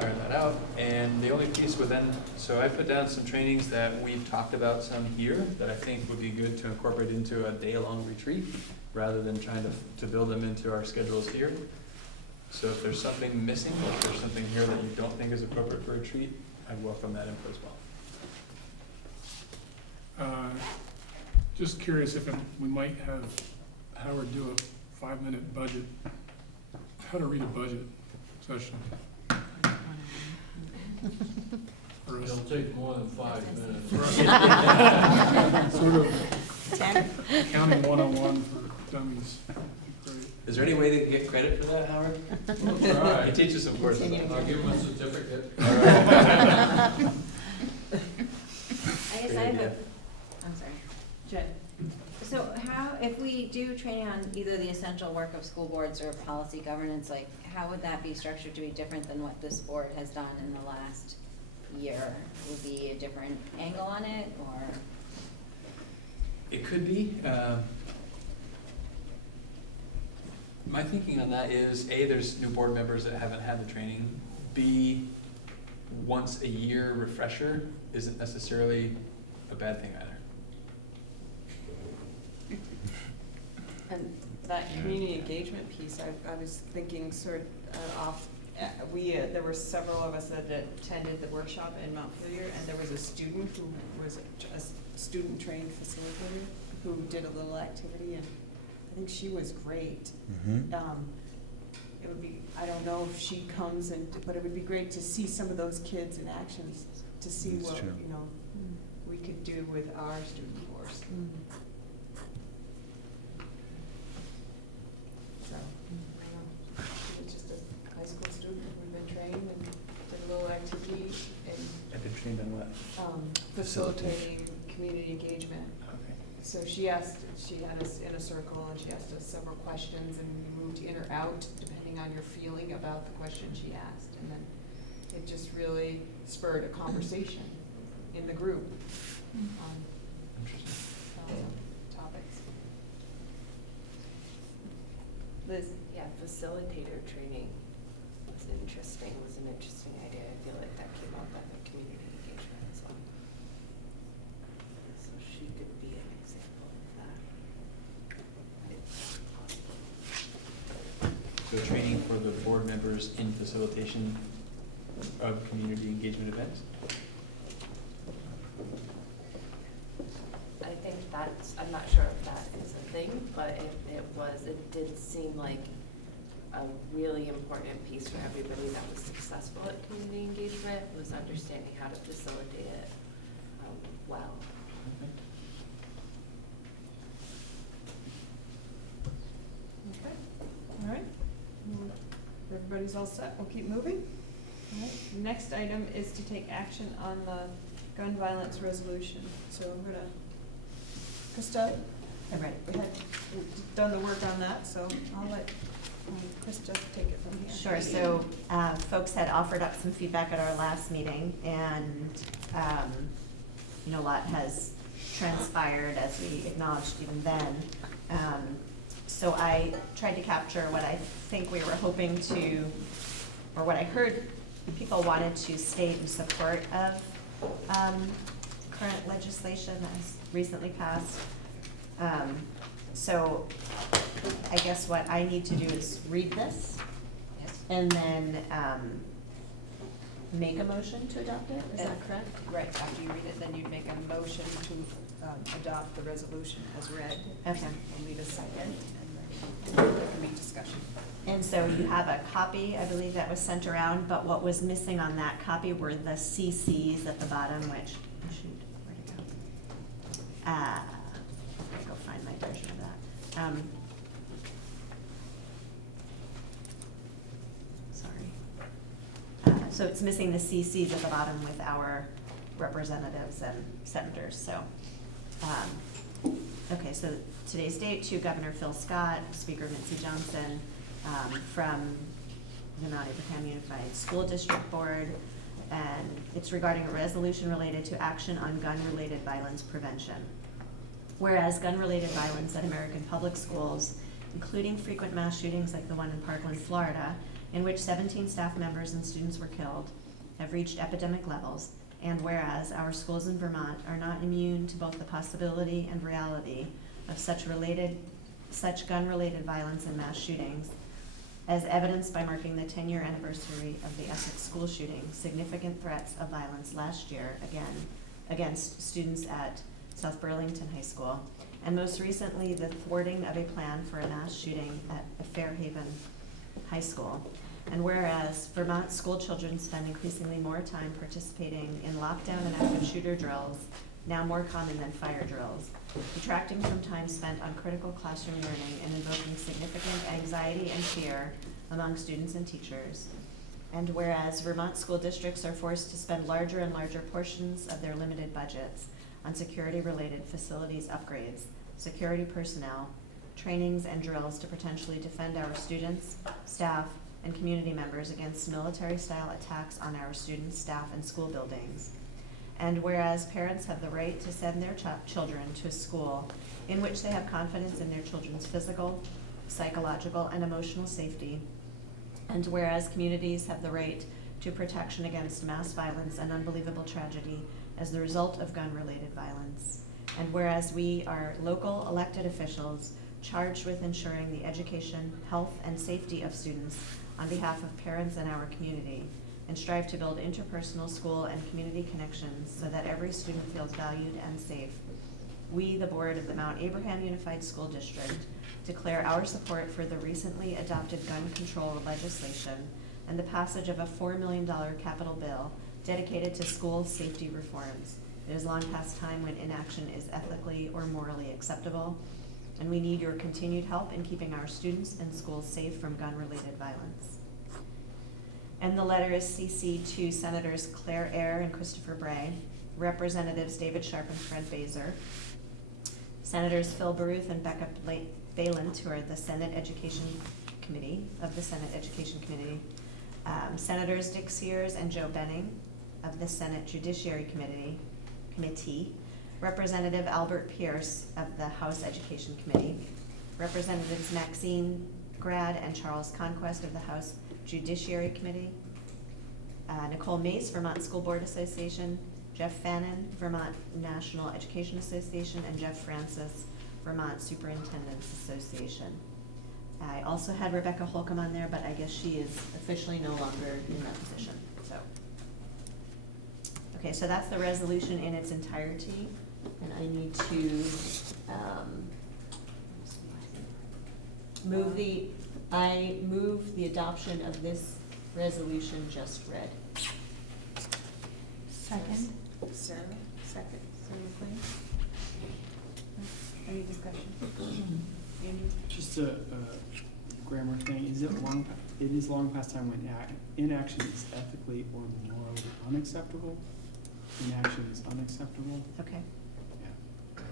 iron that out. And the only piece would then, so I put down some trainings that we've talked about some here that I think would be good to incorporate into a day-long retreat rather than trying to build them into our schedules here. So if there's something missing, or if there's something here that you don't think is appropriate for a retreat, I'd welcome that input as well. Just curious if we might have Howard do a 5-minute budget, how to read a budget session. For us. It'll take more than 5 minutes. For us. Sort of accounting 101 for dummies. Great. Is there any way they can get credit for that, Howard? We'll try. I teach you some courses. I'll give them a certificate. All right. I guess I have I'm sorry. Jen. So how, if we do training on either the essential work of school boards or policy governance, like, how would that be structured to be different than what this board has done in the last year? Would be a different angle on it, or? It could be. My thinking on that is, A, there's new board members that haven't had the training. B, once a year refresher isn't necessarily a bad thing either. And that community engagement piece, I was thinking sort of there were several of us that attended the workshop in Montpelier, and there was a student who was a student trained facilitator who did a little activity, and I think she was great. It would be, I don't know if she comes but it would be great to see some of those kids in action, to see That's what, true. we could do with our student force. So, I don't know, she was just a high school student who'd been trained and did a little activity in I've been trained on what? facilitating community engagement. Okay. So she had us in a circle, and she asked us several questions, and we moved in or out depending on your feeling about the question she asked. And then it just really spurred a conversation in the group on topics. Liz? Yeah, facilitator training was an interesting idea. I feel like that came up at the community engagement as well. So she could be an example of that. So training for the board members in facilitation of community engagement events? I think that's, I'm not sure if that is a thing, but it did seem like a really important piece for everybody that was successful at community engagement was understanding how to facilitate it well. Okay, all right. Everybody's all set, we'll keep moving. All right, next item is to take action on the gun violence resolution. So I'm gonna, Krista, I'm ready. we had done the work on that, so I'll let Krista take it from here. Sure, so folks had offered up some feedback at our last meeting, and a lot has transpired as we acknowledged even then. So I tried to capture what I think we were hoping to, or what I heard people wanted to state in support of current legislation that has recently passed. So I guess what I need to do is read this and then make a motion to adopt it, is that correct? Right, after you read it, then you'd make a motion to adopt the resolution as read. Okay. We'll leave a second, and then there can be discussion. And so you have a copy, I believe, that was sent around, but what was missing on that copy were the CCs at the bottom, which, shoot, where'd it go? I gotta go find my version of that. Sorry. So it's missing the CCs at the bottom with our representatives and senators, so. Okay, so today's date to Governor Phil Scott, Speaker Mincy Johnson, from the Mount Abraham Unified School District Board, and it's regarding a resolution related to action on gun-related violence prevention. Whereas gun-related violence at American public schools, including frequent mass shootings like the one in Parkland, Florida, in which 17 staff members and students were killed, have reached epidemic levels, and whereas our schools in Vermont are not immune to both the possibility and reality of such gun-related violence and mass shootings, as evidenced by marking the 10-year anniversary of the Essex school shooting, significant threats of violence last year, again, against students at South Burlington High School, and most recently, the thwarting of a plan for a mass shooting at Fairhaven High School. And whereas Vermont school children spend increasingly more time participating in lockdown and active shooter drills, now more common than fire drills, detracting from time spent on critical classroom learning and invoking significant anxiety and fear among students and teachers. And whereas Vermont school districts are forced to spend larger and larger portions of their limited budgets on security-related facilities upgrades, security personnel, trainings and drills to potentially defend our students, staff, and community members against military-style attacks on our students, staff, and school buildings. And whereas parents have the right to send their children to a school in which they have confidence in their children's physical, psychological, and emotional safety, and whereas communities have the right to protection against mass violence and unbelievable tragedy as the result of gun-related violence, and whereas we are local elected officials charged with ensuring the education, health, and safety of students on behalf of parents in our community, and strive to build interpersonal school and community connections so that every student feels valued and safe, we, the board of the Mount Abraham Unified School District, declare our support for the recently adopted gun control legislation and the passage of a $4 million capital bill dedicated to school safety reforms. It is long past time when inaction is ethically or morally acceptable, and we need your continued help in keeping our students and schools safe from gun-related violence. And the letter is CC to Senators Claire Eyre and Christopher Bray, Representatives David Sharp and Fred Bazer, Senators Phil Baruth and Becca Balint, who are the Senate Education Committee, Senators Dick Sears and Joe Benning of the Senate Judiciary Committee, Representative Albert Pierce of the House Education Committee, Representatives Maxine grad, and Charles Conquest of the House Judiciary Committee. Nicole Mace, Vermont School Board Association, Jeff Fannin, Vermont National Education Association, and Jeff Francis, Vermont Superintendents Association. I also had Rebecca Holcomb on there, but I guess she is officially no longer in that position, so. Okay, so that's the resolution in its entirety, and I need to, I move the adoption of this resolution just read. Second. Sarah, second. Sarah McLean? Any discussion? Andrew? Just a grammar thing, is it is long past time when inaction is ethically or morally unacceptable? Inaction is unacceptable? Okay. Yeah.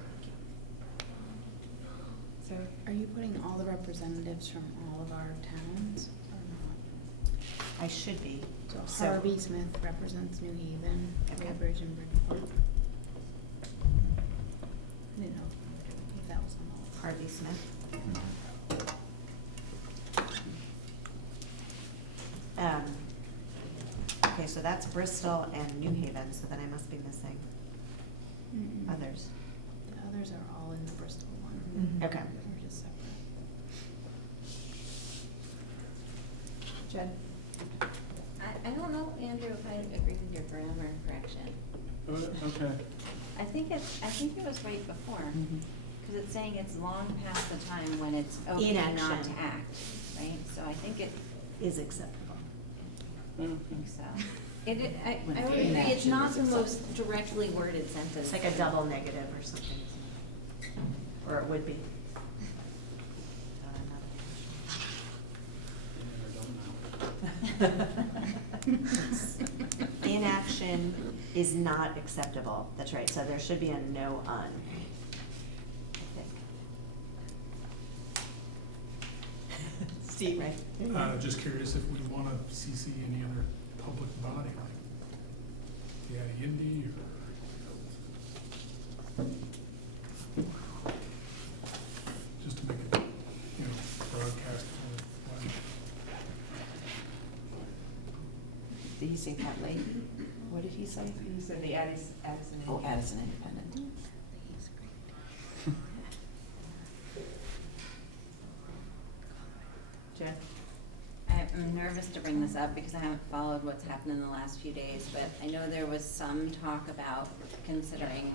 So are you putting all the representatives from all of our towns or not? I should be. So Harvey Smith represents New Haven, Woodbridge, and Bridgeport. I didn't know if that was on all. Harvey Smith. Okay, so that's Bristol and New Haven, so then I must be missing others. The others are all in the Bristol one. Okay. We're just separate. Jen? I don't know, Andrew, if I agree with your grammar correction. Okay. I think it was right before, because it's saying it's long past the time when it's okay not Inaction. to act, right? So I think it Is acceptable. I think so. I would agree, it's not the most directly worded sentence. It's like a double negative or something, isn't it? Or it would be. Inaction is not acceptable, that's right, so there should be a no un. I think. Steve, right? Just curious if we want to CC any other public body, like the Indy or just to make it, broadcastable. Did he say Pat Leahy? What did he say? He said the Addison. Oh, Addison Independent. Jen? I'm nervous to bring this up because I haven't followed what's happened in the last few days, but I know there was some talk about considering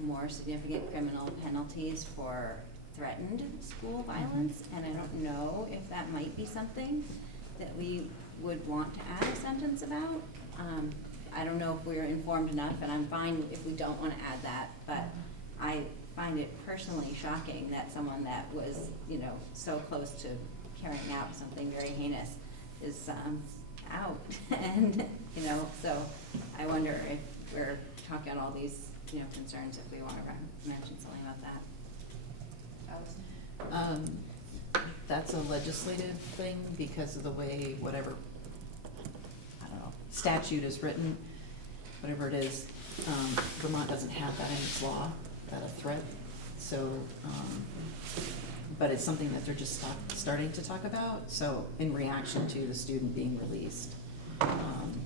more significant criminal penalties for threatened school violence, and I don't know if that might be something that we would want to add a sentence about. I don't know if we're informed enough, and I'm fine if we don't want to add that, but I find it personally shocking that someone that was, so close to carrying out something very heinous is out. And, so I wonder if we're talking all these, concerns, if we want to mention something about that. That's a legislative thing because of the way whatever, I don't know, statute is written, whatever it is, Vermont doesn't have that in its law, that a threat. So, but it's something that they're just starting to talk about, so in reaction to the student being released.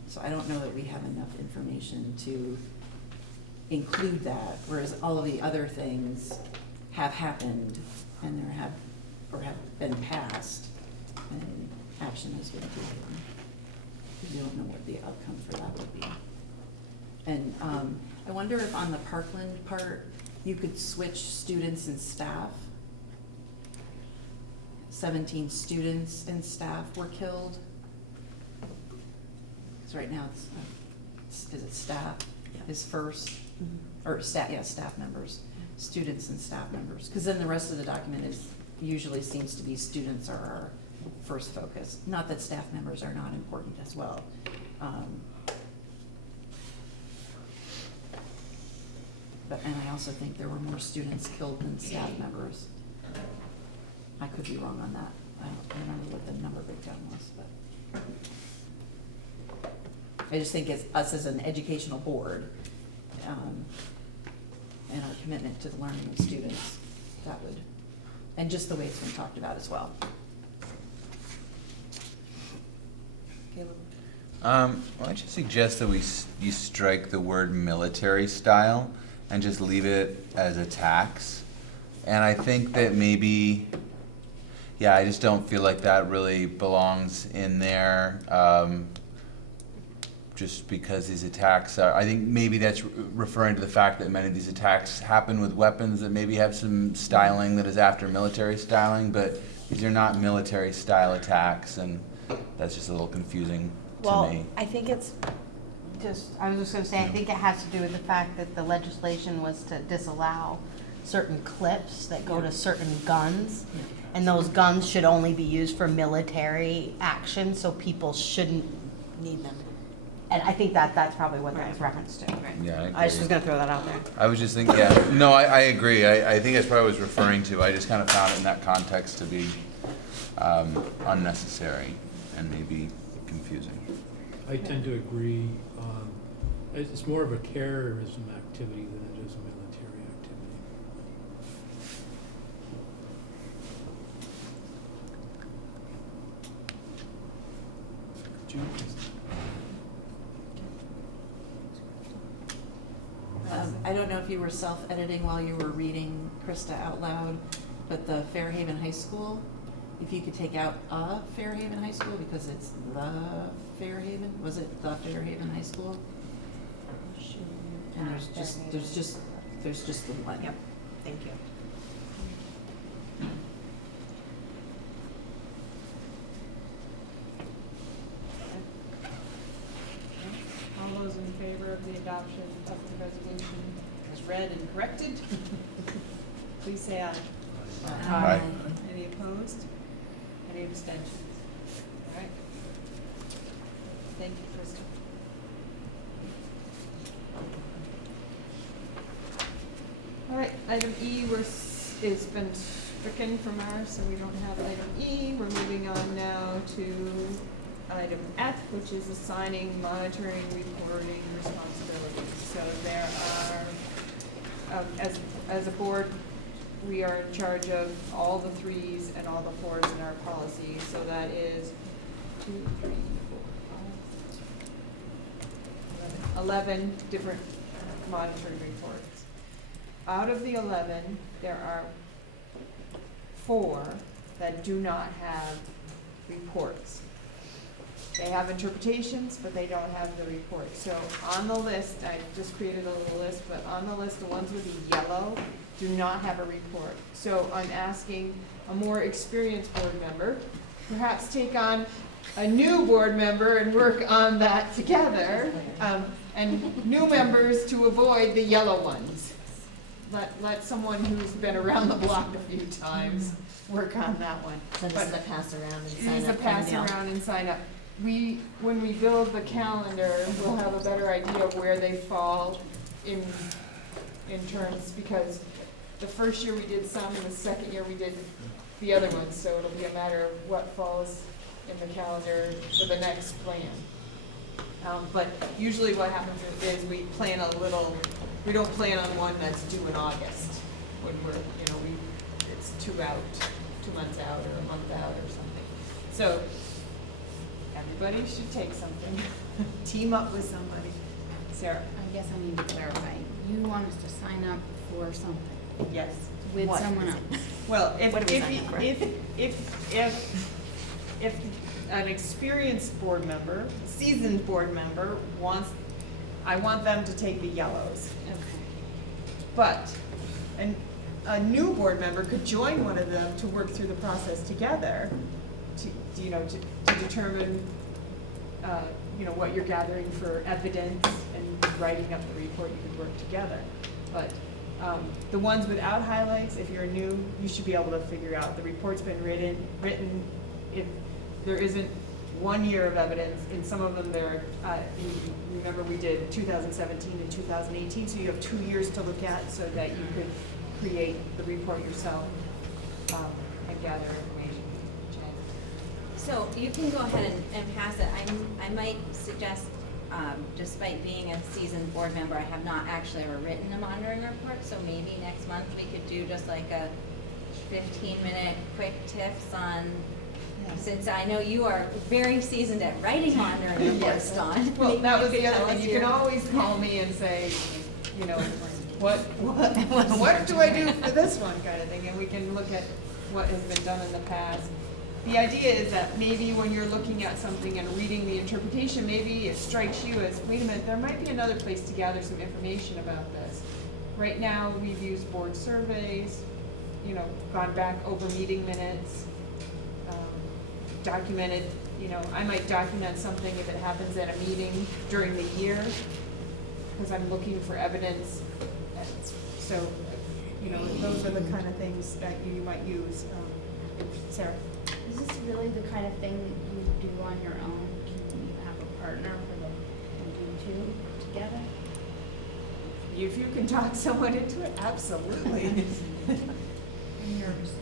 So I don't know that we have enough information to include that, whereas all of the other things have happened and there have been passed and action has been taken. We don't know what the outcome for that would be. And I wonder if on the Parkland part, you could switch students and staff. 17 students and staff were killed. So right now is it staff is first? Or staff members, students and staff members. Because then the rest of the document usually seems to be students are our first focus. Not that staff members are not important as well. And I also think there were more students killed than staff members. I could be wrong on that. I don't remember what the number breakdown was, but I just think us as an educational board, and our commitment to the learning of students, that would, and just the way it's been talked about as well. Caleb? Why don't you suggest that you strike the word military style and just leave it as a tax? And I think that maybe, yeah, I just don't feel like that really belongs in there. Just because these attacks are, I think maybe that's referring to the fact that many of these attacks happen with weapons that maybe have some styling that is after military styling, but these are not military style attacks, and that's just a little confusing to Well, me. I think it's just, I was just gonna say, I think it has to do with the fact that the legislation was to disallow certain clips that go to certain guns. And those guns should only be used for military action, so people shouldn't need them. And I think that that's probably what that was referenced to. Yeah, I just was gonna throw that out there. I was just thinking, yeah, no, I agree. I think that's probably what I was referring to. I just kind of found it in that context to be unnecessary and maybe confusing. I tend to agree. It's more of a terrorism activity than it is a military activity. I don't know if you were self-editing while you were reading Krista out loud, but the Fairhaven High School, if you could take out a Fairhaven High School, because it's the Fairhaven, was it the Fairhaven High School? And there's just the one. Yep, thank you. All those in favor of the adoption of the resolution as read and corrected, please say aye. Aye. Any opposed? Any abstentions? All right. Thank you, Krista. All right, item E has been stricken from ours, so we don't have item E. We're moving on now to item F, which is assigning monitoring, reporting responsibilities. So there are, as a board, we are in charge of all the 3s and all the 4s in our policy. So that is 2, 3, 4, 5, 11 different monitoring reports. Out of the 11, there are 4 that do not have reports. They have interpretations, but they don't have the report. So on the list, I just created a little list, but on the list, the ones with the yellow do not have a report. So I'm asking a more experienced board member, perhaps take on a new board member and work on that together, and new members to avoid the yellow ones. Let someone who's been around the block a few times work on that one. So this is a pass around and sign up. It is a pass around and sign up. When we build the calendar, we'll have a better idea of where they fall in terms, because the first year we did some, and the second year we did the other ones, so it'll be a matter of what falls in the calendar for the next plan. But usually what happens is we plan we don't plan on one that's due in August, when it's 2 months out, or a month out, or something. So, everybody should take something, team up with somebody. Sarah? I guess I need to clarify. You want us to sign up for something? Yes. With What? someone else? Well, What do we sign up for? if an experienced board member, seasoned board member I want them to take the yellows. Okay. But a new board member could join one of them to work through the process together to determine, what you're gathering for evidence and writing up the report. You could work together. But the ones without highlights, if you're new, you should be able to figure out the report's been written. If there isn't 1 year of evidence, in some of them remember we did 2017 and 2018, so you have 2 years to look at so that you could create the report yourself and gather information. So you can go ahead and pass it. I might suggest, despite being a seasoned board member, I have not actually ever written a monitoring report, so maybe next month we could do just like a 15-minute quick tips on since I know you are very seasoned at writing monitoring reports, Dawn. Well, maybe that you was could the other tell thing, us you can your- always call me and say, you know, what do I do for this one kind of thing, and we can look at what has been done in the past. The idea is that maybe when you're looking at something and reading the interpretation, maybe it strikes you as, wait a minute, there might be another place to gather some information about this. Right now, we've used board surveys, you know, gone back over meeting minutes, documented, you know, I might document something if it happens at a meeting during the year, because I'm looking for evidence. So, you know, those are the kind of things that you might use. Sarah? Is this really the kind of thing you do on your own? Can you have a partner for the, and do two together? If you can talk someone into it, absolutely. I'm nervous.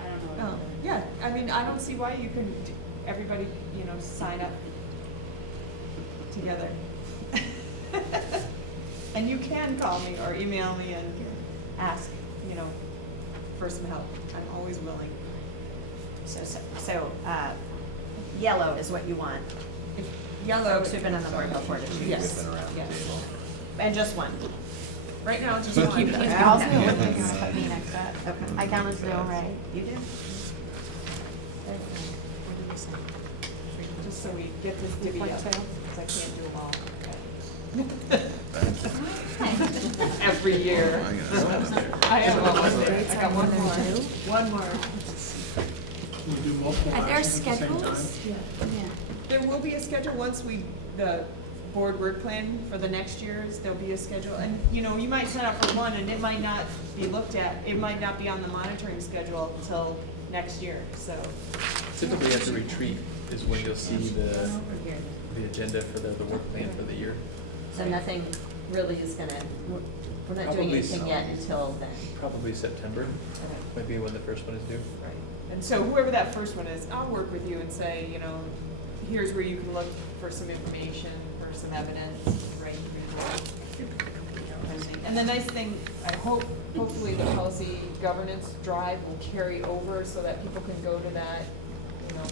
I don't know. Oh, yeah, I mean, I don't see why you can, everybody, you know, sign up together. And you can call me or email me and ask, you know, for some help. I'm always willing. So, yellow is what you want. Yellow. Folks who've been on the board before to choose. Yes. Been around the Yes. table. And just one. Right now, just You one. keep it. I'll do it. Put me next up. Okay. I count as no, right? You do. Just so we get this divvy Like up, so. because I can't do them all. Every year. I have one there. I got one more. One more. Can we do multiple Are there actions at the same time? schedules? Yeah. There will be a schedule once the board work plan for the next year's, there'll be a schedule. And, you know, you might sign up for one and it might not be looked at, it might not be on the monitoring schedule until next year, so. Typically at the retreat is when you'll see the agenda for the work plan for the year. So nothing really is gonna, we're not doing Probably anything so. yet until then. Probably September, might be when the first one is due. Right. And so whoever that first one is, I'll work with you and say, you know, here's where you can look for some information, for some evidence, right? And the nice thing, I hope, hopefully the policy governance drive will carry over so that people can go to that, you know,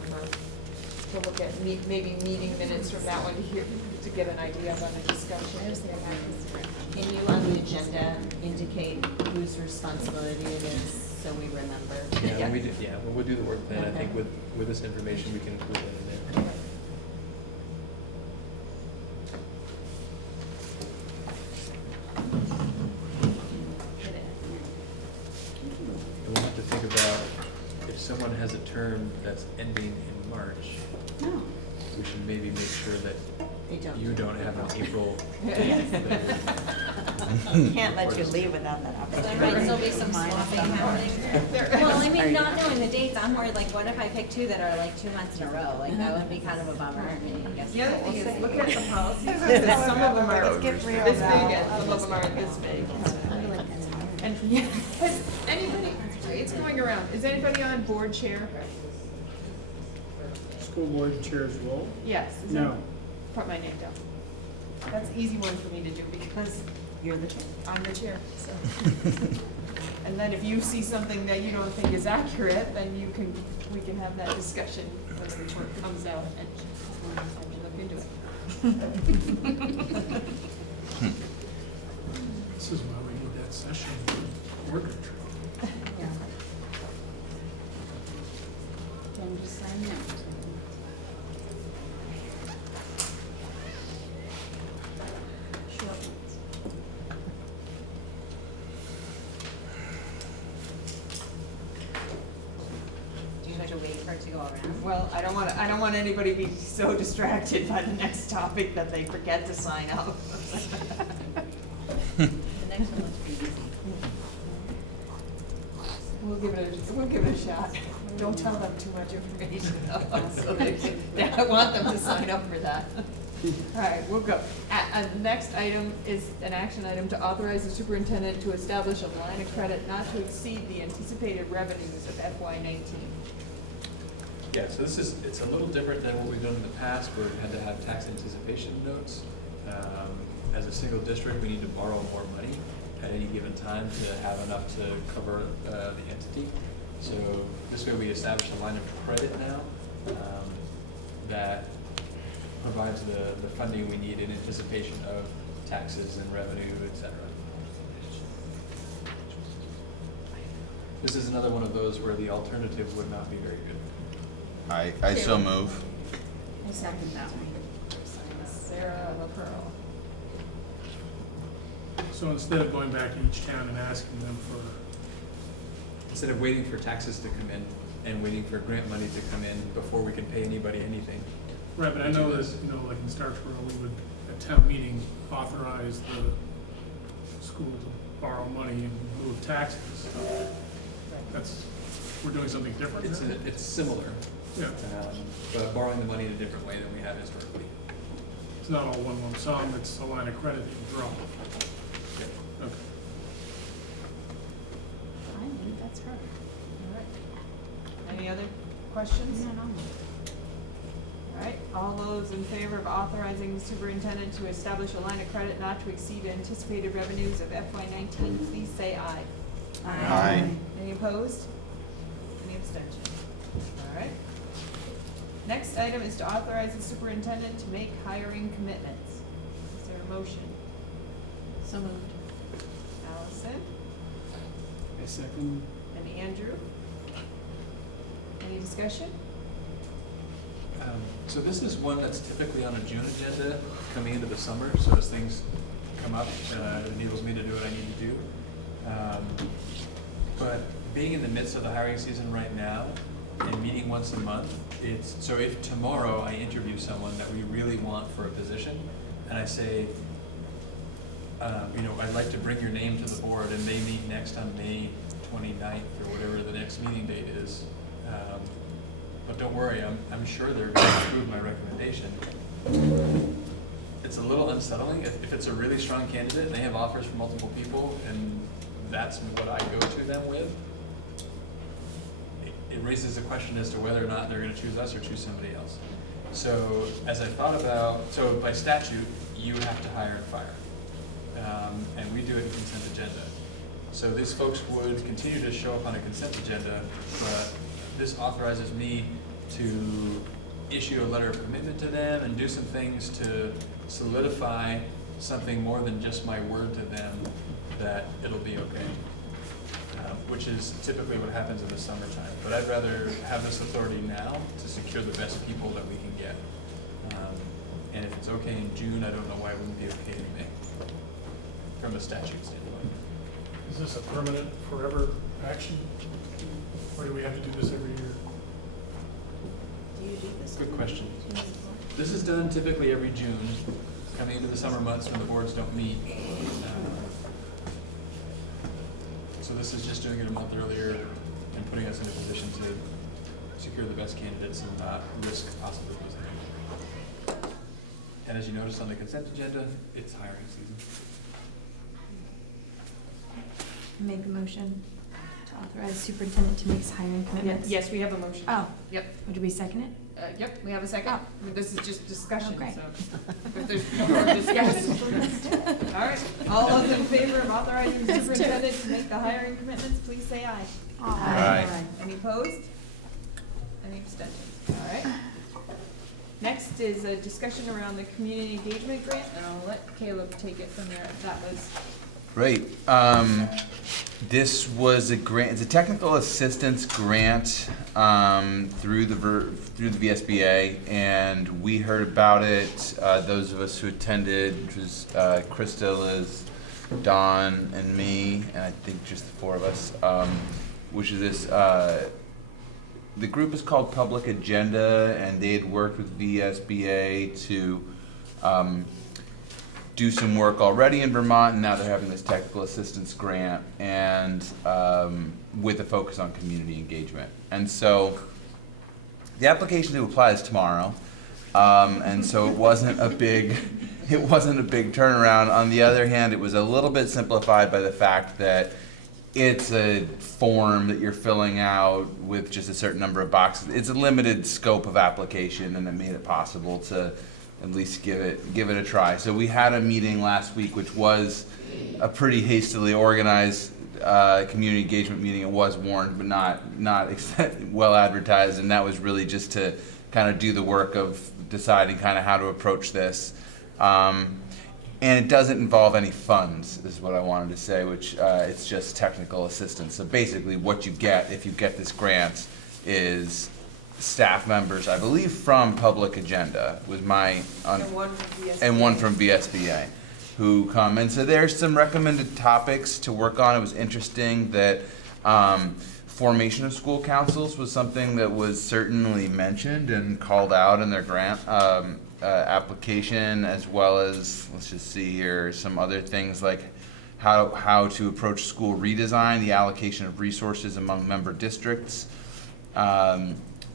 to look at maybe meeting minutes from that one to hear, to get an idea of the discussion. Can you on the agenda indicate whose responsibility it is, so we remember? Yeah, when we do the work plan, I think with this information, we can include that in there. And we'll have to think about if someone has a term that's ending in March, No. we should maybe make sure that They don't. you don't have an April. Can't let you leave without that So there opportunity. might still be some swapping happening. Well, I mean, not knowing the dates, I'm worried, like, what if I pick two that are like 2 months in a row? Like, that would be kind of a bummer. I mean, I guess. The other thing is, look at the policies, because some of them are this big and some of them are this big. And has anybody, it's going around, is anybody on board chair? School board chair's role? Yes. is No. it? Put my name down. That's an easy one for me to do because You're the chair. I'm the chair, so. And then if you see something that you don't think is accurate, then we can have that discussion when the report comes out and look into it. This is why we need that session, board retreat. Then just sign them. Do you have to wait for it to go around? Well, I don't want anybody to be so distracted by the next topic that they forget to sign up. The next one looks pretty easy. We'll give it a shot. Don't tell them too much information though, so I want them to sign up for that. All right, we'll go. The next item is an action item to authorize the superintendent to establish a line of credit not to exceed the anticipated revenues of FY19. Yeah, so it's a little different than what we've done in the past, where we had to have tax anticipation notes. As a single district, we need to borrow more money at any given time to have enough to cover the entity. So this way we establish a line of credit now that provides the funding we need in anticipation of taxes and revenue, et cetera. This is another one of those where the alternative would not be very good. I so move. I second that one. Sarah LaPearl. So instead of going back to each town and asking them for, Instead of waiting for taxes to come in and waiting for grant money to come in before we can pay anybody anything. right, but I know that, you know, like in Starksboro, we would, at town meeting, authorize the school to borrow money in lieu of taxes. That's, we're doing something different. It's similar, Yeah, but borrowing the money in a different way than we have historically. it's not all one lump sum, it's a line of credit that you draw. Yep. Okay. I think that's her. All right. Any other questions? No, no. All right, all those in favor of authorizing the superintendent to establish a line of credit not to exceed anticipated revenues of FY19, please say aye. Aye. Any opposed? Any abstentions? All right. Next item is to authorize the superintendent to make hiring commitments. Is there a motion? So moved. Allison I second. and Andrew? Any discussion? So this is one that's typically on a June agenda coming into the summer, so as things come up, it enables me to do what I need to do. But being in the midst of the hiring season right now and meeting once a month, so if tomorrow I interview someone that we really want for a position, and I say, I'd like to bring your name to the board, and they meet next on May 29th or whatever the next meeting date is. But don't worry, I'm sure they're going to approve my recommendation. It's a little unsettling if it's a really strong candidate and they have offers from multiple people and that's what I go to them with. It raises the question as to whether or not they're going to choose us or choose somebody else. So as I thought about, so by statute, you have to hire and fire. And we do it in consent agenda. So these folks would continue to show up on a consent agenda, but this authorizes me to issue a letter of commitment to them and do some things to solidify something more than just my word to them that it'll be okay, which is typically what happens in the summertime. But I'd rather have this authority now to secure the best people that we can get. And if it's okay in June, I don't know why it wouldn't be okay in May, from a statute standpoint. Is this a permanent, forever action? Or do we have to do this every year? Do you do this? Good question. This is done typically every June, coming into the summer months when the boards don't meet. So this is just doing it a month earlier and putting us in a position to secure the best candidates and not risk possibly losing them. And as you noticed on the consent agenda, it's hiring season. Make a motion to authorize superintendent to make hiring commitments. Yes, we have a motion. Oh, Yep, did we second it? yep, we have a second. This is just discussion, Oh, great. so if there's no more discussion. All right, all those in favor of authorizing the superintendent to make the hiring commitments, please say aye. Aye. Any opposed? Any abstentions? All right. Next is a discussion around the community engagement grant, and I'll let Caleb take it from there. That was Right. This was a grant. It's a technical assistance grant through the VSBA, and we heard about it. Those of us who attended, which was Krista, Liz, Dawn, and me, and I think just the four of us. Which is this. The group is called Public Agenda, and they had worked with VSBA to do some work already in Vermont, and now they're having this technical assistance grant, and with a focus on community engagement. And so the application to apply is tomorrow, and so it wasn't a big turnaround. On the other hand, it was a little bit simplified by the fact that it's a form that you're filling out with just a certain number of boxes. It's a limited scope of application, and it made it possible to at least give it a try. So we had a meeting last week, which was a pretty hastily organized community engagement meeting. It was warned, but not well advertised, and that was really just to kind of do the work of deciding kind of how to approach this. And it doesn't involve any funds, is what I wanted to say, which it's just technical assistance. So basically what you get if you get this grant is staff members, I believe from Public Agenda, was my, And one from VSBA. and one from VSBA, who come. And so there's some recommended topics to work on. It was interesting that formation of school councils was something that was certainly mentioned and called out in their grant application, as well as, let's just see here, some other things like how to approach school redesign, the allocation of resources among member districts,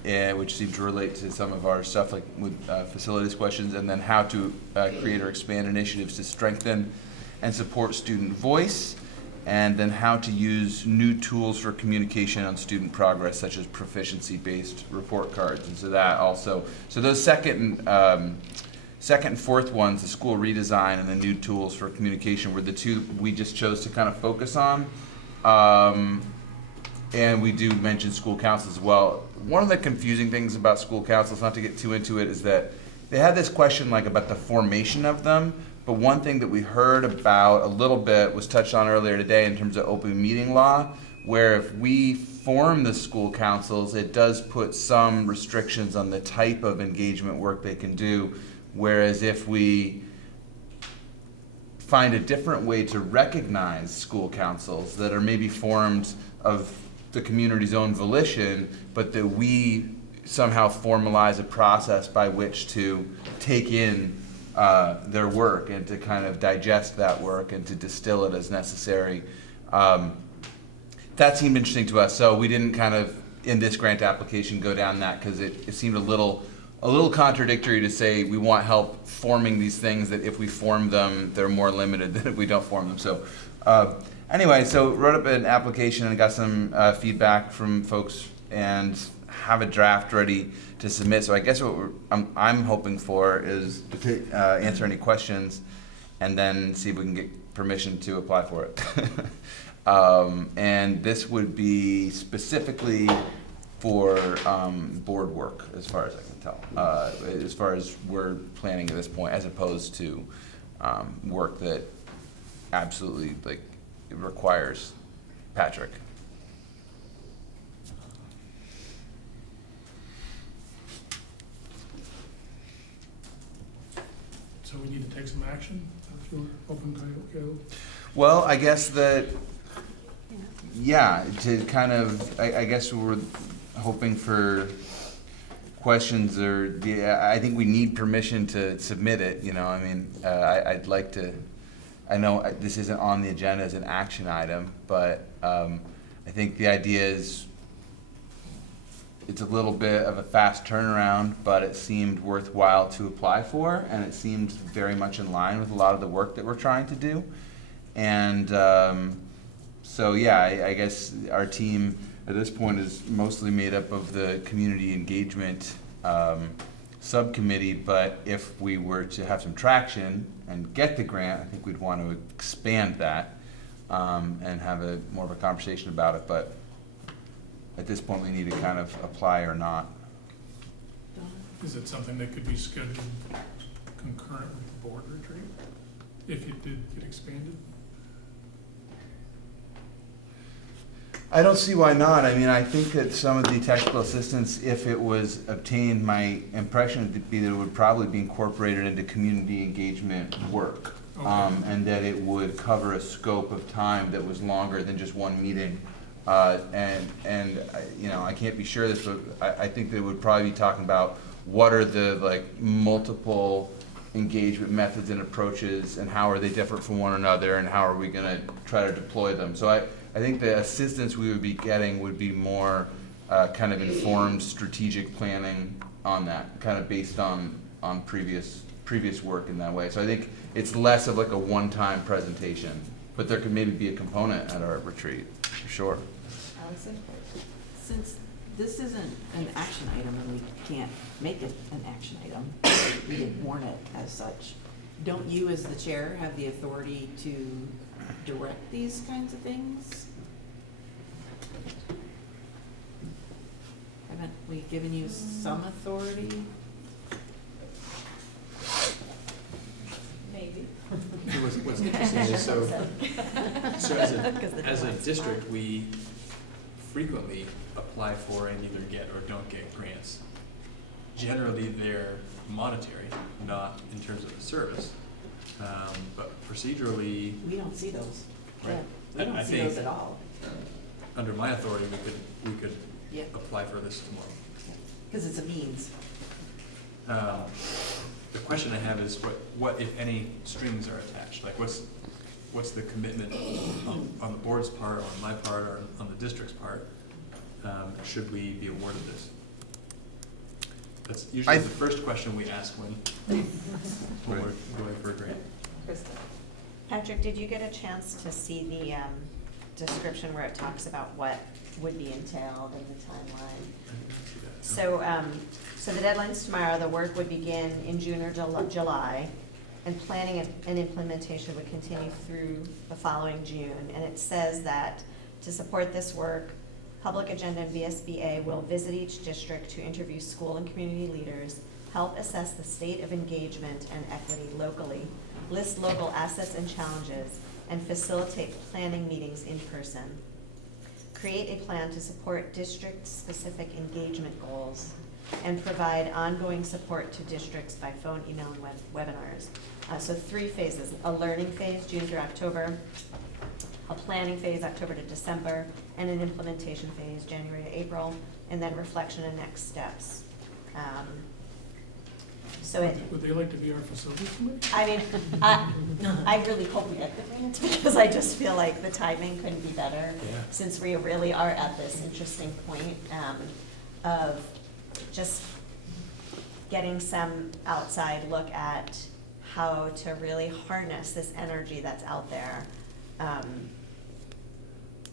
which seemed to relate to some of our stuff like with facilities questions, and then how to create or expand initiatives to strengthen and support student voice, and then how to use new tools for communication on student progress, such as proficiency-based report cards. And so that also, so those second and fourth ones, the school redesign and the new tools for communication, were the two we just chose to kind of focus on. And we do mention school councils as well. One of the confusing things about school councils, not to get too into it, is that they had this question like about the formation of them. But one thing that we heard about a little bit was touched on earlier today in terms of open meeting law, where if we form the school councils, it does put some restrictions on the type of engagement work they can do. Whereas if we find a different way to recognize school councils that are maybe formed of the community's own volition, but that we somehow formalize a process by which to take in their work and to kind of digest that work and to distill it as necessary. That seemed interesting to us, so we didn't kind of, in this grant application, go down that because it seemed a little contradictory to say we want help forming these things, that if we form them, they're more limited than if we don't form them. So anyway, so wrote up an application and got some feedback from folks and have a draft ready to submit. So I guess what I'm hoping for is to answer any questions and then see if we can get permission to apply for it. And this would be specifically for board work, as far as I can tell, as far as we're planning at this point, as opposed to work that absolutely it requires Patrick. So we need to take some action if you're open to go. Well, I guess that, yeah, to kind of, I guess we're hoping for questions or, I think we need permission to submit it, you know, I mean, I'd like to, I know this isn't on the agenda as an action item, but I think the idea is it's a little bit of a fast turnaround, but it seemed worthwhile to apply for, and it seemed very much in line with a lot of the work that we're trying to do. And so yeah, I guess our team at this point is mostly made up of the community engagement subcommittee, but if we were to have some traction and get the grant, I think we'd want to expand that and have more of a conversation about it. But at this point, we need to kind of apply or not. Is it something that could be scheduled concurrent with the board retreat, if it did get expanded? I don't see why not. I mean, I think that some of the technical assistance, if it was obtained, my impression would be that it would probably be incorporated into community engagement work. Okay. And that it would cover a scope of time that was longer than just one meeting. And you know, I can't be sure of this, but I think they would probably be talking about what are the multiple engagement methods and approaches, and how are they different from one another, and how are we going to try to deploy them. So I think the assistance we would be getting would be more kind of informed strategic planning on that, kind of based on previous work in that way. So I think it's less of like a one-time presentation, but there could maybe be a component at our retreat, for sure. Allison? Since this isn't an action item and we can't make it an action item, we didn't warn it as such, don't you as the chair have the authority to direct these kinds of things? Haven't we given you some authority? Maybe. What's interesting is, so as a district, we frequently apply for and either get or don't get grants. Generally, they're monetary, not in terms of the service, but procedurally. We don't see those. Right. We don't I see think those at all. Under my authority, we could Yeah. apply for this tomorrow. Because it's a means. The question I have is what if any strings are attached? Like what's the commitment on the board's part, or on my part, or on the district's part? Should we be awarded this? That's usually the first question we ask when we're going for a grant. Patrick, did you get a chance to see the description where it talks about what would be entailed in the timeline? So the deadline's tomorrow. The work would begin in June or July, and planning and implementation would continue through the following June. And it says that to support this work, Public Agenda and VSBA will visit each district to interview school and community leaders, help assess the state of engagement and equity locally, list local assets and challenges, and facilitate planning meetings in person. Create a plan to support district-specific engagement goals, and provide ongoing support to districts by phone, email, and webinars. So 3 phases: a learning phase, June through October, a planning phase, October to December, and an implementation phase, January to April, and then reflection and next steps. Would they like to be our facilities committee? I mean, I really hope we get the grant, because I just feel like the timing couldn't be better, since we really are at this interesting point of just getting some outside look at how to really harness this energy that's out there,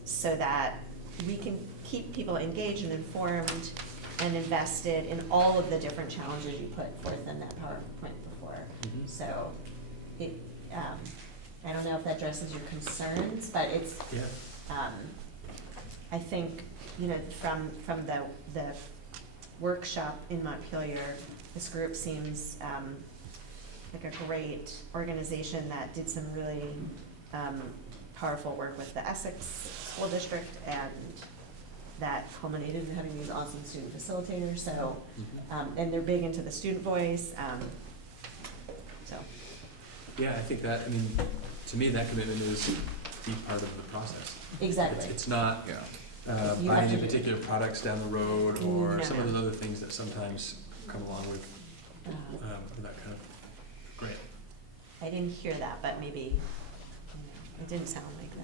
so that we can keep people engaged and informed and invested in all of the different challenges you put forth in that PowerPoint before. Mm-hmm. So it, I don't know if that addresses your concerns, but it's, I think, from the workshop in Montpelier, this group seems like a great organization that did some really powerful work with the Essex School District, and that culminated in having these awesome student facilitators. So, and they're big into the student voice. So. Yeah, I think that, to me, that commitment is be part of the process. Exactly. It's not buying any particular products down the road, or some of those other things that sometimes come along with that kind of grant. I didn't hear that, but maybe it didn't sound like that.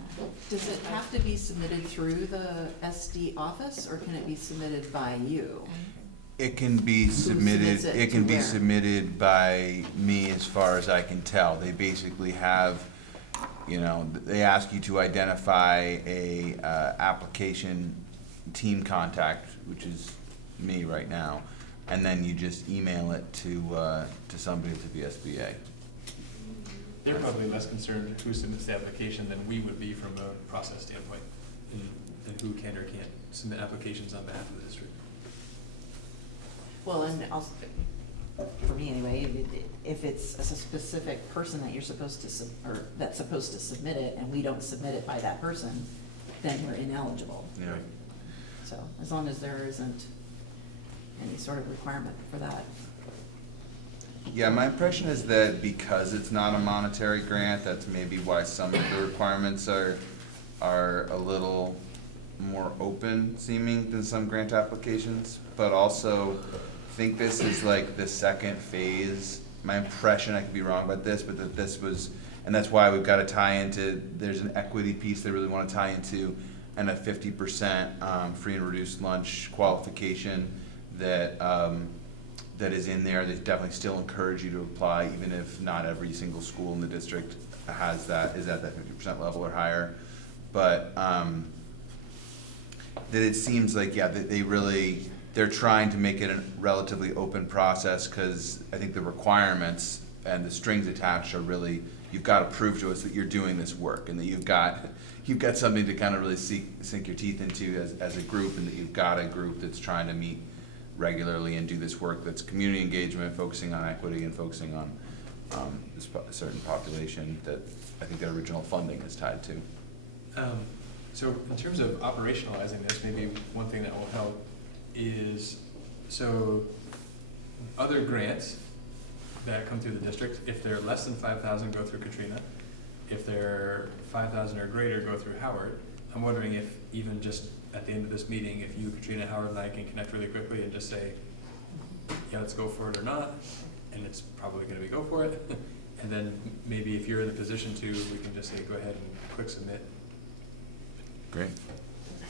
Does it have to be submitted through the SD office, or can it be submitted by you? It can be submitted, it can be submitted by me, as far as I can tell. They basically have, they ask you to identify a application team contact, which is me right now, and then you just email it to somebody at the VSBA. They're probably less concerned who submits the application than we would be from a process standpoint, and who can or can't submit applications on behalf of the district. Well, and also, for me anyway, if it's a specific person that you're supposed to, or that's supposed to submit it, and we don't submit it by that person, then we're ineligible. Yeah. So, as long as there isn't any sort of requirement for that. Yeah, my impression is that because it's not a monetary grant, that's maybe why some of the requirements are a little more open seeming than some grant applications, but also I think this is like the second phase. My impression, I could be wrong about this, but that this was, and that's why we've got to tie into, there's an equity piece they really want to tie into, and a 50% free and reduced lunch qualification that that is in there. They definitely still encourage you to apply, even if not every single school in the district has that, is at that 50% level or higher. But that it seems like, that they're trying to make it a relatively open process, because I think the requirements and the strings attached are really, you've got to prove to us that you're doing this work, and that you've got something to kind of really sink your teeth into as a group, and that you've got a group that's trying to meet regularly and do this work that's community engagement, focusing on equity and focusing on a certain population that I think the original funding is tied to. So in terms of operationalizing this, maybe one thing that will help is, so other grants that come through the district, if they're less than 5,000, go through Katrina. If they're 5,000 or greater, go through Howard. I'm wondering if even just at the end of this meeting, if you, Katrina, Howard, and I can connect really quickly and just say, yeah, let's go for it or not, and it's probably going to be go for it. And then maybe if you're in a position to, we can just say, go ahead and click submit. Great.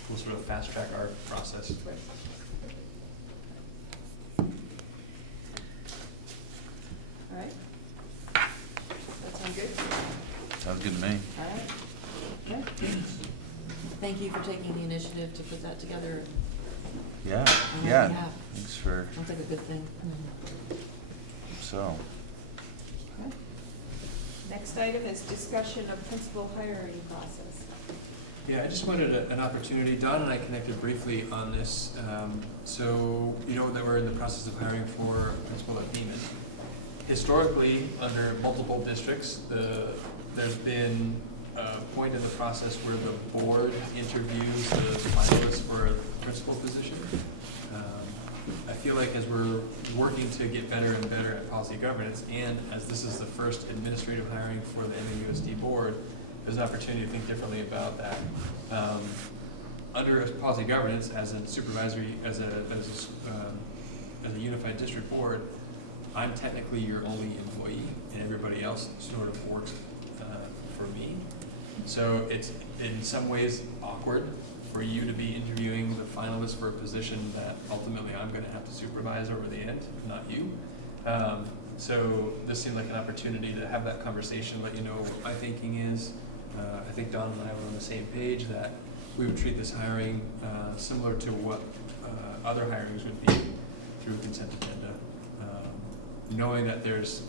We'll sort of fast track our process. All right. That sound good? Sounds good to me. All right. Okay. Thank you for taking the initiative to put that together. Yeah, Yeah. yeah. Thanks for, Sounds like a good thing. so. Okay. Next item is discussion of principal hiring process. Yeah, I just wanted an opportunity. Don and I connected briefly on this. So, you know that we're in the process of hiring for a principal at Beaman. Historically, under multiple districts, there's been a point in the process where the board interviews the finalists for a principal position. I feel like as we're working to get better and better at policy governance, and as this is the first administrative hiring for the MAUSD board, there's an opportunity to think differently about that. Under policy governance, as a supervisory, as a unified district board, I'm technically your only employee, and everybody else sort of works for me. So it's in some ways awkward for you to be interviewing the finalists for a position that ultimately I'm going to have to supervise over the end, not you. So this seemed like an opportunity to have that conversation, let you know what my thinking is. I think Don and I were on the same page that we would treat this hiring similar to what other hirings would be through consent agenda. Knowing that there's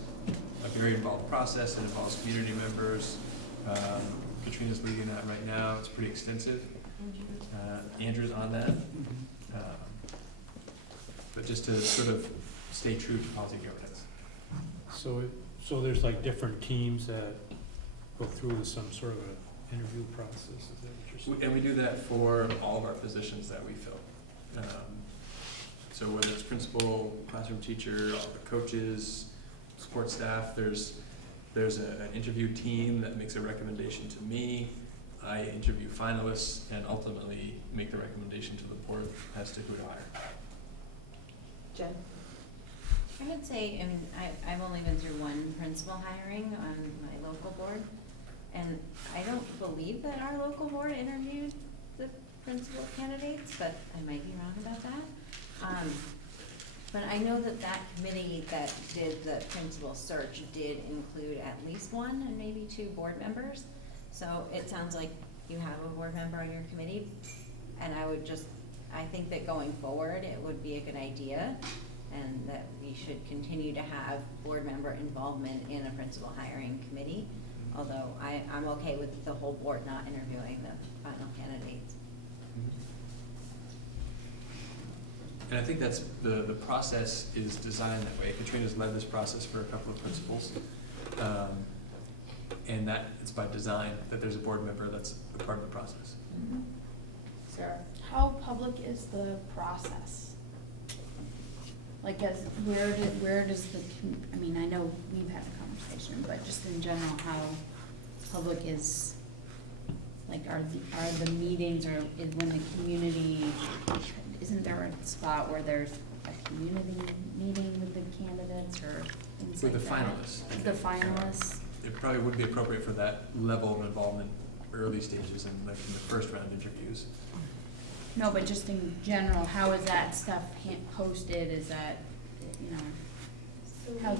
a very involved process that involves community members. Katrina's leading that right now. It's pretty extensive. Andrew's on that. But just to sort of stay true to policy governance. So there's like different teams that go through some sort of an interview process, is that what you're saying? And we do that for all of our positions that we fill. So whether it's principal, classroom teacher, all the coaches, support staff, there's an interview team that makes a recommendation to me. I interview finalists and ultimately make the recommendation to the board as to who to hire. Jen? I would say, I mean, I've only been through one principal hiring on my local board, and I don't believe that our local board interviewed the principal candidates, but I might be wrong about that. But I know that that committee that did the principal search did include at least one and maybe two board members. So it sounds like you have a board member on your committee, and I think that going forward, it would be a good idea, and that we should continue to have board member involvement in a principal hiring committee, although I'm okay with the whole board not interviewing the final candidates. And I think that's the process is designed that way. Katrina's led this process for a couple of principals. And that it's by design that there's a board member that's a part of the process. Mm-hmm. Sarah? How public is the process? Like, where does I mean, I know we've had a conversation, but just in general, how public is, like, are the meetings, or is when the community, isn't there a spot where there's a community meeting with the candidates or things like that? With the finalists. The finalists? It probably wouldn't be appropriate for that level of involvement early stages and like in the first round interviews. No, but just in general, how is that stuff posted? Is that, you know? So how's,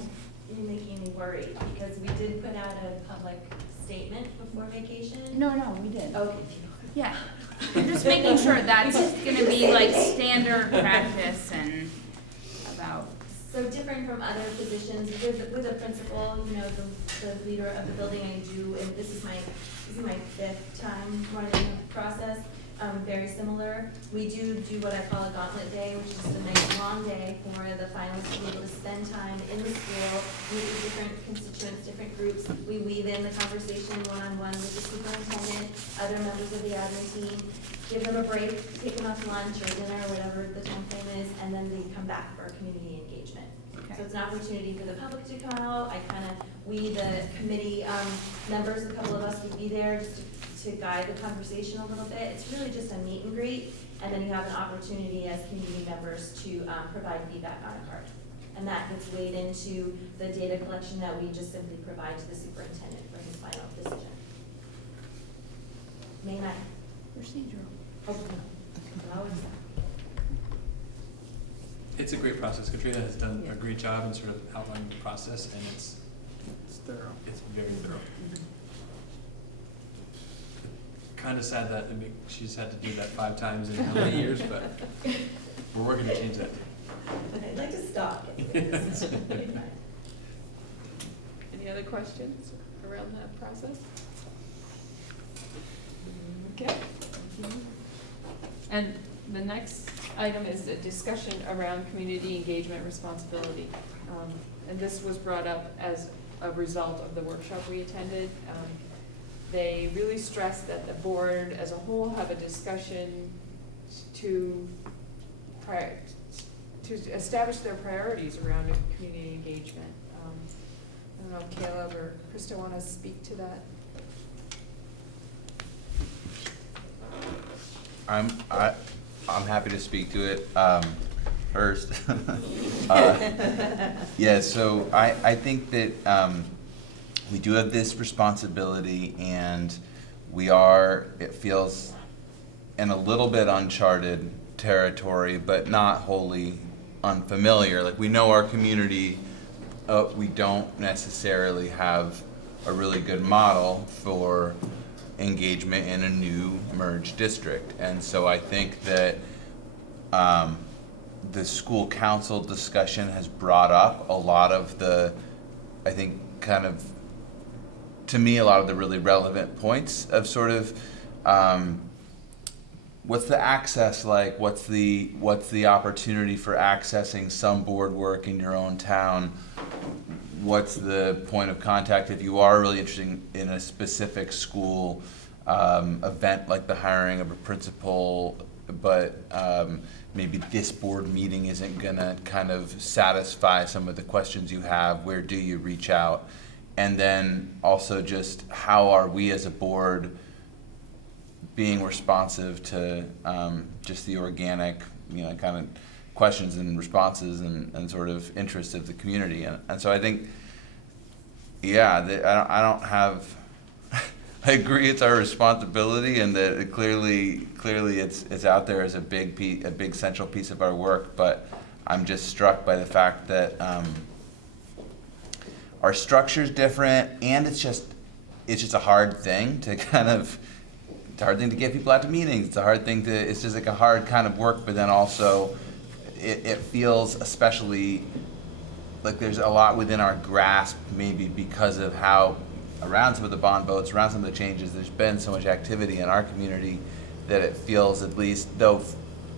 you're making me worried, because we did put out a public statement before vacation. No, we did. Okay. Yeah. I'm just making sure that's gonna be like standard practice and about. So different from other positions, with a principal, you know, the leader of the building, I do, and this is my 5th time running the process. very similar. We do what I call a gauntlet day, which is a nice long day for the finalists to be able to spend time in the school, meet with different constituents, different groups. We weave in the conversation one-on-one with the superintendent, other members of the admin team, give them a break, take them out to lunch or dinner, or whatever the time frame is, and then they come back for community engagement. So it's an opportunity for the public to come out. We, the committee members, a couple of us would be there just to guide the conversation a little bit. It's really just a meet and greet, and then you have an opportunity as community members to provide feedback on a card. And that gets weighed into the data collection that we just simply provide to the superintendent for his final decision. May 9th. Procedural. Oh, no. It's a great process. Katrina has done a great job in sort of outlining the process, and it's thorough. It's very thorough. Kind of sad that she's had to do that 5 times in how many years, but we're working to change that. I'd like to stop. Any other questions around that process? Okay. And the next item is a discussion around community engagement responsibility. And this was brought up as a result of the workshop we attended. They really stressed that the board as a whole have a discussion to establish their priorities around community engagement. I don't know if Caleb or Krista want to speak to that. I'm happy to speak to it first. Yeah, so I think that we do have this responsibility, and it feels in a little bit uncharted territory, but not wholly unfamiliar. Like, we know our community, we don't necessarily have a really good model for engagement in a new merged district. And so I think that the school council discussion has brought up a lot of the, I think, kind of, to me, a lot of the really relevant points of sort of what's the access like, what's the opportunity for accessing some board work in your own town, what's the point of contact if you are really interested in a specific school event like the hiring of a principal, but maybe this board meeting isn't gonna kind of satisfy some of the questions you have. Where do you reach out? And then also just how are we as a board being responsive to just the organic, kind of questions and responses and sort of interests of the community. And so I think, yeah, I don't have, I agree it's our responsibility, and that it clearly it's out there as a big central piece of our work, but I'm just struck by the fact that our structure's different, and it's just a hard thing to kind of, it's a hard thing to get people out to meetings. It's just like a hard kind of work, but then also it feels especially like there's a lot within our grasp, maybe because of how around some of the bond votes, around some of the changes, there's been so much activity in our community that it feels, at least though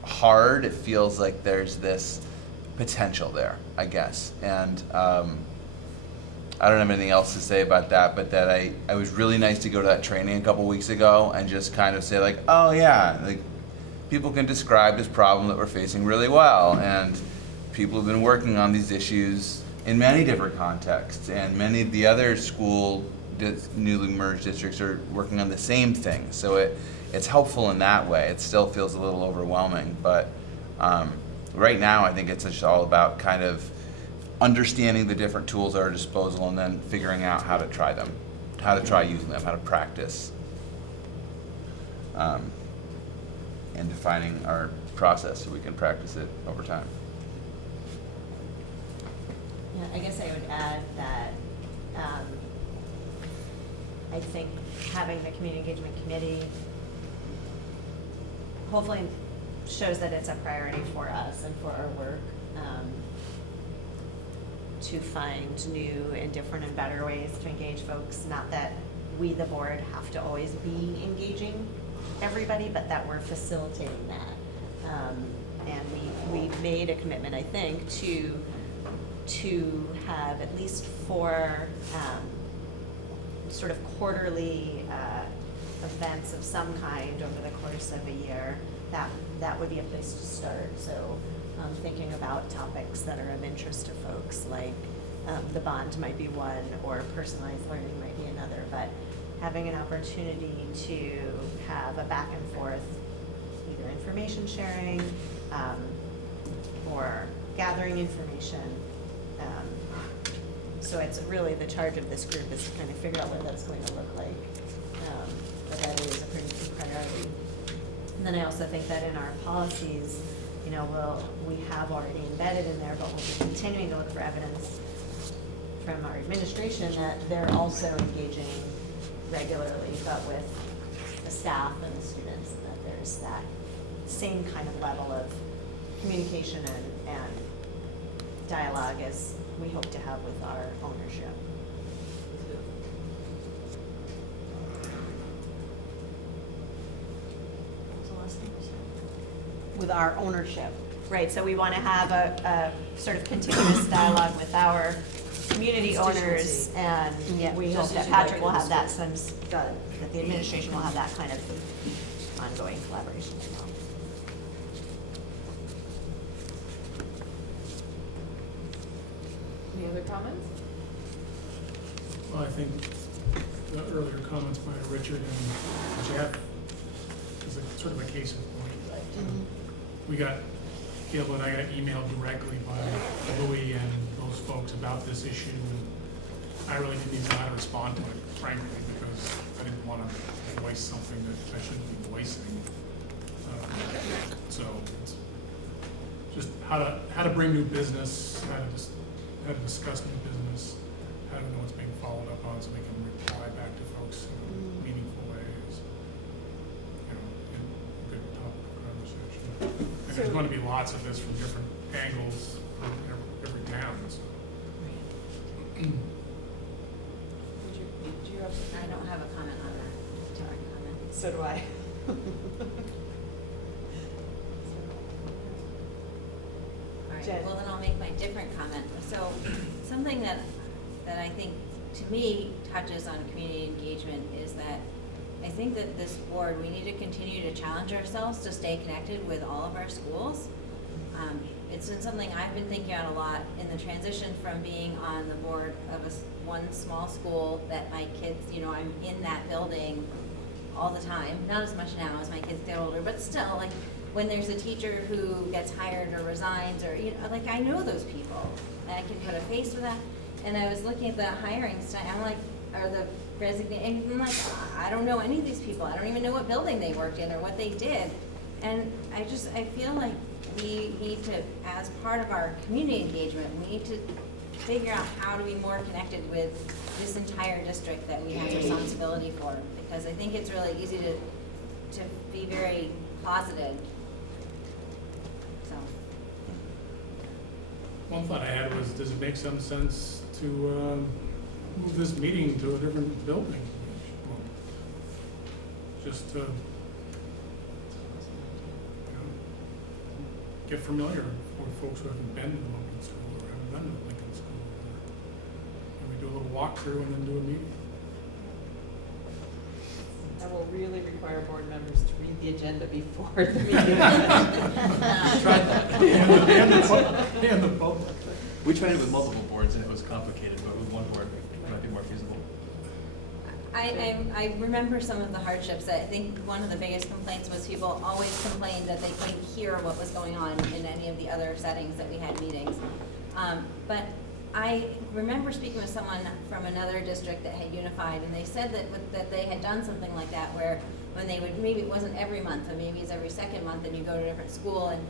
hard, it feels like there's this potential there, I guess. And I don't have anything else to say about that, but that it was really nice to go to that training a couple weeks ago and just kind of say like, oh yeah, like people can describe this problem that we're facing really well, and people have been working on these issues in many different contexts, and many of the other newly merged districts are working on the same thing. So it's helpful in that way. It still feels a little overwhelming, but right now I think it's just all about kind of understanding the different tools at our disposal, and then figuring out how to try them, how to try using them, how to practice, and defining our process so we can practice it over time. Yeah, I guess I would add that I think having the community engagement committee hopefully shows that it's a priority for us and for our work. To find new and different and better ways to engage folks. Not that we, the board, have to always be engaging everybody, but that we're facilitating that. And we made a commitment, I think, to have at least 4 sort of quarterly events of some kind over the course of a year. That would be a place to start. So thinking about topics that are of interest to folks, like the bond might be one, or personalized learning might be another, but having an opportunity to have a back and forth, either information sharing or gathering information. So it's really the charge of this group is to kind of figure out what that's going to look like. But that is a pretty key priority. And then I also think that in our policies, you know, we have already embedded in there, but we'll be continuing to look for evidence from our administration that they're also engaging regularly, but with the staff and the students, and that there's that same kind of level of communication and dialogue as we hope to have with our ownership. With our ownership. Right, so we want to have a sort of continuous dialogue with our community owners, and we hope that Patrick will have that sense, that the administration will have that kind of ongoing collaboration as well. Any other comments? Well, I think the earlier comments by Richard and Jeff is a sort of a case in point. We got, Caleb and I got emailed directly by Louis and those folks about this issue. And I really didn't even know how to respond to it, frankly, because I didn't want to voice something that I shouldn't be voicing. So it's just how to bring new business, how to discuss new business, how to know what's being followed up on, so we can reply back to folks in meaningful ways. You know, in a good topic of conversation. And there's going to be lots of this from different angles from every town. So. I don't have a comment on that. Sorry, comment. So do I. All right, Jen. well then I'll make my different comment. So something that I think to me touches on community engagement is that I think that this board, we need to continue to challenge ourselves to stay connected with all of our schools. It's been something I've been thinking about a lot in the transition from being on the board of one small school that my kids, you know, I'm in that building all the time, not as much now as my kids get older, but still, like, when there's a teacher who gets hired or resigns, or, you know, like, I know those people, and I can put a face with that. And I was looking at the hiring stuff, I'm like, or the resignation, and I'm like, I don't know any of these people. I don't even know what building they worked in or what they did. And I feel like we need to, as part of our community engagement, we need to figure out how to be more connected with this entire district that we have responsibility for. Because I think it's really easy to be very closeted. So. One thought I had was, does it make some sense to move this meeting to a different building? Just to, get familiar with folks who haven't been to the Lincoln School or haven't been to the Lincoln School. And we do a little walkthrough and then do a meeting. That will really require board members to read the agenda before the meeting. Tried that. And the public. We tried it with multiple boards and it was complicated, but with one board, it might be more feasible. I remember some of the hardships. I think one of the biggest complaints was people always complained that they couldn't hear what was going on in any of the other settings that we had meetings. But I remember speaking with someone from another district that had unified, and they said that they had done something like that, where when they would, maybe it wasn't every month, but maybe it's every second month, and you go to a different school, and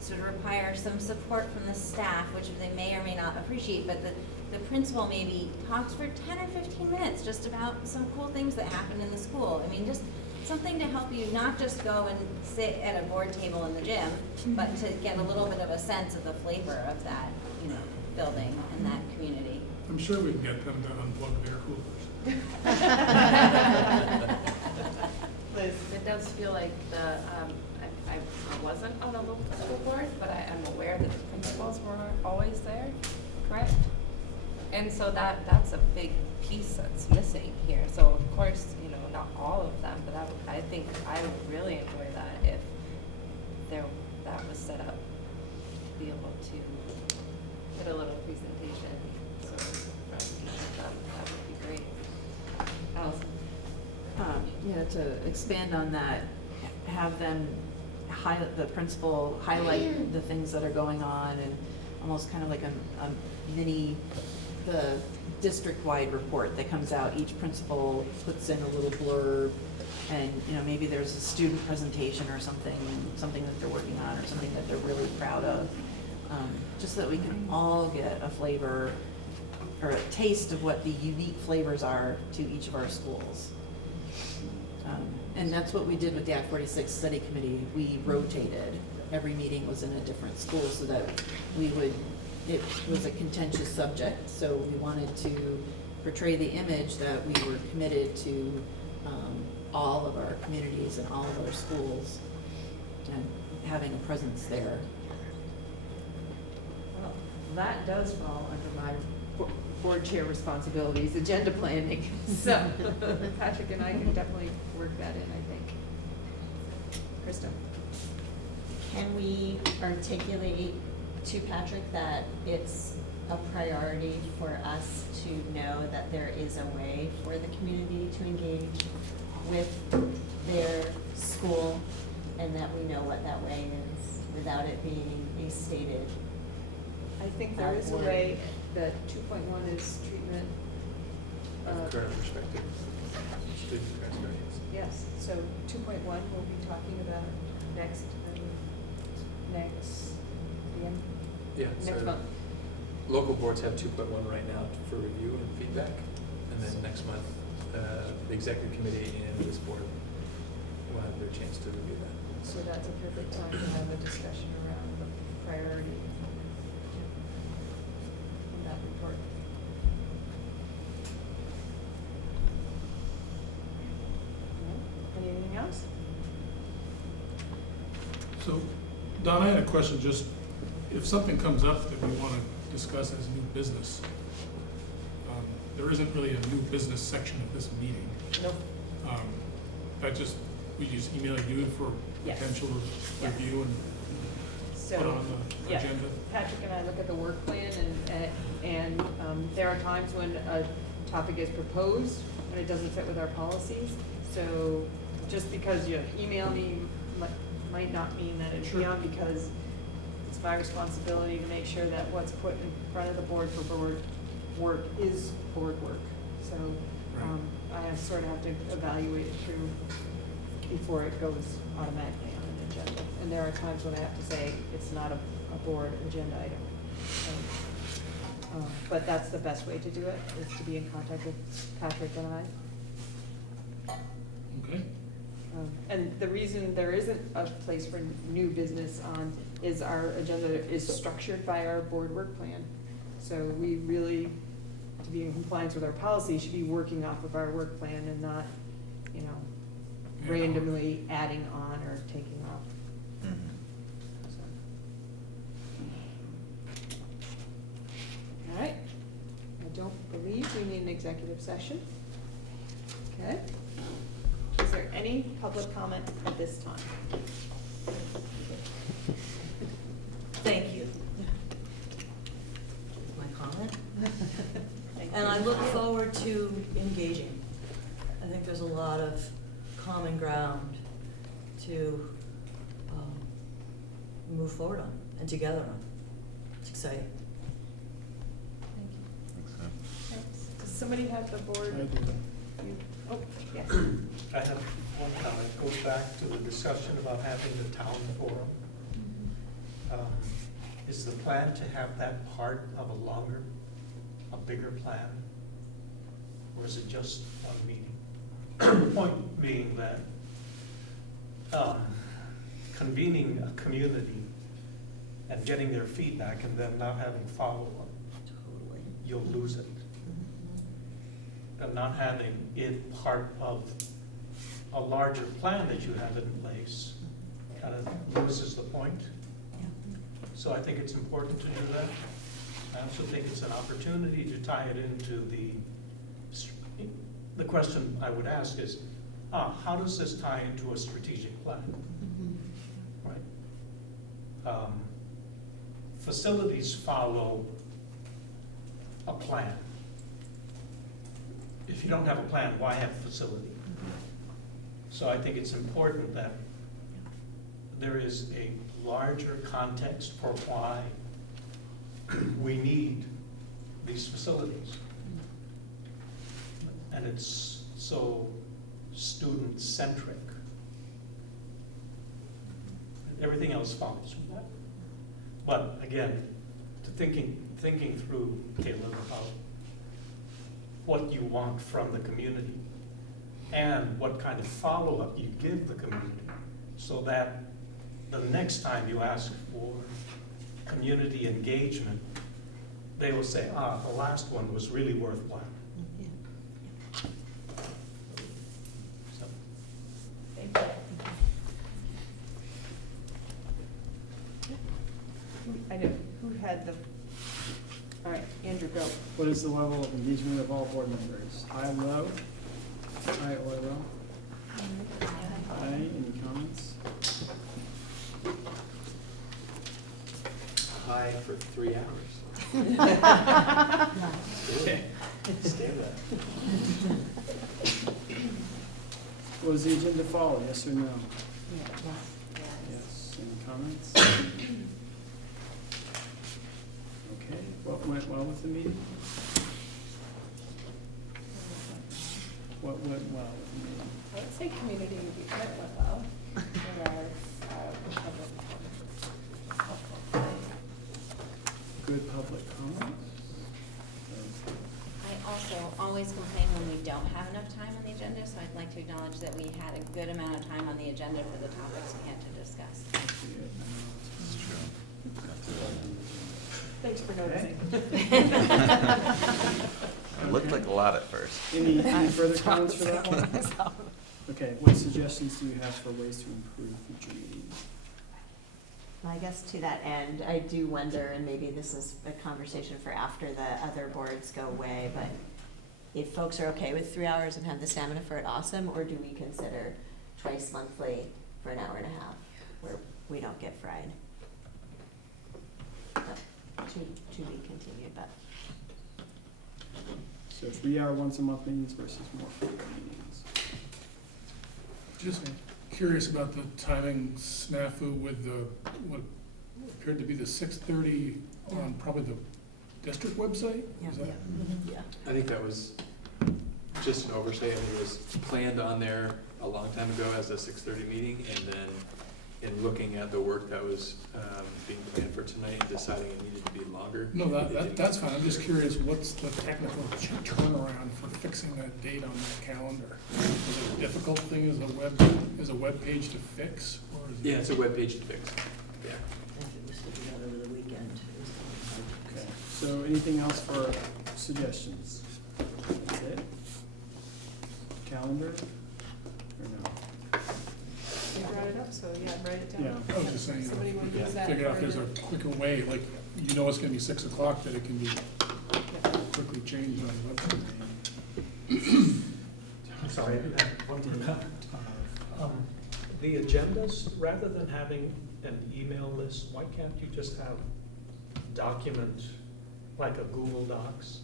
sort of require some support from the staff, which they may or may not appreciate, but the principal maybe talks for 10 or 15 minutes just about some cool things that happen in the school. I mean, just something to help you not just go and sit at a board table in the gym, but to get a little bit of a sense of the flavor of that, you know, building and that community. I'm sure we can get them to unplug their coolers. Liz? It does feel like I wasn't on the local school board, but I am aware that the principals were always there, correct? And so that's a big piece that's missing here. So of course, you know, not all of them, but I think I would really enjoy that if that was set up to be able to put a little presentation sort of from each of them. That would be great. Allison? Yeah, to expand on that, have them highlight, the principal highlight the things that are going on, and almost kind of like a mini, the district-wide report that comes out. Each principal puts in a little blurb, and you know, maybe there's a student presentation or something that they're working on, or something that they're really proud of, just so that we can all get a flavor or a taste of what the unique flavors are to each of our schools. And that's what we did with the Act 46 study committee. We rotated. Every meeting was in a different school so that it was a contentious subject, so we wanted to portray the image that we were committed to all of our communities and all of our schools, and having a presence there. Well, that does fall under my board chair responsibilities, agenda planning. So Patrick and I can definitely work that in, I think. Krista? Can we articulate to Patrick that it's a priority for us to know that there is a way for the community to engage with their school, and that we know what that way is without it being a stated? I think there is a way. That 2.1 is treatment. Current perspective, student experience. Yes, so 2.1 we'll be talking about next, Yeah, next so month. local boards have 2.1 right now for review and feedback, and then next month, the executive committee and this board will have their chance to review that. So that's a perfect time to have a discussion around the priority in that report. No? Anything else? So, Don, I had a question, just if something comes up that we want to discuss as new business, there isn't really a new business section of this meeting. Nope. We just email you for Yes. potential Yes. review and put So, on the yeah, agenda. Patrick and I look at the work plan, and there are times when a topic is proposed, when it doesn't fit with our policies. So just because you email me might not mean that it'd be on, because it's my responsibility to make sure that what's put in front of the board for board work is board work. So I sort of have to evaluate it through before it goes automatically on an agenda. And there are times when I have to say it's not a board agenda item. So, but that's the best way to do it, is to be in contact with Patrick and I. Okay. And the reason there isn't a place for new business on is our agenda is structured by our board work plan. So we really, to be in compliance with our policy, should be working off of our work plan and not, you know, randomly adding on or taking off. So. All right. I don't believe we need an executive session. Okay. Is there any public comment at this time? Thank you. My comment? Thank And you. I look forward to engaging. I think there's a lot of common ground to move forward on and together on. It's exciting. Thank you. Thanks. Does somebody have the board? I do. You- Oh, yes. I have one comment, it goes back to the discussion about having the town forum. Is the plan to have that part of a bigger plan? Or is it just one meeting? The point being that convening a community and getting their feedback and then not having follow-up, Totally. you'll lose it. And not having it part of a larger plan that you have in place kind of loses the point. So I think it's important to do that. I also think it's an opportunity to tie it into the question I would ask is, how does this tie into a strategic plan? Right? Facilities follow a plan. If you don't have a plan, why have a facility? So I think it's important that there is a larger context for why we need these facilities. And it's so student-centric. Everything else follows from that. But again, to thinking through, Caleb, about what you want from the community and what kind of follow-up you give the community, so that the next time you ask for community engagement, they will say, the last one was really worthwhile. So. Thank you. I know, who had the, all right, Andrew, go. What is the level of engagement of all board members? High, low? High or low? High, any comments? High for 3 hours. Okay. Stay there. What does the agenda follow, yes or no? Yes. Yes, any comments? Okay, what went well with the meeting? What went well with the meeting? I would say community engagement went well, whereas public Good public comment? I also always complain when we don't have enough time on the agenda, so I'd like to acknowledge that we had a good amount of time on the agenda for the topics we had to discuss. It's true. Thanks for noticing. It looked like a lot at first. Any further comments for that one? Okay, what suggestions do you have for ways to improve future meetings? Well, I guess to that end, I do wonder, and maybe this is a conversation for after the other boards go away, but if folks are okay with 3 hours and have the stamina for it, awesome, or do we consider twice monthly for an hour and a half where we don't get fried? To be continued, but. So 3 hour once a month meetings versus more frequent meetings. Just curious about the timing snafu with what appeared to be the 6:30 on probably the district website? Yeah. Is that- Yeah. I think that was just an oversight. I think it was planned on there a long time ago as a 6:30 meeting, and then in looking at the work that was being planned for tonight and deciding it needed to be longer. No, that's fine. I'm just curious, what's the technical turnaround for fixing that date on the calendar? Is it a difficult thing as a web page to fix? Or is it? Yeah, it's a web page to fix. Yeah. If it was to be done over the weekend. Okay, so anything else for suggestions? That's it? Calendar? Or no? You brought it up, so yeah, write it down. Yeah, I was just saying, Somebody want to use that? figure out if there's for a quicker way, like, you know it's gonna be 6 o'clock, that it can be quickly changed on the website. I'm sorry, I have one more comment. The agendas, rather than having an email list, why can't you just have document, like a Google Docs?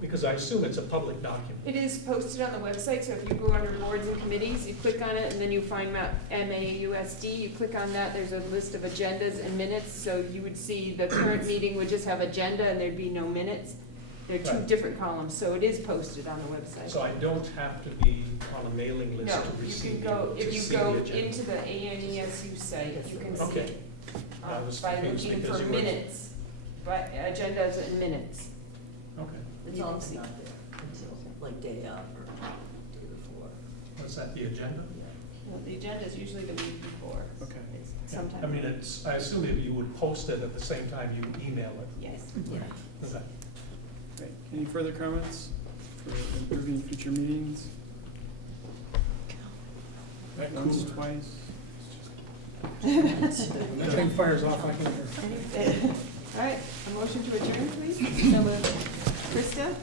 Because I assume it's a public document. It is posted on the website, so if you go under boards and committees, you click on it, and then you find MAUSD, you click on that, there's a list of agendas and minutes, so you would see the current meeting would just have agenda and there'd be no minutes. They're two Right. different columns, so it is posted on the website. So I don't have to be on a mailing list No, to you receive can go, to if you see go the agenda. into the ANESU site, you can see Okay. it. I was By confused looking because for you were- minutes, but agendas and minutes. Okay. It's You can also see. not there until like day of or day before. Was that the agenda? No, the agenda is usually the week before. Okay. It's I sometime. mean, it's, I assume that you would post it at the same time you email it. Yes. Okay. Great. Any further comments for improving future meetings? That once, cooled. twice. That thing fires off, I can hear. All right, a motion to adjourn, please. So moved. Krista,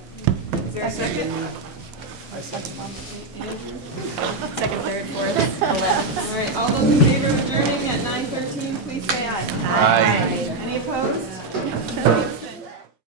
is there a second? I second. Andrew? Second, third, fourth, 11th. All right, all those in favor of adjourning at 9:13, please say aye. Aye. Any opposed?